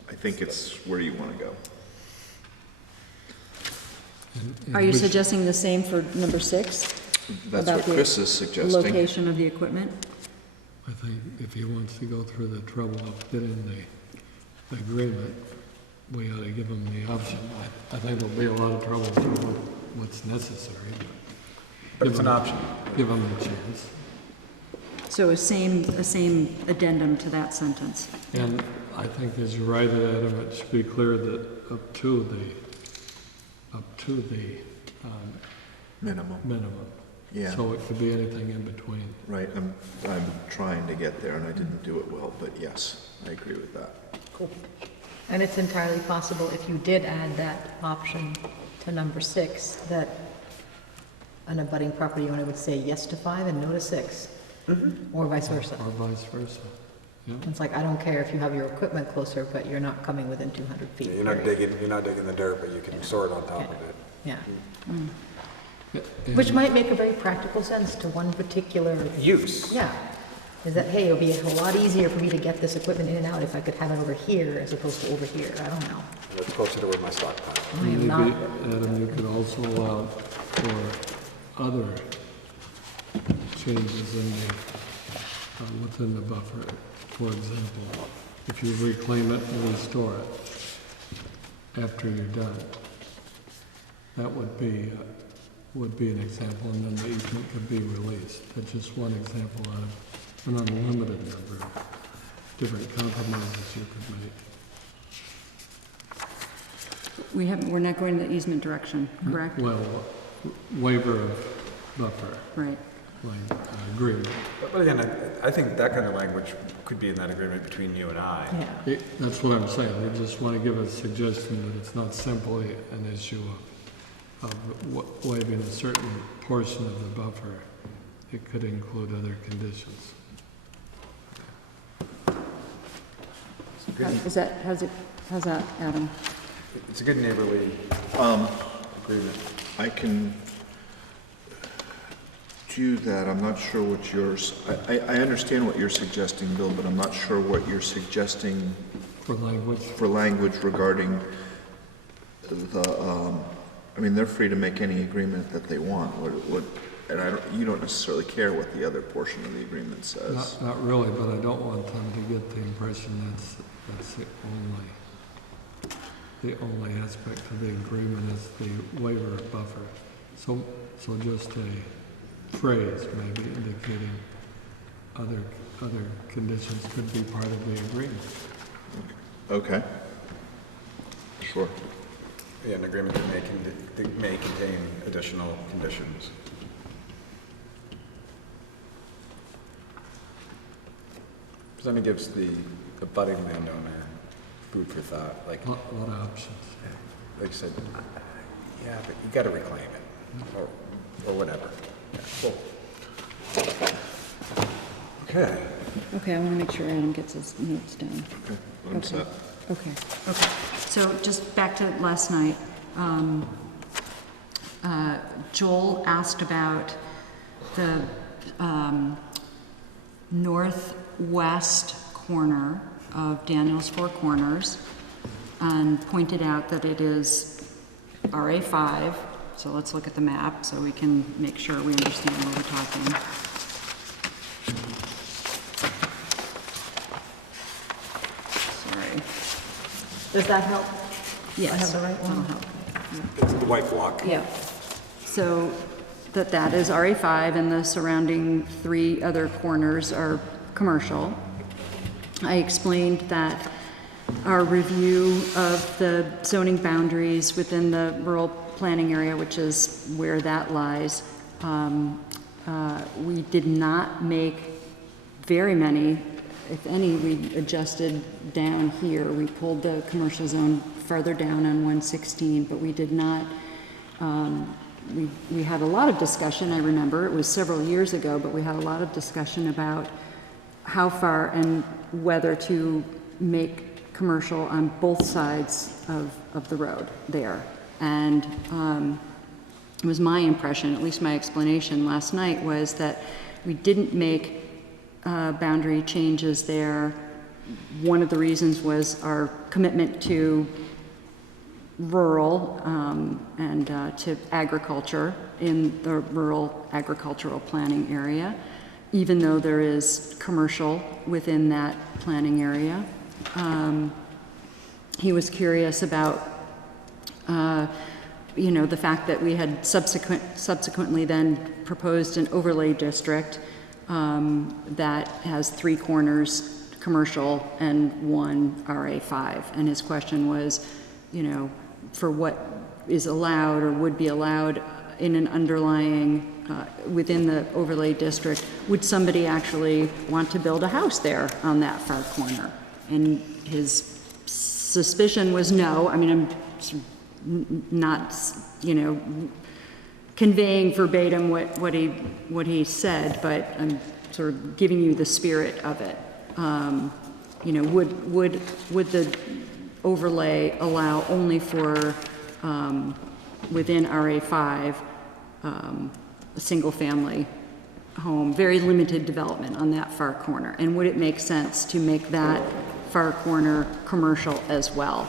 I think it's where you want to go. Are you suggesting the same for number 6? That's About what the Chris is suggesting. Location of the equipment? I think if he wants to go through the trouble of getting the agreement, we ought to give him the option. I think there'll be a lot of trouble through what's necessary, But it's an option. give him a chance. So a same addendum to that sentence. And I think as you write it, Adam, it should be clear that up to the minimum. Yeah. So it could be anything in between. Right, I'm trying to get there, and I didn't do it well, but yes, I agree with that. Cool. And it's entirely possible if you did add that option to number 6, that an abutting property owner would say yes to 5 and no to 6, or vice versa. Or vice versa. Yeah. It's like, I don't care if you have your equipment closer, but you're not coming within 200 feet. You're not digging the dirt, but you can sort on top of it. Yeah. Yeah, Which might make a very practical sense to one particular Use. Yeah, is that, hey, it'll be a lot easier for me to get this equipment in and out if I could have it over here as opposed to over here, I don't know. And it's closer to where my stockpile. I am Maybe, not, Adam, you could also allow for other changes in within the buffer. For example, if you reclaim it and restore it after you're done, that would be an example, and then the easement could be released. That's just one example out of an unlimited number of different compromises you could make. We're not going the easement direction, correct? Well, waiver of buffer, Right. like agreement. But again, I think that kind of language could be in that agreement between you and I. yeah. That's what I'm saying. We just want to give a suggestion that it's not simply an issue of waiving a certain portion of the buffer. It could include other conditions. How's that, Adam? It's a good neighborly agreement. I can do that, I'm not sure what yours, I understand what you're suggesting, Bill, but I'm not sure what you're suggesting For language. for language regarding the, I mean, they're free to make any agreement that they want. And you don't necessarily care what the other portion of the agreement says. Not really, but I don't want them to get the impression that's the only aspect of the agreement is the waiver of buffer. So just a phrase maybe indicating other conditions could be part of the agreement. Okay. Sure. Yeah, an agreement that may contain additional conditions. So then it gives the budding landowner food for thought. Like A lot of options. Like you said, yeah, but you got to reclaim it, or whatever. Yeah, cool. Okay. Okay, I want to make sure Adam gets his notes down. Okay. I'm set. Okay. So just back to last night, Joel asked about the northwest corner of Daniel's Four Corners and pointed out that it is RA5. So let's look at the map so we can make sure we understand what we're talking. Sorry. Does that help? Yes. I have the right one? That'll help. It's the white block. Yeah. So that is RA5 and the surrounding 3 other corners are commercial. I explained that our review of the zoning boundaries within the rural planning area, which is where that lies, we did not make very many, if any. We adjusted down here. We pulled the commercial zone further down on 116, but we did not, we had a lot of discussion. I remember it was several years ago, but we had a lot of discussion about how far and whether to make commercial on both sides of the road there. And it was my impression, at least my explanation last night, was that we didn't make boundary changes there. One of the reasons was our commitment to rural and to agriculture in the rural agricultural planning area, even though there is commercial within that planning area. He was curious about the fact that we had subsequently then proposed an overlay district that has 3 corners commercial and 1 RA5. And his question was, for what is allowed or would be allowed in an underlying, within the overlay district, would somebody actually want to build a house there on that far corner? And his suspicion was no. I mean, I'm not, conveying verbatim what he said, but I'm sort of giving you the spirit of it. Would the overlay allow only for within RA5 a single family home, very limited development on that far corner? And would it make sense to make that far corner commercial as well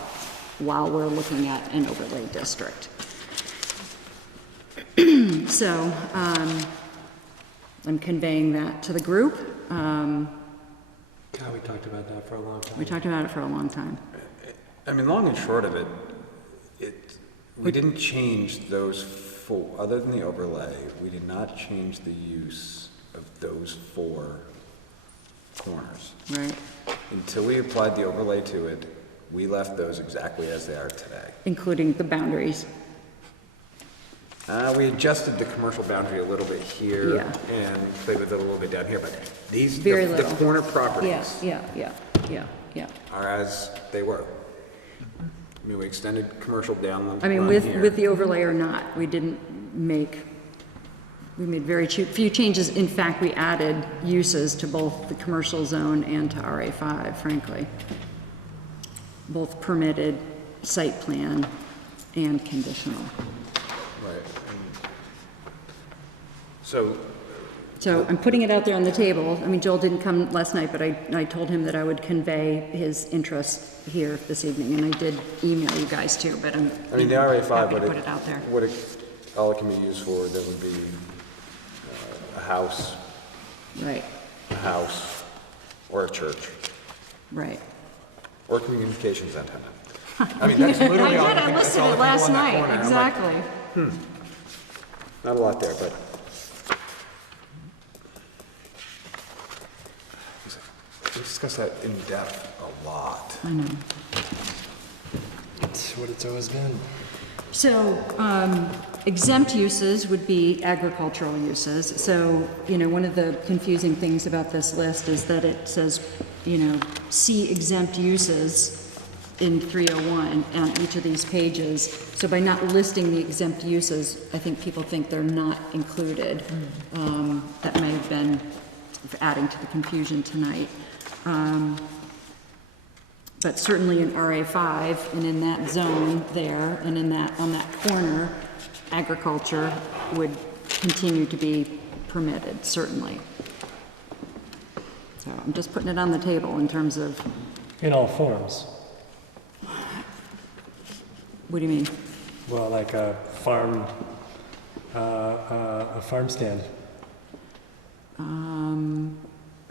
while we're looking at an overlay district? So I'm conveying that to the group. We talked about that for a long time. We talked about it for a long time. I mean, long and short of it, we didn't change those 4, other than the overlay, we did not change the use of those 4 corners. Right. Until we applied the overlay to it, we left those exactly as they are today. Including the boundaries. We adjusted the commercial boundary a little bit here and played with it a little bit down here, but these, the corner properties are as they were. I mean, we extended commercial down the line here. With the overlay or not, we made very few changes. In fact, we added uses to both the commercial zone and to RA5, frankly. Both permitted, site plan, and conditional. Right. So So I'm putting it out there on the table. I mean, Joel didn't come last night, but I told him that I would convey his interest here this evening, and I did email you guys too, but I'm I mean, the RA5, happy to put it out there. all it can be used for, there would be a house, Right, or a church, right. or a communications antenna. I mean, that's literally all. I listed it last night, exactly. Not a lot there, but. We discussed that in depth a lot. I know. It's what it's always been. So, exempt uses would be agricultural uses. So, you know, one of the confusing things about this list is that it says, you know, see exempt uses in 301 on each of these pages. So by not listing the exempt uses, I think people think they're not included. That may have been adding to the confusion tonight. But certainly in RA5 and in that zone there and in that, on that corner, agriculture would continue to be permitted, certainly. So I'm just putting it on the table in terms of. In all forms. What do you mean? Well, like a farm stand.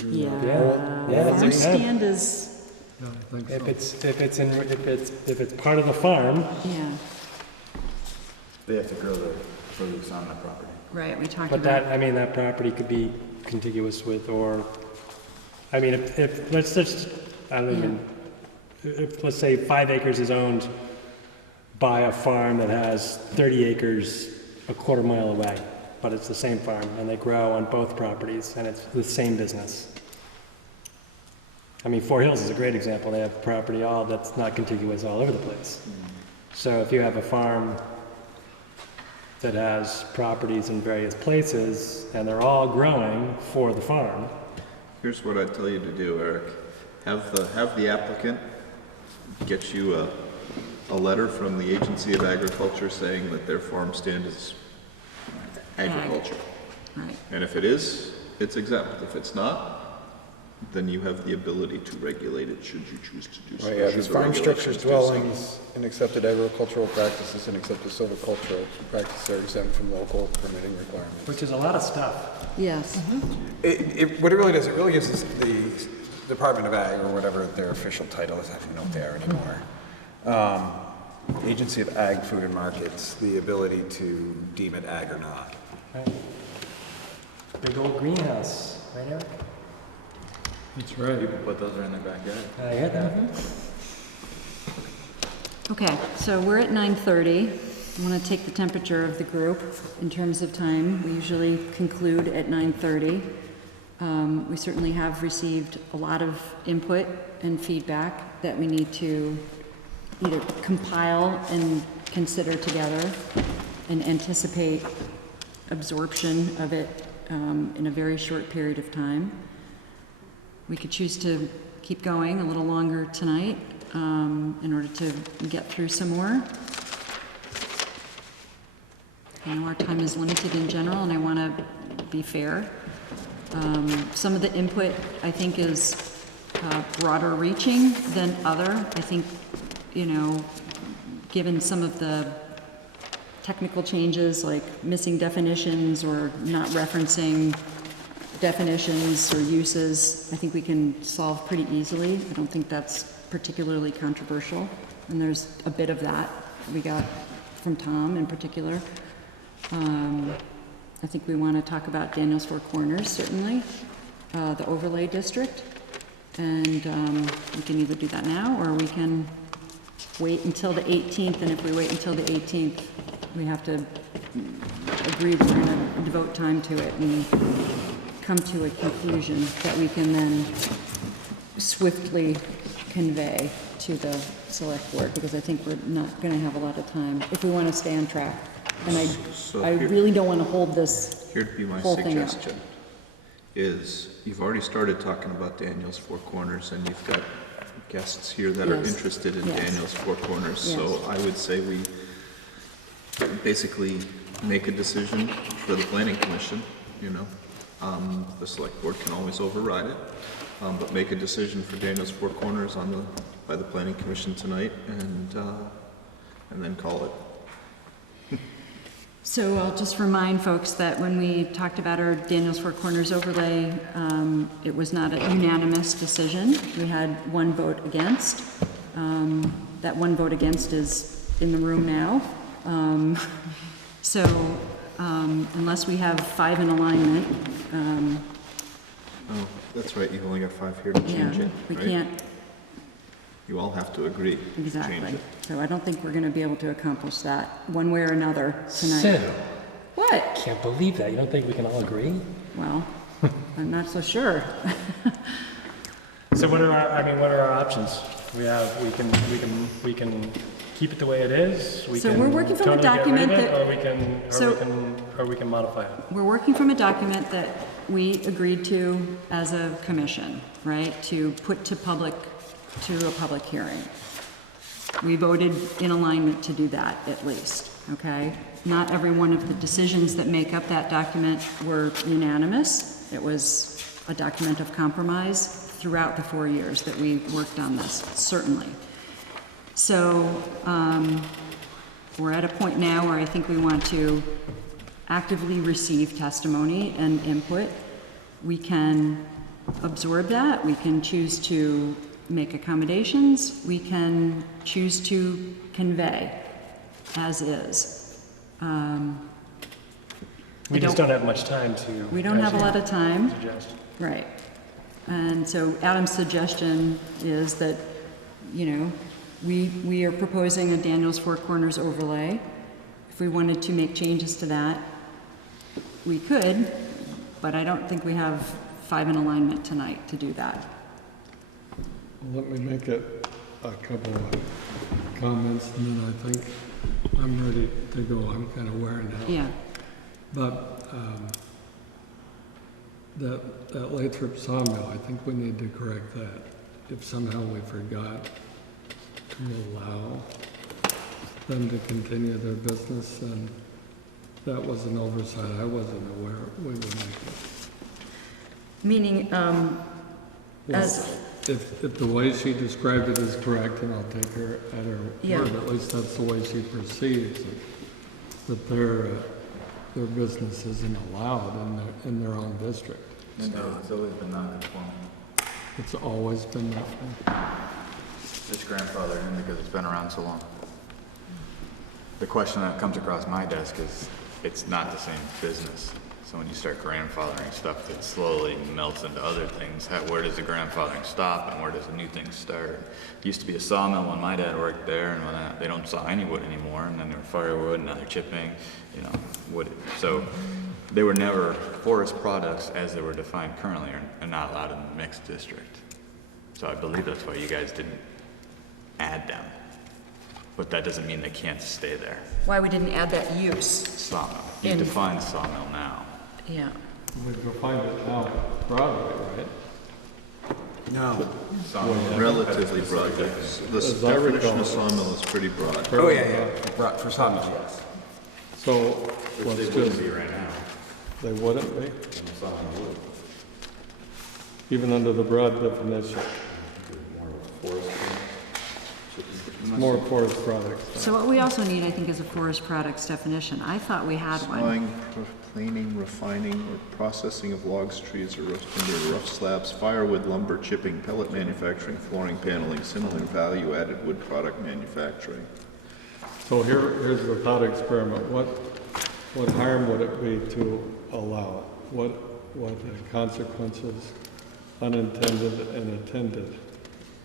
Yeah. Yeah, Farm stand is. Yeah, I think so. If it's part of the farm, Yeah, They have to grow their produce on the property. right, we talked but about. that, I mean, that property could be contiguous with, or, I mean, if let's just, I don't even, if, let's say 5 acres is owned by a farm that has 30 acres a quarter mile away, but it's the same farm, and they grow on both properties, and it's the same business. I mean, Four Hills is a great example. They have property all that's not contiguous all over the place. So if you have a farm that has properties in various places, and they're all growing for the farm. Here's what I'd tell you to do, Eric. Have the applicant get you a letter from the Agency of Agriculture saying that their farm stand is agriculture. Right. And if it is, it's exempt. If it's not, then you have the ability to regulate it should you choose to do so. Right, yeah, Should there's the farm regulations structures, do so. dwellings, and accepted agricultural practices and accepted silvicultural practices are exempt from local permitting requirements. Which is a lot of stuff. Yes. What it really does, it really gives us the Department of Ag, or whatever their official title is, I don't know if they are anymore. Agency of Ag, Food and Markets, the ability to deem it ag or not. Right. Big old greenhouse, right, Eric? That's right. People put those in their backyard. I heard that. Okay, so we're at 9:30. I want to take the temperature of the group in terms of time. We usually conclude at 9:30. We certainly have received a lot of input and feedback that we need to either compile and consider together and anticipate absorption of it in a very short period of time. We could choose to keep going a little longer tonight in order to get through some more. I know our time is limited in general, and I want to be fair. Some of the input, I think, is broader reaching than other. I think, you know, given some of the technical changes, like missing definitions or not referencing definitions or uses, I think we can solve pretty easily. I don't think that's particularly controversial, and there's a bit of that we got from Tom in particular. I think we want to talk about Daniels Four Corners, certainly, the overlay district, and we can either do that now or we can wait until the 18th, and if we wait until the 18th, we have to agree that we're going to devote time to it and come to a conclusion that we can then swiftly convey to the select board, because I think we're not going to have a lot of time if we want to stay on track. And I really don't want to hold this Here'd be my whole thing up. suggestion, is you've already started talking about Daniels Four Corners, and you've got guests here that are Yes. interested in Yes. Daniels Four Corners. Yes. So I would say we basically make a decision for the planning commission, you know. The select board can always override it, but make a decision for Daniels Four Corners by the planning commission tonight, and then call it. So I'll just remind folks that when we talked about our Daniels Four Corners overlay, it was not a unanimous decision. We had one vote against. That one vote against is in the room now. So unless we have 5 in alignment, Oh, that's right, you've only got 5 here to change it, we right? can't. You all have to agree to change Exactly. it. So I don't think we're going to be able to accomplish that one way or another tonight. Sid, What? can't believe that. You don't think we can all agree? Well, I'm not so sure. So what are our options? We can keep it the way it is. We So can we're working from a totally get rid of document it, that- or we can modify it. We're working from a document that we agreed to as a commission, right? To put to a public hearing. We voted in alignment to do that, at least, okay? Not every one of the decisions that make up that document were unanimous. It was a document of compromise throughout the 4 years that we worked on this, certainly. So we're at a point now where I think we want to actively receive testimony and input. We can absorb that. We can choose to make accommodations. We can choose to convey as is. We just don't have much time to. We don't have a lot of time. Suggest. Right. And so Adam's suggestion is that, you know, we are proposing a Daniels Four Corners overlay. If we wanted to make changes to that, we could, but I don't think we have 5 in alignment tonight to do that. Let me make it a couple of comments, and then I think I'm ready to go. I'm kind of wearing out. Yeah. But that Lathrop sawmill, I think we need to correct that. If somehow we forgot to allow them to continue their business, and that was an oversight. I wasn't aware we would make it. Meaning, If the way she described it is correct, and I'll take her at her Yeah. word, at least that's the way she perceives it, that their business isn't allowed in their own district. No, it's always been non-conforming. It's always been that way. It's grandfathered in because it's been around so long. The question that comes across my desk is, it's not the same business. So when you start grandfathering stuff that slowly melts into other things, where does the grandfathering stop and where does the new thing start? It used to be a sawmill when my dad worked there, and when they don't saw any wood anymore, and then they were firewood, and now they're chipping, wood. So they were never forest products as they were defined currently are not allowed in the mixed district. So I believe that's why you guys didn't add them. But that doesn't mean they can't stay there. why we didn't add that use. Sawmill. You define sawmill now. Yeah. We've defined it now broadly, right? No. Relatively broad. The As I definition recall. of sawmill is pretty broad. Oh, yeah. Right, for sawmill, yes. So, Which let's they just, wouldn't be right now. they wouldn't be, Sawmill would. even under the broad definition. More of a forest thing. More forest products. So what we also need, I think, is a forest products definition. I thought we had one. Sawing, planing, refining, or processing of logs, trees, or rough timber, rough slabs, firewood, lumber, chipping, pellet manufacturing, flooring, paneling, similar value-added wood product manufacturing. So here's the thought experiment. What harm would it be to allow it? What consequences, unintended and intended,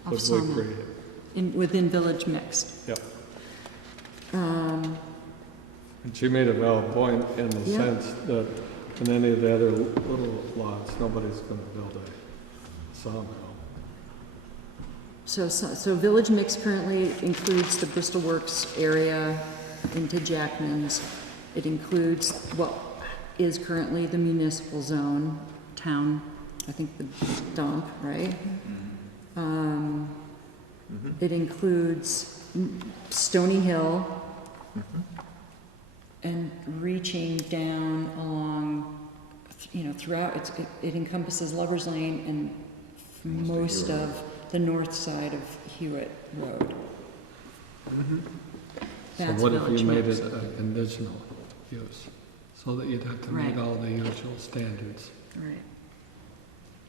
Of would we sawmill. create? Within village mixed. Yep. And she made a valid point in the Yeah. sense that in any of the other little lots, nobody's gonna build a sawmill. So village mix currently includes the Bristol Works area into Jackman's. It includes what is currently the municipal zone, town, I think the dump, right? It includes Stony Hill and reaching down along throughout, it encompasses Lover's Lane and most of the north side of Hewitt Road. So That's what if Village you made Mix. it a conditional use? So that you'd have to meet Right. all the usual standards. Right.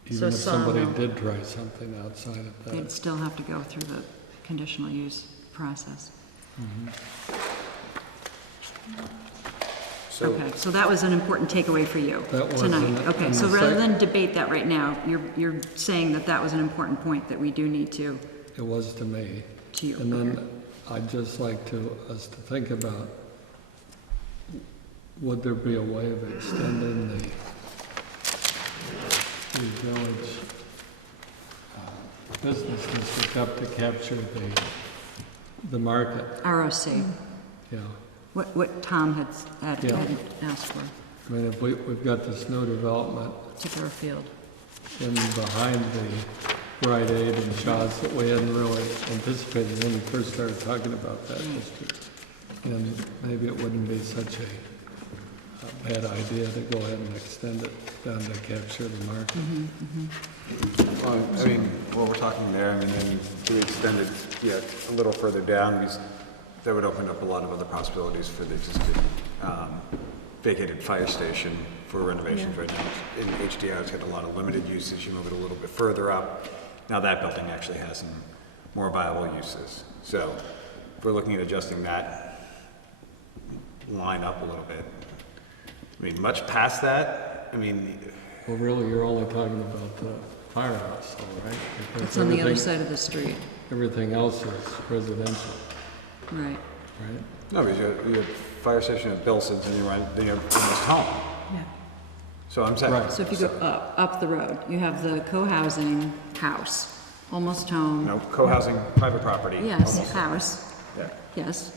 Even So if somebody sawmill. did try something outside of that. They'd still have to go through the conditional use process. So, Okay, so that was an important takeaway for you That was, tonight. and- Okay, and so the rather sec- than debate that right now, you're saying that that was an important point that we do need to, It was to me. to you. And Okay. then I'd just like us to think about, would there be a way of extending the village business district up to capture the market? ROC, Yeah. what Tom had Yeah. asked for, I mean, if we've got this new development particular field. in behind the Rite Aid and Shaw's that we hadn't really anticipated when we first started talking about that district. And maybe it wouldn't be such a bad idea to go ahead and extend it down to capture the market. well, I mean, what we're talking there, I mean, then to extend it, a little further down, that would open up a lot of other possibilities for the existing vacated fire station for renovations right now. In HDR, it's got a lot of limited uses. You move it a little bit further up. Now that building actually has some more viable uses. So if we're looking at adjusting that line up a little bit, I mean, much past that, I mean, Well, really, you're only talking about the firehouse, though, right? Because It's on the other everything- side of the street, Everything else is residential, right? right? no, because you have fire station at Billson's and then you have almost home. Yeah. So I'm saying, Right. So if you go up the road, you have the co-housing house, almost home. no, co-housing, private property. Yes, almost. house, Yeah. yes.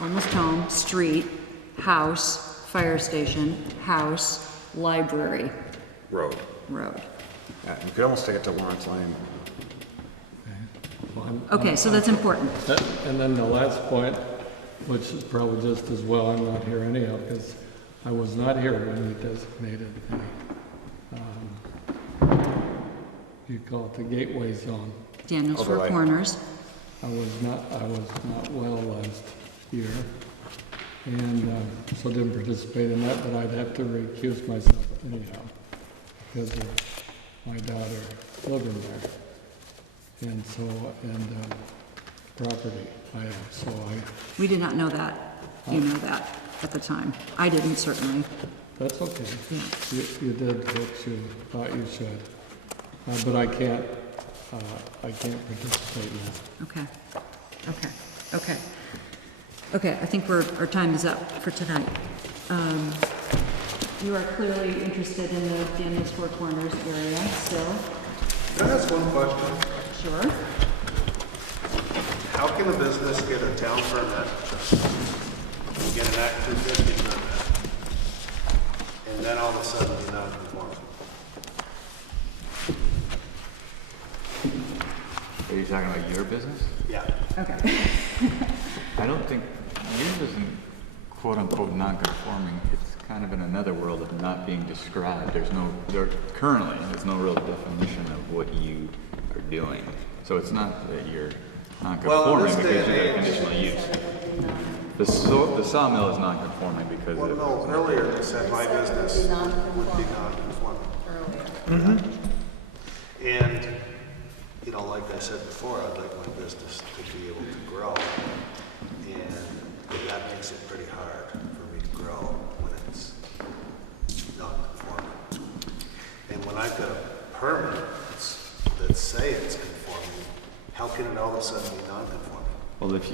Almost home, street, house, fire station, house, library, Road. road. Yeah, you could almost take it to Lawrence Lane. Well, Okay, so that's important. And then the last point, which is probably just as well, I'm not here anyhow, because I was not here when we designated you call it the gateway zone. Daniels Four Overlay. Corners. I was not well last year, and so didn't participate in that, but I'd have to recuse myself anyhow, because of my daughter living there, and so, property I have, so We did not know that. You know that at the time. I didn't, certainly. that's okay. Yeah. You did what you thought you should, but I can't participate now. Okay, okay, okay. Okay, I think our time is up for tonight. You are clearly interested in the Daniels Four Corners area still. Can I ask one question? Sure. How can a business get a town permit and get an Act 250 permit, and then all of a sudden be non-conforming? Are you talking about your business? Yeah. Okay. I don't think, yours isn't quote-unquote non-conforming. It's kind of in another world of not being described. Currently, there's no real definition of what you are doing. So it's not that you're Well, in non-conforming this because day you and have age- conditional use. The sawmill is non-conforming because Well, of... no, earlier they said my business would be non-conforming. And, like I said before, I'd like my business to be able to grow. And that makes it pretty hard for me to grow when it's non-conforming. And when I've got a permit that say it's conforming, how can it all of a sudden be non-conforming? Well, if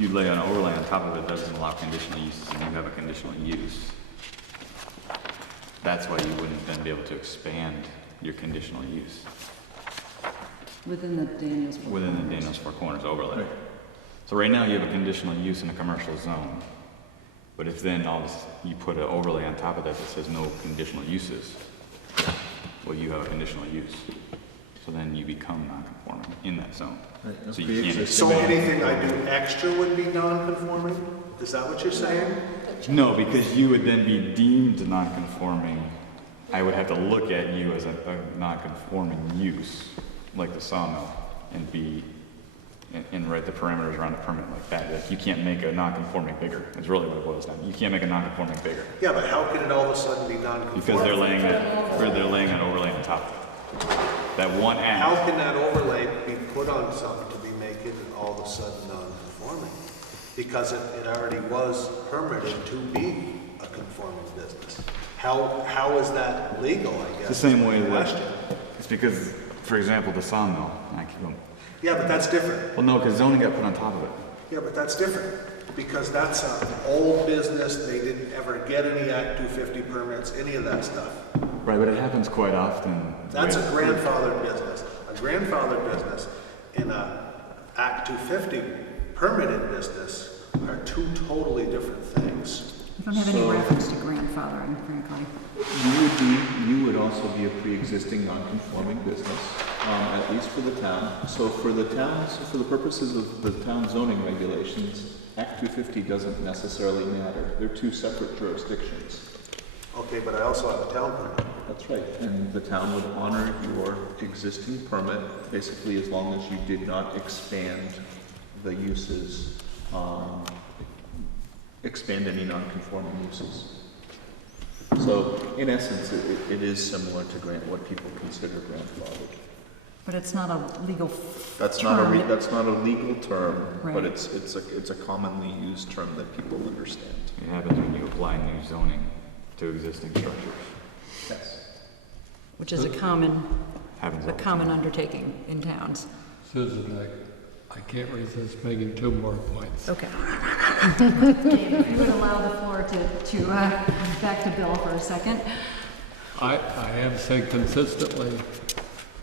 you lay an overlay on top of it, doesn't allow conditional uses, and you have a conditional use, that's why you wouldn't then be able to expand your conditional use Within the Daniels. within the Daniels Four Corners overlay. So right now you have a conditional use in a commercial zone, but if then you put an overlay on top of that that says no conditional uses, well, you have a conditional use. So then you become non-conforming in that zone. Right, So you can't So expand. anything I do extra would be non-conforming? Is that what you're saying? No, because you would then be deemed non-conforming. I would have to look at you as a non-conforming use, like the sawmill, and write the parameters around a permit like that. Like you can't make a non-conforming bigger. Is really what it boils down to. You can't make a non-conforming bigger Yeah, but how can it all of a sudden be non-conforming? because they're laying an overlay on top of it. That one act. How can that overlay be put on something to be making it all of a sudden non-conforming? Because it already was permitted to be a conforming business. How is that legal, I guess? It's the same way Question. that it's because, for example, the sawmill. I keep going. Yeah, but that's different. Well, no, because zoning got put on top of it. Yeah, but that's different. Because that's an old business. They didn't ever get any Act 250 permits, any of that stuff. Right, but it happens quite often. That's a grandfathered business. A grandfathered business and a Act 250 permitted business are two totally different things. You don't have any reference to grandfathering, frankly. You would also be a pre-existing non-conforming business, at least for the town. So for the towns, for the purposes of the town zoning regulations, Act 250 doesn't necessarily matter. They're two separate jurisdictions. Okay, but I also have a town permit. That's right. And the town would honor your existing permit, basically as long as you did not expand the uses, expand any non-conforming uses. So in essence, it is similar to what people consider grandfathered. But it's not a legal That's term. that's not a legal term, Right. but it's a commonly used term that people understand. It happens when you apply new zoning to existing structures. Yes. Which is a common Happens all the common undertaking in towns. Susan, I can't resist making two more points. Okay. Dave, if you would allow the floor to back to Bill for a second. I have said consistently,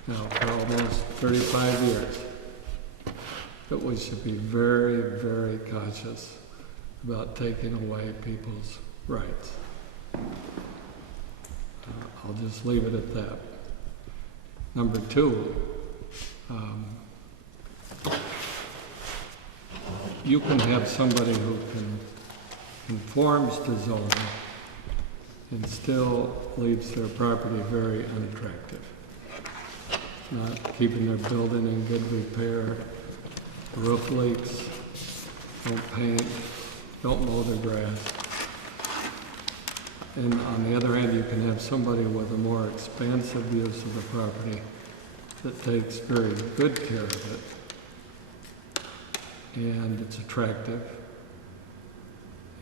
now for almost 35 years, that we should be very, very cautious about taking away people's rights. I'll just leave it at that. Number two, you can have somebody who conforms to zoning and still leaves their property very unattractive. Not keeping their building in good repair, roof leaks, don't paint, don't mow their grass. And on the other hand, you can have somebody with a more expansive use of the property that takes very good care of it, and it's attractive.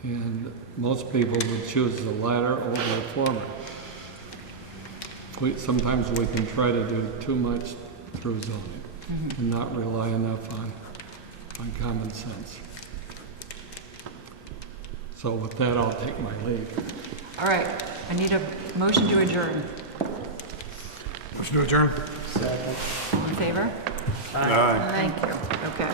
And most people would choose the latter over the former. Sometimes we can try to do too much through zoning and not rely enough on common sense. So with that, I'll take my leave. All right, I need a motion to adjourn. Motion to adjourn. All in favor? Aye. Thank you. Okay.